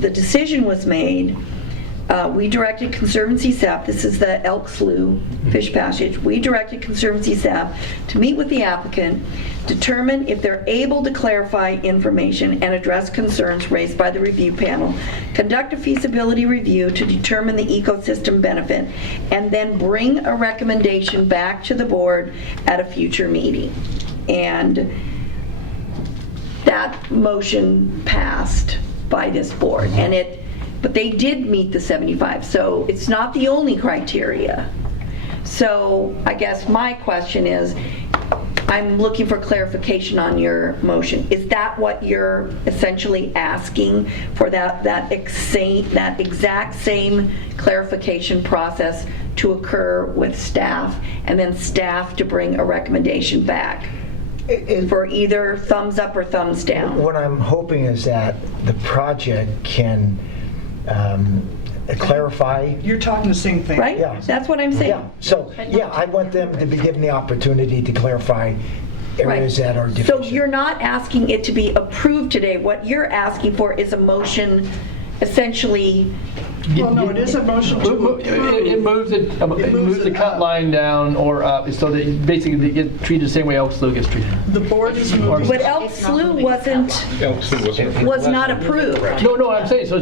the decision was made, we directed Conservancy staff, this is the Elk Slough fish passage, we directed Conservancy staff to meet with the applicant, determine if they're able to clarify information and address concerns raised by the review panel, conduct a feasibility review to determine the ecosystem benefit, and then bring a recommendation back to the board at a future meeting. And that motion passed by this board, but they did meet the 75, so it's not the only criteria. So I guess my question is, I'm looking for clarification on your motion. Is that what you're essentially asking for, that exact same clarification process to occur with staff, and then staff to bring a recommendation back for either thumbs up or thumbs down? What I'm hoping is that the project can clarify. you're talking the same thing. Right? Yeah. That's what I'm saying. Yeah, so, I want them to be given the opportunity to clarify areas that are So deficient. you're not asking it to be approved today. What you're asking for is a motion, essentially. Well, no, it is a motion to approve. It moves the cut line down or up, so that basically they get treated the same way Elk Slough gets treated. The board is moving. But Elk Slough was not approved. No, I'm saying, so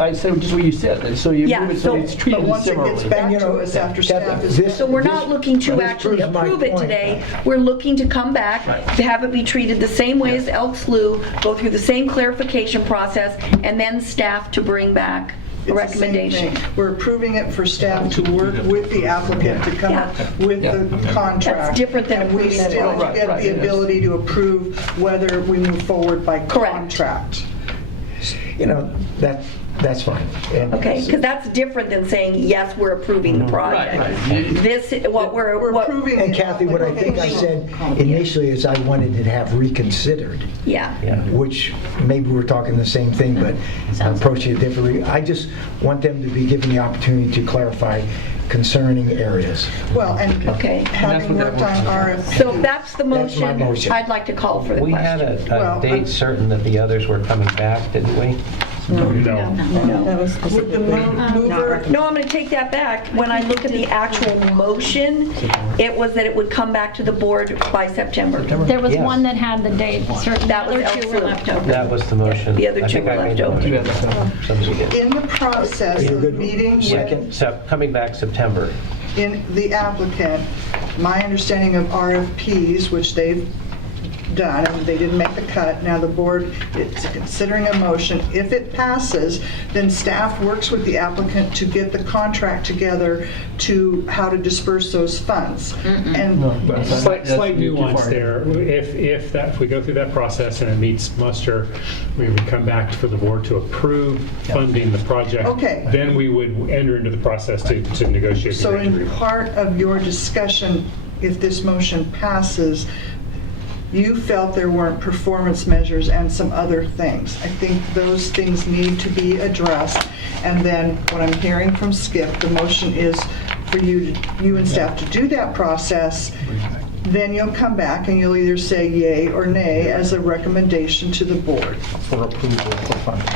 I said just what you said, so you Yeah, move it so it's treated But once it similarly. gets back to us after staff is... So we're not looking to this actually proves my approve it point. today. We're looking to come back, to have it be treated the same way as Elk Slough, go through the same clarification process, and then staff to bring back a It's the same recommendation. thing. We're approving it for staff to work with the applicant to come up with the contract. That's different than And we approving it. still Right, get the yes. ability to approve whether we move forward by contract. That's fine. And Okay, because that's different than saying, yes, we're approving the project. We're approving And the Kathy, what I think I said initially is I wanted it to have reconsidered, Yeah. which maybe we're talking the same thing, but approaching it differently. I just want them to be given the opportunity to clarify concerning areas. Well, and Okay. having worked on RFP. So if that's the That's my motion, motion. I'd like to call for the We had question. a date certain that the others were coming back, didn't we? No. That was Would the mover, No, I'm going to take that back. When I look at the actual motion, it was that it would come back to the board by September. There was Yes. one that had the date certain, the That was other two were Elk left Slough. over. That was the motion. The other I two think were I made left the over. motion. Somebody did. in the process You of good? meeting with Second. So coming back September. in the applicant, my understanding of RFPs, which they've done, and they didn't make the cut, now the board is considering a motion. If it passes, then staff works with the applicant to get the contract together to how to disperse those funds. And Slight nuance there. If we go through that process and it meets muster, we would come back for the board to approve funding the project. Okay. Then we would enter into the process to negotiate the so grant in agreement. part of your discussion, if this motion passes, you felt there weren't performance measures and some other things. I think those things need to be addressed. And then what I'm hearing from Skip, the motion is for you and staff to do that process. Then you'll come back and you'll either say yay or nay as a recommendation to the board. For approval for funding.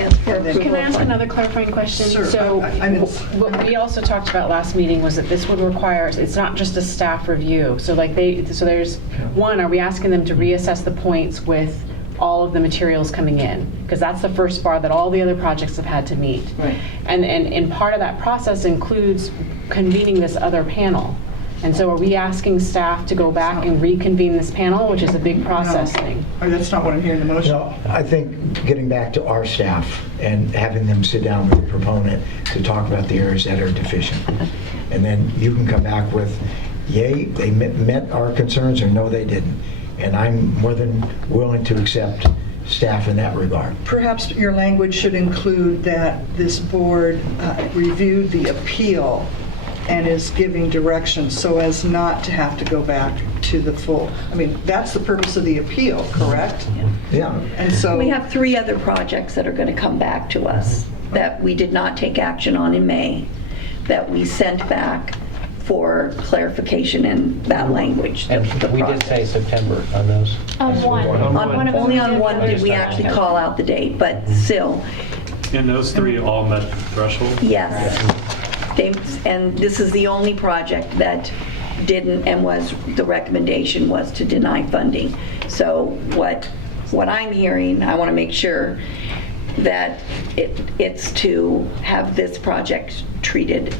Yes, for And then- Can I ask another clarifying question? Sure. So I'm- what we also talked about last meeting was that this would require, it's not just a staff review. So like so there's, one, are we asking them to reassess the points with all of the materials coming in? Because that's the first bar that all the other projects have had to meet. Right. And part of that process includes convening this other panel. And so are we asking staff to go back and reconvene this panel, which is a big process thing? Or that's not what I'm hearing in the motion. No, I think getting back to our staff and having them sit down with the proponent to talk about the areas that are deficient. And then you can come back with, yay, they met our concerns, or no, they didn't. And I'm more than willing to accept staff in that regard. Perhaps your language should include that this board reviewed the appeal and is giving direction so as not to have to go back to the full. I mean, that's the purpose of the appeal, correct? Yeah. And so We have 3 other projects that are going to come back to us that we did not take action on in May, that we sent back for clarification in that language. And the we did say September on those. On one. On one of them Only we on did one did we notice. actually call out the date, but still, And those 3 all met the threshold? yes. And this is the only project that didn't, and the recommendation was to deny funding. So what I'm hearing, I want to make sure that it's to have this project treated,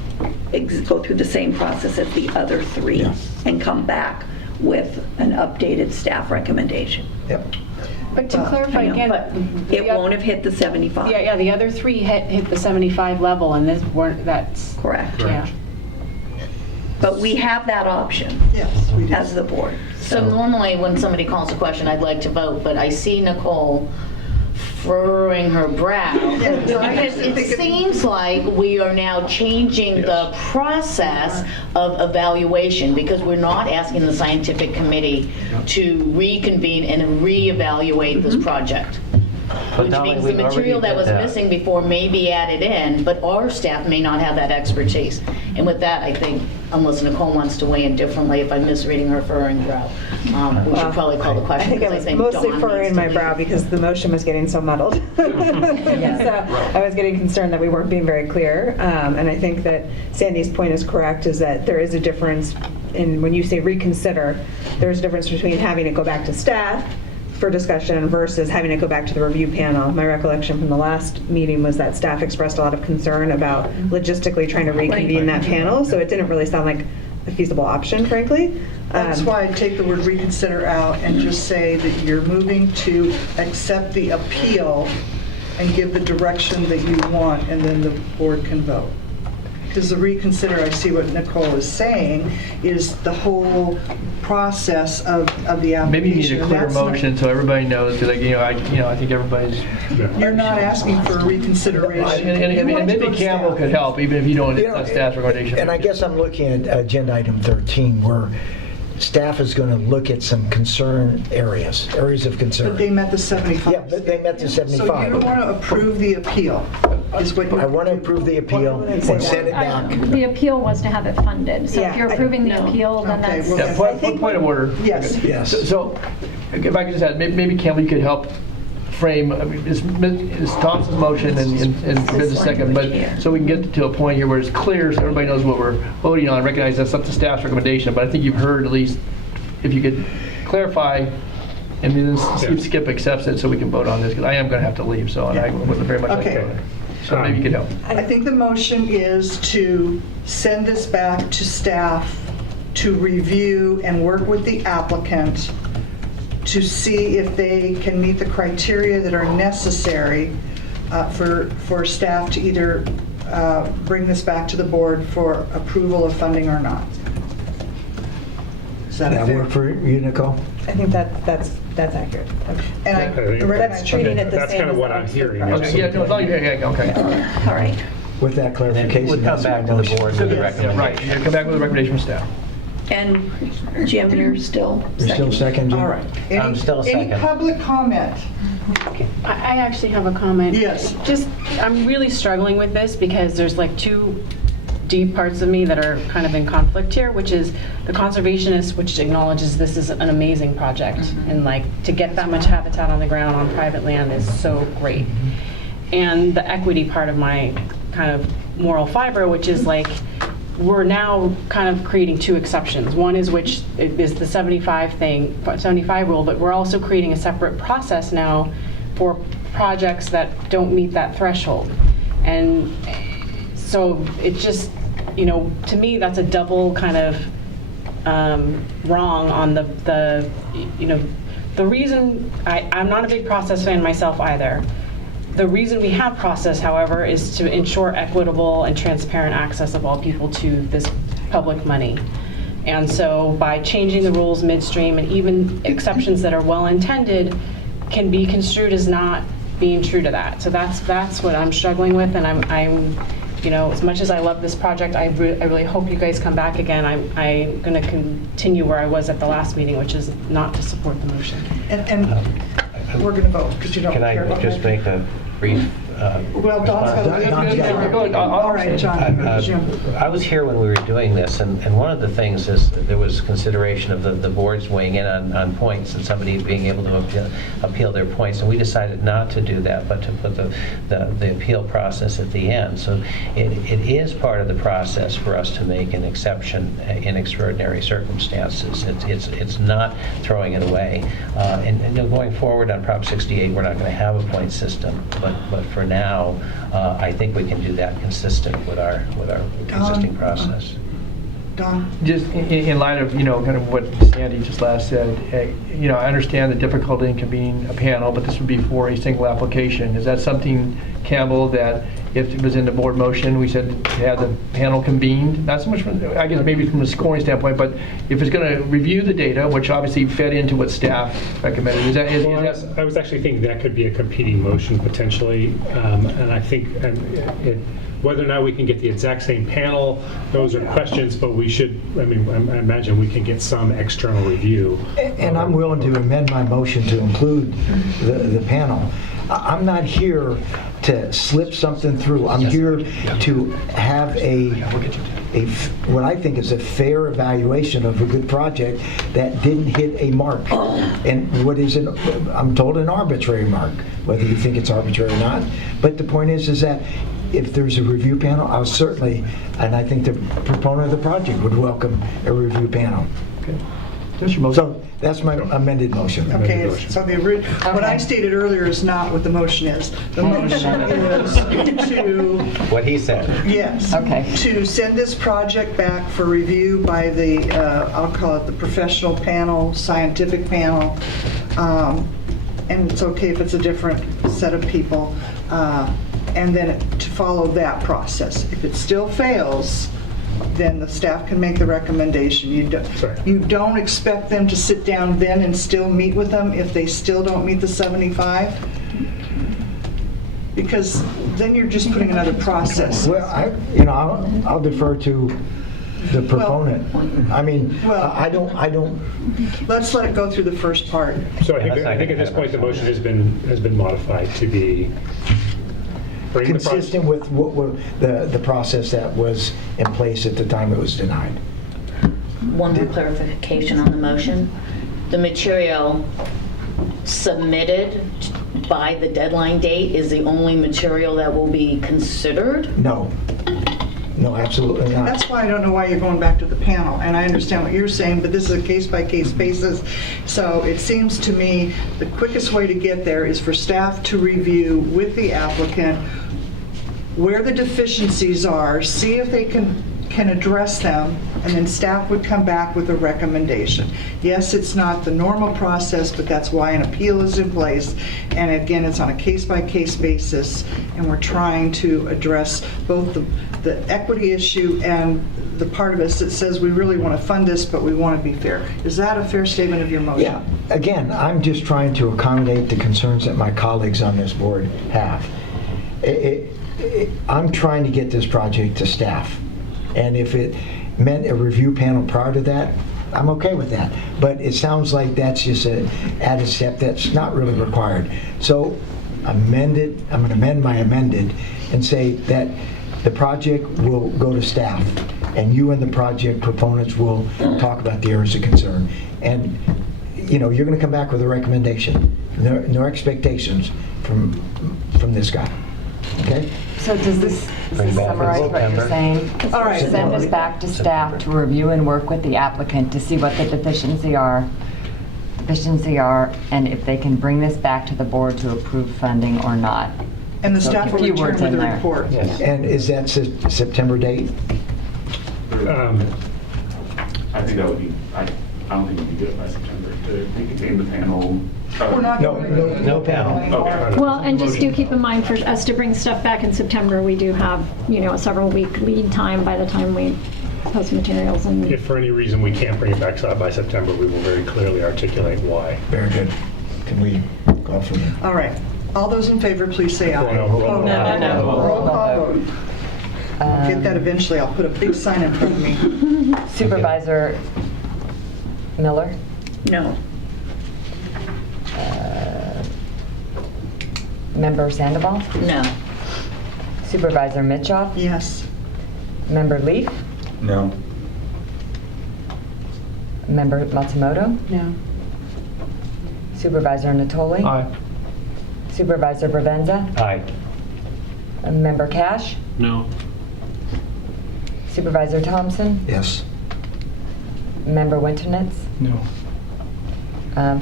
go through the same process as the other 3 and come back with an updated staff recommendation. Yep. But to clarify I know, again, but it won't have hit the 75. Yeah, the other 3 hit the 75 level, and this weren't, that's. Correct. Yeah. But we have that option yes, we do. as the board. So normally, when somebody calls a question, I'd like to vote, but I see Nicole furrowing her brow. Because it seems like we are now changing the process of evaluation, because we're not asking the scientific committee to reconvene and reevaluate this project. But Which Dolly, means the we already material that did was that. missing before may be added in, but our staff may not have that expertise. And with that, I think, unless Nicole wants to weigh in differently, if I'm misreading her furrowing brow, we should probably call the I question. think I because was mostly Dawn furrowing needs my to brow leave. because the motion was getting so muddled. So I was getting concerned that we weren't being very clear. And I think that Sandy's point is correct, is that there is a difference in, when you say reconsider, there's a difference between having it go back to staff for discussion versus having it go back to the review panel. My recollection from the last meeting was that staff expressed a lot of concern about logistically trying to reconvene that panel, so it didn't really sound like a feasible option, frankly. That's why I take the word reconsider out and just say that you're moving to accept the appeal and give the direction that you want, and then the board can vote. Because the reconsider, I see what Nicole is saying, is the whole process of the application. Maybe you need a clear That's not- motion so everybody knows, because I think everybody's. You're not asking for a reconsideration. And maybe Campbell could help, even if you don't, that's staff's recommendation. And I guess I'm looking at agenda item 13, where staff is going to look at some areas of concern. But they met the 75. Yeah, but they met the So you 75. don't want to approve the appeal, is what you... I want to approve the appeal and send it back. The appeal was to have it funded, so if you're approving the appeal, then Okay, that's. well, Yeah, point of order. Yes. Yes. So, if I could just add, maybe Campbell, you could help frame, I mean, it's Thompson's motion and Vince's second, but so we can get to a point here where it's clear so everybody knows what we're voting on, recognize that's up to staff's recommendation, but I think you've heard at least, if you could clarify, and then see if Skip accepts it so we can vote on this, because I am going to have to leave, so, and I would very much like to Okay. vote. So maybe you could help. I think the motion is to send this back to staff to review and work with the applicant to see if they can meet the criteria that are necessary for staff to either bring this back to the board for approval of funding or not. Is that That fair? work for you, Nicole? I think that's accurate. And I think That's treating it the that's same kind of as what the I'm next hearing. project. Okay, yeah, no, okay. All right. With that And then clarification, we'll come that's my back to the motion. board with the Yeah, recommendation. right, you come back with a recommendation from staff. And Jim, you're still You're still second, Jim? All right. I'm still Any second. public comment? I actually have a comment. Yes. Just, I'm really struggling with this because there's like two deep parts of me that are kind of in conflict here, which is the conservationist, which acknowledges this is an amazing project. And like, to get that much habitat on the ground on private land is so great. And the equity part of my kind of moral fiber, which is like, we're now kind of creating two exceptions. One is which is the 75 rule, but we're also creating a separate process now for projects that don't meet that threshold. And so it just, you know, to me, that's a double kind of wrong on the you know, the reason, I'm not a big process fan myself either. The reason we have process, however, is to ensure equitable and transparent access of all people to this public money. And so by changing the rules midstream, and even exceptions that are well-intended can be construed as not being true to that. So that's what I'm struggling with, and I'm you know, as much as I love this project, I really hope you guys come back again. I'm going to continue where I was at the last meeting, which is not to support the motion. And we're going to vote because you don't Can care I about just it. make a brief Well, Don's got to all right, John. Jim. I was here when we were doing this, and one of the things is there was consideration of the boards weighing in on points and somebody being able to appeal their points, and we decided not to do that, but to put the appeal process at the end. So it is part of the process for us to make an exception in extraordinary circumstances. It's not throwing it away. And going forward on Prop 68, we're not going to have a point system, but for now, I think we can do that consistent with our existing process. Don? Just in light of, you know, kind of what Sandy just last said, you know, I understand the difficulty in convening a panel, but this would be for a single application. Is that something, Campbell, that if it was in the board motion, we said to have the panel convened? Not so much from, I guess maybe from a scoring standpoint, but if it's going to review the data, which obviously fed into what staff recommended, is that? I was actually thinking that could be a competing motion potentially, and I think whether or not we can get the exact same panel, those are questions, but we should, I mean, I imagine we can get some external review. And I'm willing to amend my motion to include the panel. I'm not here to slip something through. I'm here to have what I think is a fair evaluation of a good project that didn't hit a mark. And what is I'm told, an arbitrary mark, whether you think it's arbitrary or not. But the point is that if there's a review panel, I'll certainly, and I think the proponent of the project would welcome a review panel. Okay. That's your motion. So that's my amended motion. Okay, so what I stated earlier is not what the motion is. The motion is to... What he said. Yes. Okay. To send this project back for review by the, I'll call it the professional panel, scientific panel, and it's okay if it's a different set of people, and then to follow that process. If it still fails, then the staff can make the recommendation. You don't expect them to sit down then and still meet with them if they still don't meet the 75? Because then you're just putting another process. Well, I'll defer to the proponent. I mean, I don't. Let's let it go through the first part. So I think at this point the motion has been modified to be consistent with what the process that was in place at the time it was denied. One more clarification on the motion. The material submitted by the deadline date is the only material that will be considered? No, absolutely not. That's why I don't know why you're going back to the panel, and I understand what you're saying, but this is a case-by-case basis. So it seems to me the quickest way to get there is for staff to review with the applicant where the deficiencies are, see if they can address them, and then staff would come back with a recommendation. Yes, it's not the normal process, but that's why an appeal is in place. And again, it's on a case-by-case basis, and we're trying to address both the equity issue and the part of us that says we really want to fund this, but we want to be fair. Is that a fair statement of your motion? Yeah. Again, I'm just trying to accommodate the concerns that my colleagues on this board have. I'm trying to get this project to staff. And if it meant a review panel prior to that, I'm okay with that. But it sounds like that's just an added step that's not really required. So I'm going to amend my amended and say that the project will go to staff, and you and the project proponents will talk about the areas of concern. And, you're going to come back with a recommendation. No expectations from this guy. Okay? So does this Bring back in summarize what you're September. saying? All right. Send us back to staff to review and work with the applicant to see what the deficiency are, and if they can bring this back to the board to approve funding or not. And the So staff a will few return words with in a there. report. And is that September date? I think that would be, I don't think we can do it by September to contain the panel. We're not No panel. Okay. Well, and just do keep in mind for us to bring stuff back in September, we do have, a several-week lead time by the time we post materials and. If for any reason we can't bring it back by September, we will very clearly articulate why. Very good. Can we call for them? All right. All those in favor, please say aye. No, roll call. No. Roll call vote. I'll get that eventually. I'll put a big sign in front of me. Supervisor Miller? No. Member Sandoval? No. Supervisor Mitchoff? Yes. Member Leaf? No. Member Matsumoto? No. Supervisor Natoli? Aye. Supervisor Bravenza? Aye. Member Cash? No. Supervisor Thompson? Yes. Member Winternitz? No.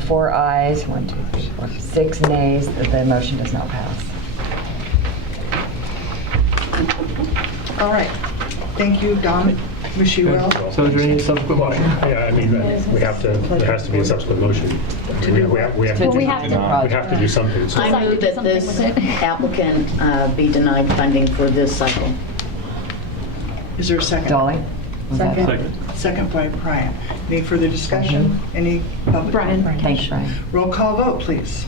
4 ayes, 1, 2, 3, 4, 6 nays. The motion does not pass. All right. Thank you, Don. Wish you well. So is there any subsequent motion? Yeah, I mean, we have to, there has to be a subsequent motion. We have Well, we have to. we have to do something. So I move that this applicant be denied funding for this cycle. Is there a second? Dolly? Was that- Second. Second by Brian. Any further discussion? Any public? Brian. Thanks, Brian. Roll call vote, please.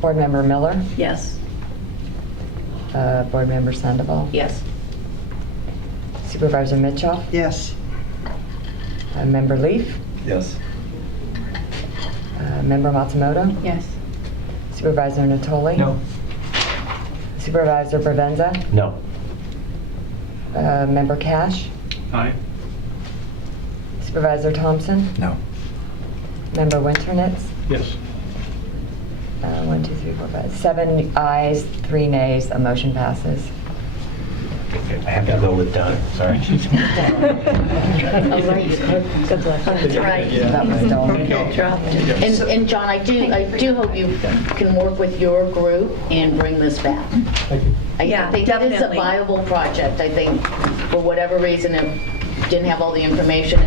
Board Member Miller? Yes. Board Member Sandoval? Yes. Supervisor Mitchoff? Yes. Member Leaf? Yes. Member Matsumoto? Yes. Supervisor Natoli? No. Supervisor Bravenza? No. Member Cash? Aye. Supervisor Thompson? No. Member Winternitz? Yes. 1, 2, 3, 4, 5. 7 ayes, 3 nays. A motion passes. I have to go with Don, sorry. All right. Good luck. That's right. That was Dolly. Dropped it. And John, I do hope you can work with your group and bring this back. Yeah, I think it is a definitely. viable project. I think for whatever reason it didn't have all the information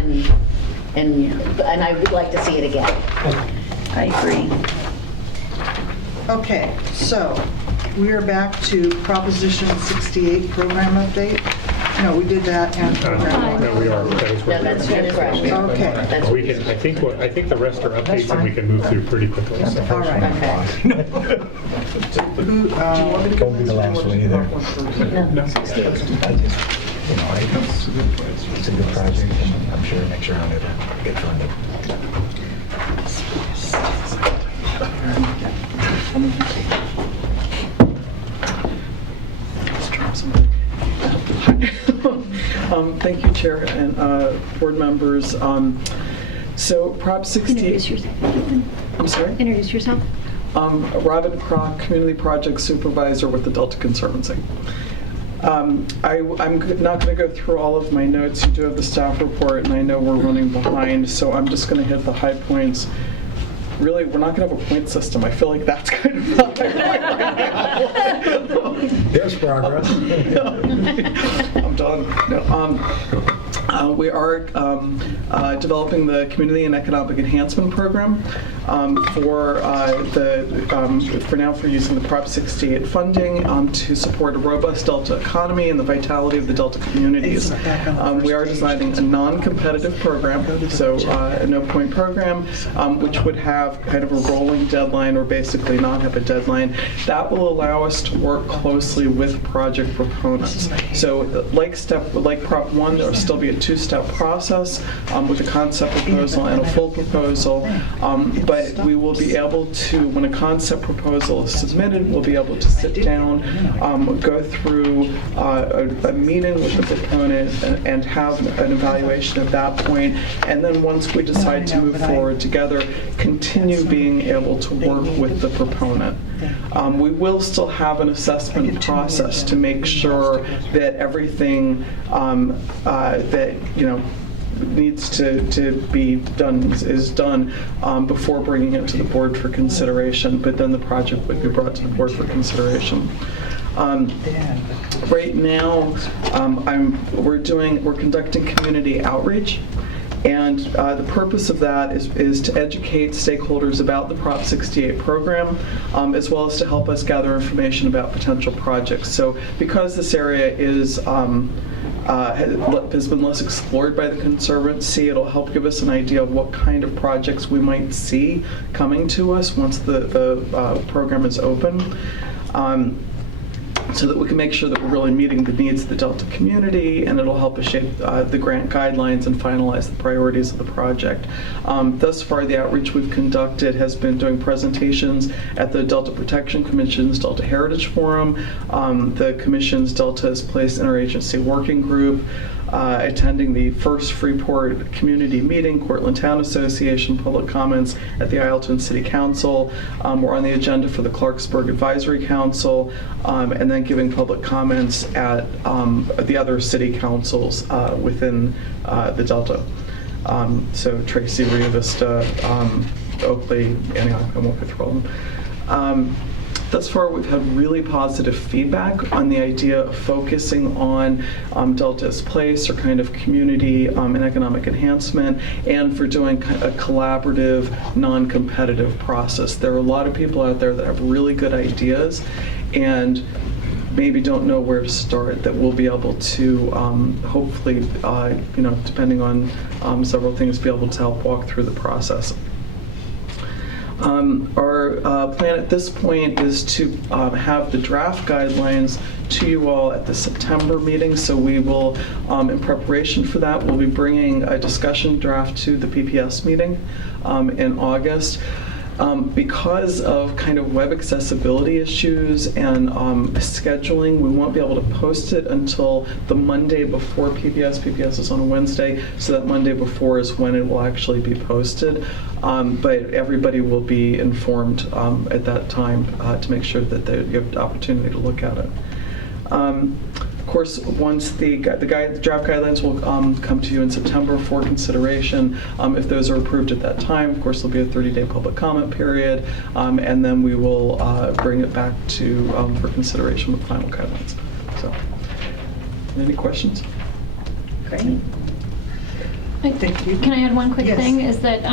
and I would like to see it again. I agree. Okay, so we are back to Proposition 68 program update. No, we did that and program. no, we are, that is No, where we that's are. correct. Okay, That's We can, I think the rest are updates and we can move through pretty quickly. So. all right. okay. Who, Won't be the last one either. No. I just, it's a good project, and I'm sure next round it'll get funded. Thank you, Chair and board members. So Prop 60. Introduce yourself. I'm sorry? Introduce yourself. Robin Prock, Community Project Supervisor with the Delta Conservancy. I'm not going to go through all of my notes. You do have the staff report, and I know we're running behind, so I'm just going to hit the high points. Really, we're not going to have a point system. I feel like that's kind of the high point right now. There's progress. I'm done. No, We are developing the Community and Economic Enhancement Program for using the Prop 68 funding to support a robust Delta economy and the vitality of the Delta communities. We are designing a non-competitive program, so a no-point program, which would have kind of a rolling deadline or basically not have a deadline. That will allow us to work closely with project proponents. So like Prop 1, there will still be a two-step process with a concept proposal and a full proposal, but we will be able to, when a concept proposal is submitted, we'll be able to sit down, go through a meeting with the proponent and have an evaluation at that point, and then once we decide to move forward together, continue being able to work with the proponent. We will still have an assessment process to make sure that everything that needs to be done is done before bringing it to the board for consideration, but then the project would be brought to the board for consideration. Right now, we're conducting community outreach. And the purpose of that is to educate stakeholders about the Prop 68 program, as well as to help us gather information about potential projects. So because this area has been less explored by the Conservancy, it'll help give us an idea of what kind of projects we might see coming to us once the program is open. So that we can make sure that we're really meeting the needs of the Delta community, and it'll help us shape the grant guidelines and finalize the priorities of the project. Thus far, the outreach we've conducted has been doing presentations at the Delta Protection Commission's Delta Heritage Forum, the Commission's Delta's Place Interagency Working Group, attending the first Freeport Community Meeting, Cortland Town Association, public comments at the Isleton City Council. We're on the agenda for the Clarksburg Advisory Council, and then giving public comments at the other city councils within the Delta. So Tracy, Rio Vista, Oakley, anyway, I won't go through all of them. Thus far, we've had really positive feedback on the idea of focusing on Delta's place or kind of community and economic enhancement, and for doing a collaborative, non-competitive process. There are a lot of people out there that have really good ideas and maybe don't know where to start, that we'll be able to hopefully, depending on several things, be able to help walk through the process. Our plan at this point is to have the draft guidelines to you all at the September meeting. So we will, in preparation for that, we'll be bringing a discussion draft to the PPS meeting in August. Because of kind of web accessibility issues and scheduling, we won't be able to post it until the Monday before PPS. PPS is on a Wednesday, so that Monday before is when it will actually be posted. But everybody will be informed at that time to make sure that you have the opportunity to look at it. Of course, once the draft guidelines will come to you in September for consideration. If those are approved at that time, of course, there'll be a 30-day public comment period, and then we will bring it back to for consideration with final guidelines. So, any questions? Great. Thank you. Can I add one quick Yes. thing? Is that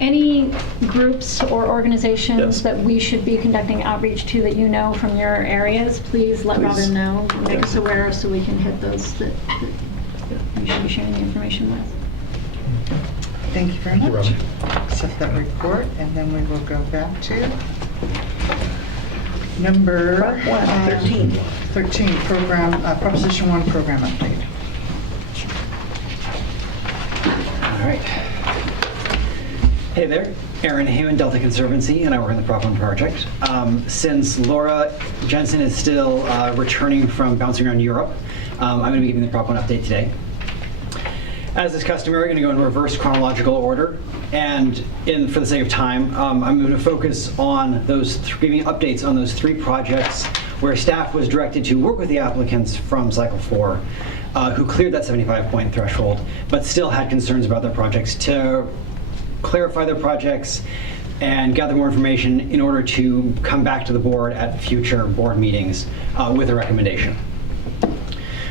any groups or organizations that we should be conducting outreach to that you know from your areas, please let Robin know, make us aware so we can hit those that we should be sharing the information with. Thank you very much. Accept that report, and then we will go back to number 13. 13, Proposition 1 program update. All right. Hey there, Aaron Heyman, Delta Conservancy, and I work on the Prop 1 project. Since Laura Jensen is still returning from bouncing around Europe, I'm going to be giving the Prop 1 update today. As is customary, we're going to go in reverse chronological order, and for the sake of time, I'm going to focus on giving updates on those 3 projects where staff was directed to work with the applicants from Cycle 4 who cleared that 75-point threshold, but still had concerns about their projects, to clarify their projects and gather more information in order to come back to the board at future board meetings with a recommendation.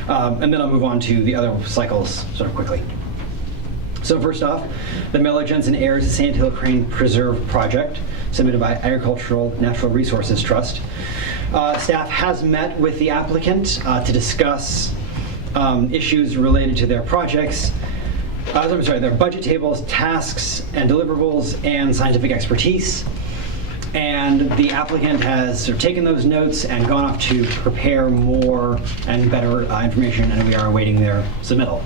And then I'll move on to the other cycles sort of quickly. So first off, the Miller Jensen Ayers Sand Hill Crane Preserve Project, submitted by Agricultural Natural Resources Trust. Staff has met with the applicant to discuss issues related to their projects, their budget tables, tasks and deliverables, and scientific expertise. And the applicant has sort of taken those notes and gone off to prepare more and better information, and we are awaiting their submittal.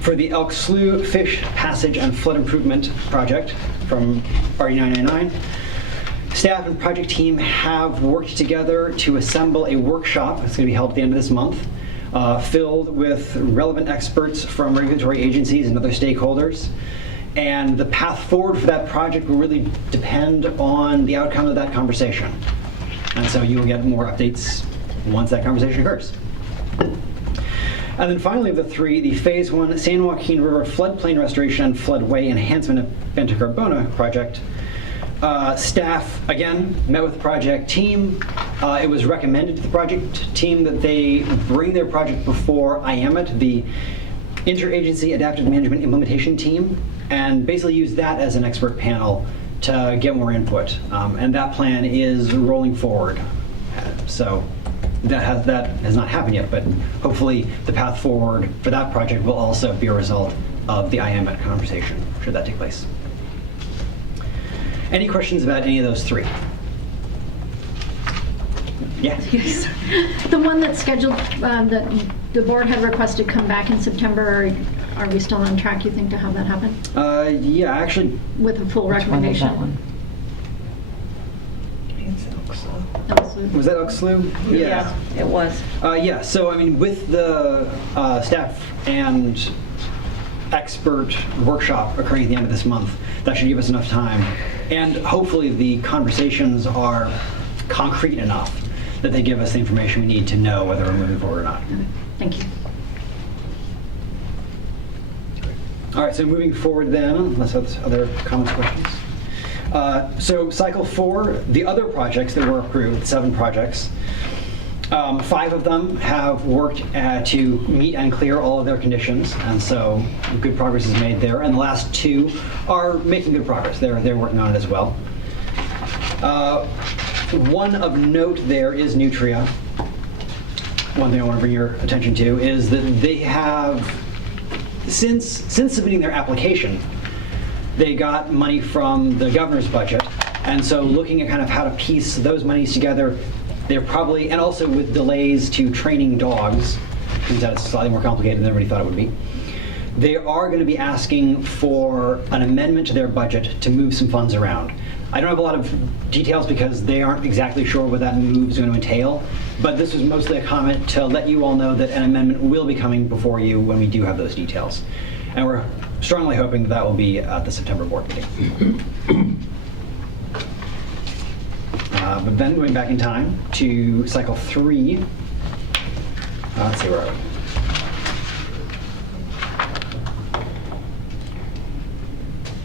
For the Elk Slough Fish Passage and Flood Improvement Project from RE999, staff and project team have worked together to assemble a workshop. It's going to be held at the end of this month, filled with relevant experts from regulatory agencies and other stakeholders. And the path forward for that project will really depend on the outcome of that conversation. And so you will get more updates once that conversation occurs. And then finally, of the three, the Phase 1 San Joaquin River Floodplain Restoration and Floodway Enhancement of Benta Carbona project. Staff, again, met with the project team. It was recommended to the project team that they bring their project before IAMIT, the Interagency Adaptive Management Implementation Team, and basically use that as an expert panel to get more input. And that plan is rolling forward. So that has not happened yet, but hopefully the path forward for that project will also be a result of the IAMIT conversation, should that take place. Any questions about any of those three? Yeah. Yes. The one that's scheduled, that the board had requested come back in September, are we still on track, you think, to have that happen? Yeah, actually. With a full recommendation? Was that Elk Slough? Yeah, it was. Yeah, so I mean, with the staff and expert workshop occurring at the end of this month, that should give us enough time. And hopefully the conversations are concrete enough that they give us the information we need to know whether we're moving forward or not. Thank you. All right, so moving forward then, unless there's other comments, questions. So cycle 4, the other projects that were approved, 7 projects, 5 of them have worked to meet and clear all of their conditions, and so good progress is made there. And the last 2 are making good progress. They're working on it as well. One of note there is Nutria. One thing I want to bring your attention to is that they have, since submitting their application, they got money from the governor's budget, and so looking at kind of how to piece those monies together, they're probably, and also with delays to training dogs, turns out it's slightly more complicated than everybody thought it would be, they are going to be asking for an amendment to their budget to move some funds around. I don't have a lot of details because they aren't exactly sure what that move is going to entail, but this was mostly a comment to let you all know that an amendment will be coming before you when we do have those details. And we're strongly hoping that will be at the September board meeting. But then going back in time to cycle 3, let's see where are we?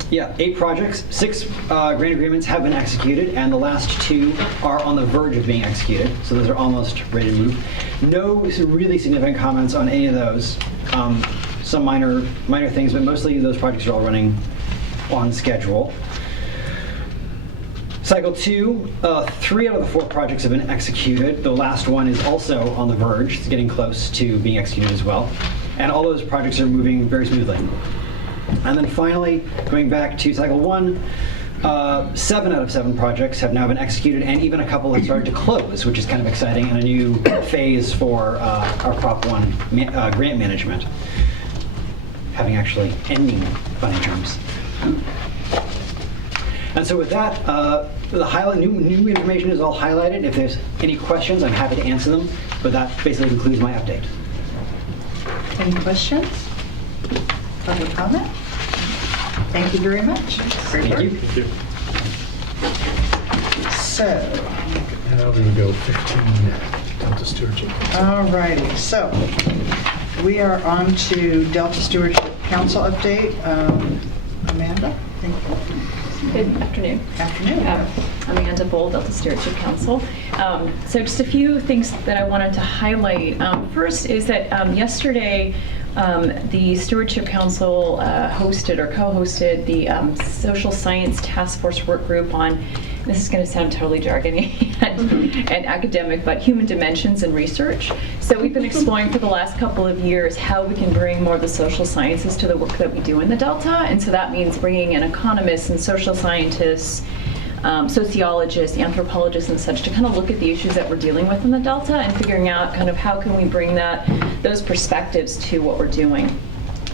Yeah, 8 projects, 6 grant agreements have been executed, and the last 2 are on the verge of being executed. So those are almost ready to move. No really significant comments on any of those. Some minor things, but mostly those projects are all running on schedule. Cycle 2, 3 out of the 4 projects have been executed. The last one is also on the verge. It's getting close to being executed as well. And all those projects are moving very smoothly. And then finally, going back to cycle 1, 7 out of 7 projects have now been executed, and even a couple have started to close, which is kind of exciting, and a new phase for our Prop 1 grant management, having actually ending funding terms. And so with that, the new information is all highlighted. If there's any questions, I'm happy to answer them, but that basically concludes my update. Any questions? Public comment? Thank you very much. Great work. Thank you. So, Now we would go 15 Delta Stewardship. all righty. So, we are on to Delta Stewardship Council update. Amanda, thank you. Good afternoon. Afternoon. Amanda Bull, Delta Stewardship Council. So just a few things that I wanted to highlight. First is that yesterday, the Stewardship Council hosted or co-hosted the Social Science Task Force Work Group on, this is going to sound totally jargony and academic, but human dimensions in research. So we've been exploring for the last couple of years how we can bring more of the social sciences to the work that we do in the Delta. And so that means bringing in economists and social scientists, sociologists, anthropologists and such to kind of look at the issues that we're dealing with in the Delta and figuring out kind of how can we bring those perspectives to what we're doing.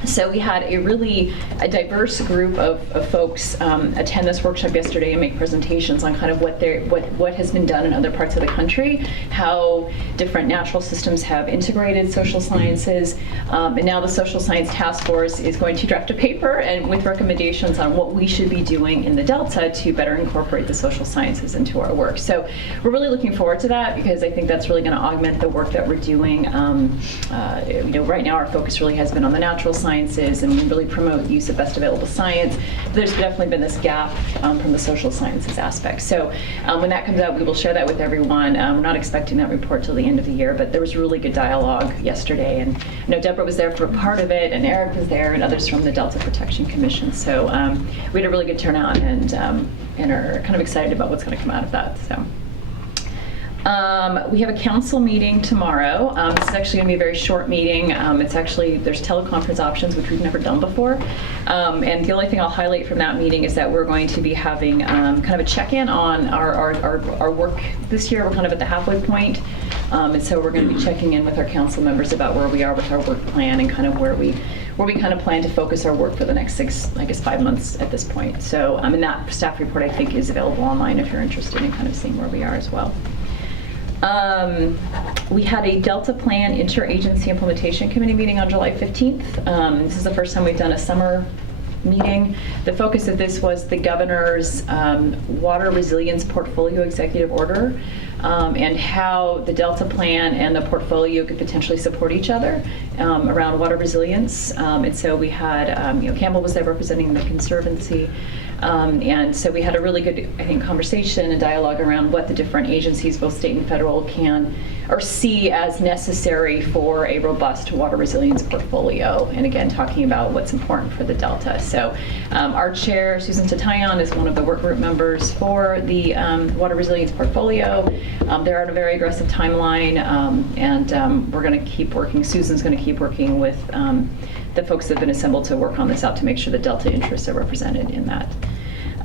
So we had a diverse group of folks attend this workshop yesterday and make presentations on kind of what has been done in other parts of the country, how different natural systems have integrated social sciences, and now the Social Science Task Force is going to draft a paper and with recommendations on what we should be doing in the Delta to better incorporate the social sciences into our work. So we're really looking forward to that because I think that's really going to augment the work that we're doing. Right now our focus really has been on the natural sciences and we really promote the use of best available science. There's definitely been this gap from the social sciences aspect. So when that comes out, we will share that with everyone. We're not expecting that report till the end of the year, but there was really good dialogue yesterday. And I know Deborah was there for part of it, and Eric was there, and others from the Delta Protection Commission. So we had a really good turnout and are kind of excited about what's going to come out of that. So. We have a council meeting tomorrow. This is actually going to be a very short meeting. There's teleconference options, which we've never done before. And the only thing I'll highlight from that meeting is that we're going to be having kind of a check-in on our work this year. We're kind of at the halfway point. And so we're going to be checking in with our council members about where we are with our work plan and kind of where we kind of plan to focus our work for the next 5 months at this point. So and that staff report, I think, is available online if you're interested in kind of seeing where we are as well. We had a Delta Plan Interagency Implementation Committee meeting on July 15th. This is the first time we've done a summer meeting. The focus of this was the governor's Water Resilience Portfolio Executive Order and how the Delta Plan and the portfolio could potentially support each other around water resilience. And so we had, Campbell was there representing the Conservancy. And so we had a really good, I think, conversation and dialogue around what the different agencies, both state and federal, can or see as necessary for a robust water resilience portfolio. And again, talking about what's important for the Delta. So our chair, Susan Tatayan, is one of the work group members for the water resilience portfolio. They're on a very aggressive timeline, and we're going to keep working. Susan's going to keep working with the folks that have been assembled to work on this out to make sure the Delta interests are represented in that.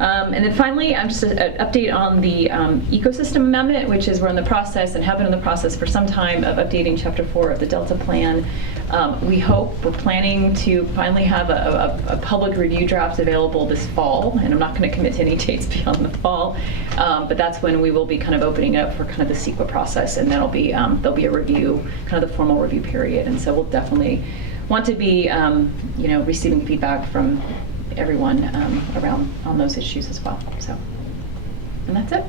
And then finally, just an update on the ecosystem amendment, which is we're in the process and have been in the process for some time of updating Chapter 4 of the Delta Plan. We're planning to finally have a public review draft available this fall, and I'm not going to commit to any dates beyond the fall, but that's when we will be kind of opening up for kind of the CEQA process, and there'll be a review, kind of the formal review period, and so we'll definitely want to be, receiving feedback from everyone around on those issues as well. So, and that's it.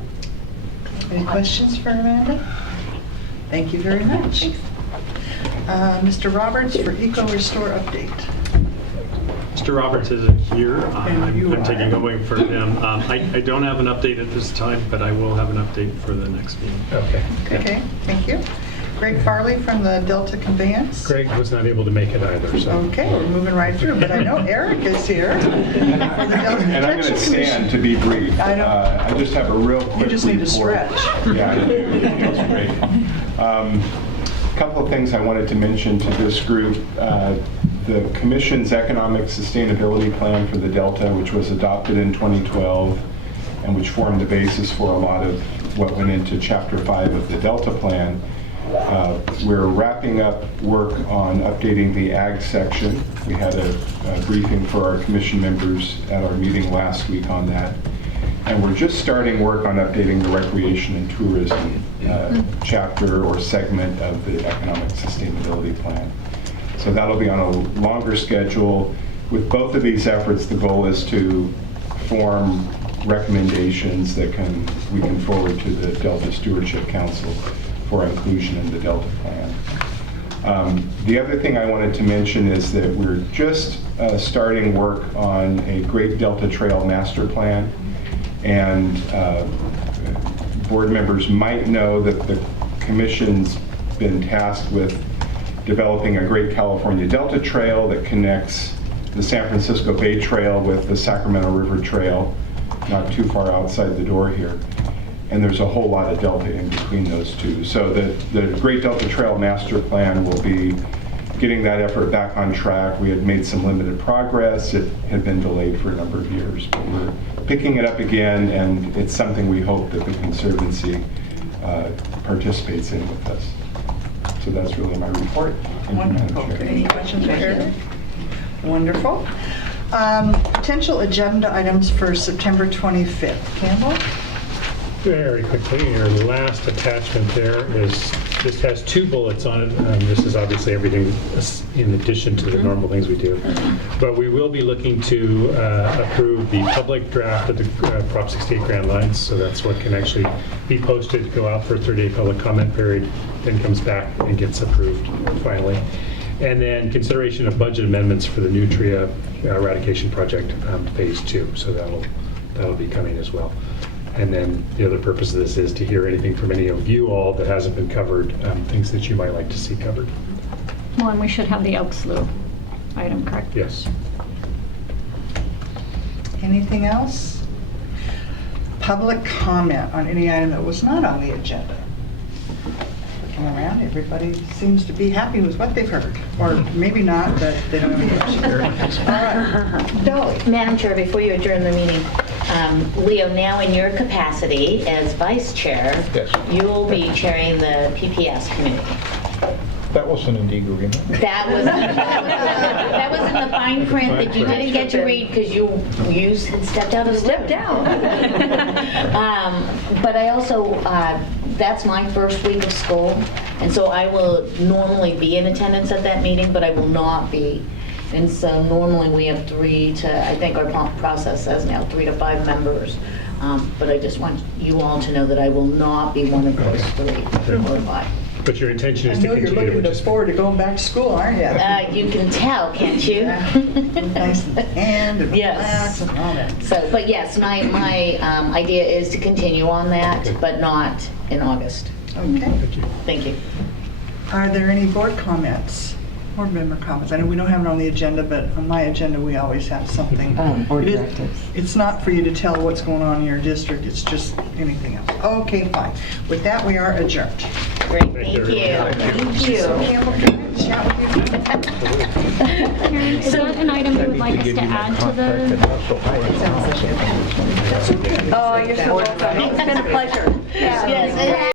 Any questions for Amanda? Thank you very much. Mr. Roberts for Eco Restore update. Mr. Roberts isn't here. I'm taking over for him. I don't have an update at this time, but I will have an update for the next meeting. Okay, thank you. Greg Farley from the Delta Conveyance. Greg was not able to make it either. So. Okay, we're moving right through, but I know Eric is here. And I'm going to stand to be brief. I just have a real quick report. You just need to stretch. Yeah, I do. It feels great. A couple of things I wanted to mention to this group. The Commission's Economic Sustainability Plan for the Delta, which was adopted in 2012 and which formed the basis for a lot of what went into Chapter 5 of the Delta Plan. We're wrapping up work on updating the ag section. We had a briefing for our commission members at our meeting last week on that. And we're just starting work on updating the recreation and tourism chapter or segment of the economic sustainability plan. So that'll be on a longer schedule. With both of these efforts, the goal is to form recommendations that we can forward to the Delta Stewardship Council for inclusion in the Delta Plan. The other thing I wanted to mention is that we're just starting work on a Great Delta Trail Master Plan, and board members might know that the Commission's been tasked with developing a Great California Delta Trail that connects the San Francisco Bay Trail with the Sacramento River Trail, not too far outside the door here. And there's a whole lot of delta in between those two. So the Great Delta Trail Master Plan will be getting that effort back on track. We had made some limited progress. It had been delayed for a number of years, but we're picking it up again, and it's something we hope that the Conservancy participates in with us. So that's really my report. Thank you, Madam Wonderful. Chair. Any questions for Eric? Wonderful. Potential agenda items for September 25th. Campbell? Very quickly, your last attachment there is, this has 2 bullets on it. This is obviously everything in addition to the normal things we do. But we will be looking to approve the public draft of the Prop 68 Grand Lines, so that's what can actually be posted, go out for a 30-day public comment period, then comes back and gets approved finally. And then consideration of budget amendments for the Nutria eradication project, phase 2, so that'll be coming as well. And then the other purpose of this is to hear anything from any of you all that hasn't been covered, things that you might like to see covered. Well, and we should have the Elks Loop item, correct? Yes. Anything else? Public comment on any item that was not on the agenda. Looking around, everybody seems to be happy with what they've heard. Or maybe not, but they don't have any questions. All right. Dolly. Madam Chair, before you adjourn the meeting, Leo, now in your capacity as vice chair, Yes. you will be chairing the PPS committee. That wasn't in the agreement. That was in the fine print that you didn't get to read because you stepped out of the Stepped out. But I also, that's my first week of school, and so I will normally be in attendance at that meeting, but I will not be. And so normally we have 3 to, I think our process says now 3 to 5 members. But I just want you all to know that I will not be one of those 3 or 5. But your intention I is to know you're continue to looking participate. forward to going back to school, aren't you? You can tell, can't you? Nice and and Yes. relax and all that. So, but yes, my idea is to continue on that, but not in August. Okay. Thank you. Are there any board comments? Board member comments? I know we don't have it on the agenda, but on my agenda, we always have something. Board It is- directives. It's not for you to tell what's going on in your district, it's just anything else. Okay, fine. With that, we are adjourned. Great, thank you. Thank you. Campbell, can I chat with you? Karen, is that an item you would like us to add to the? Oh, you're so welcome. It's been a pleasure. Yes.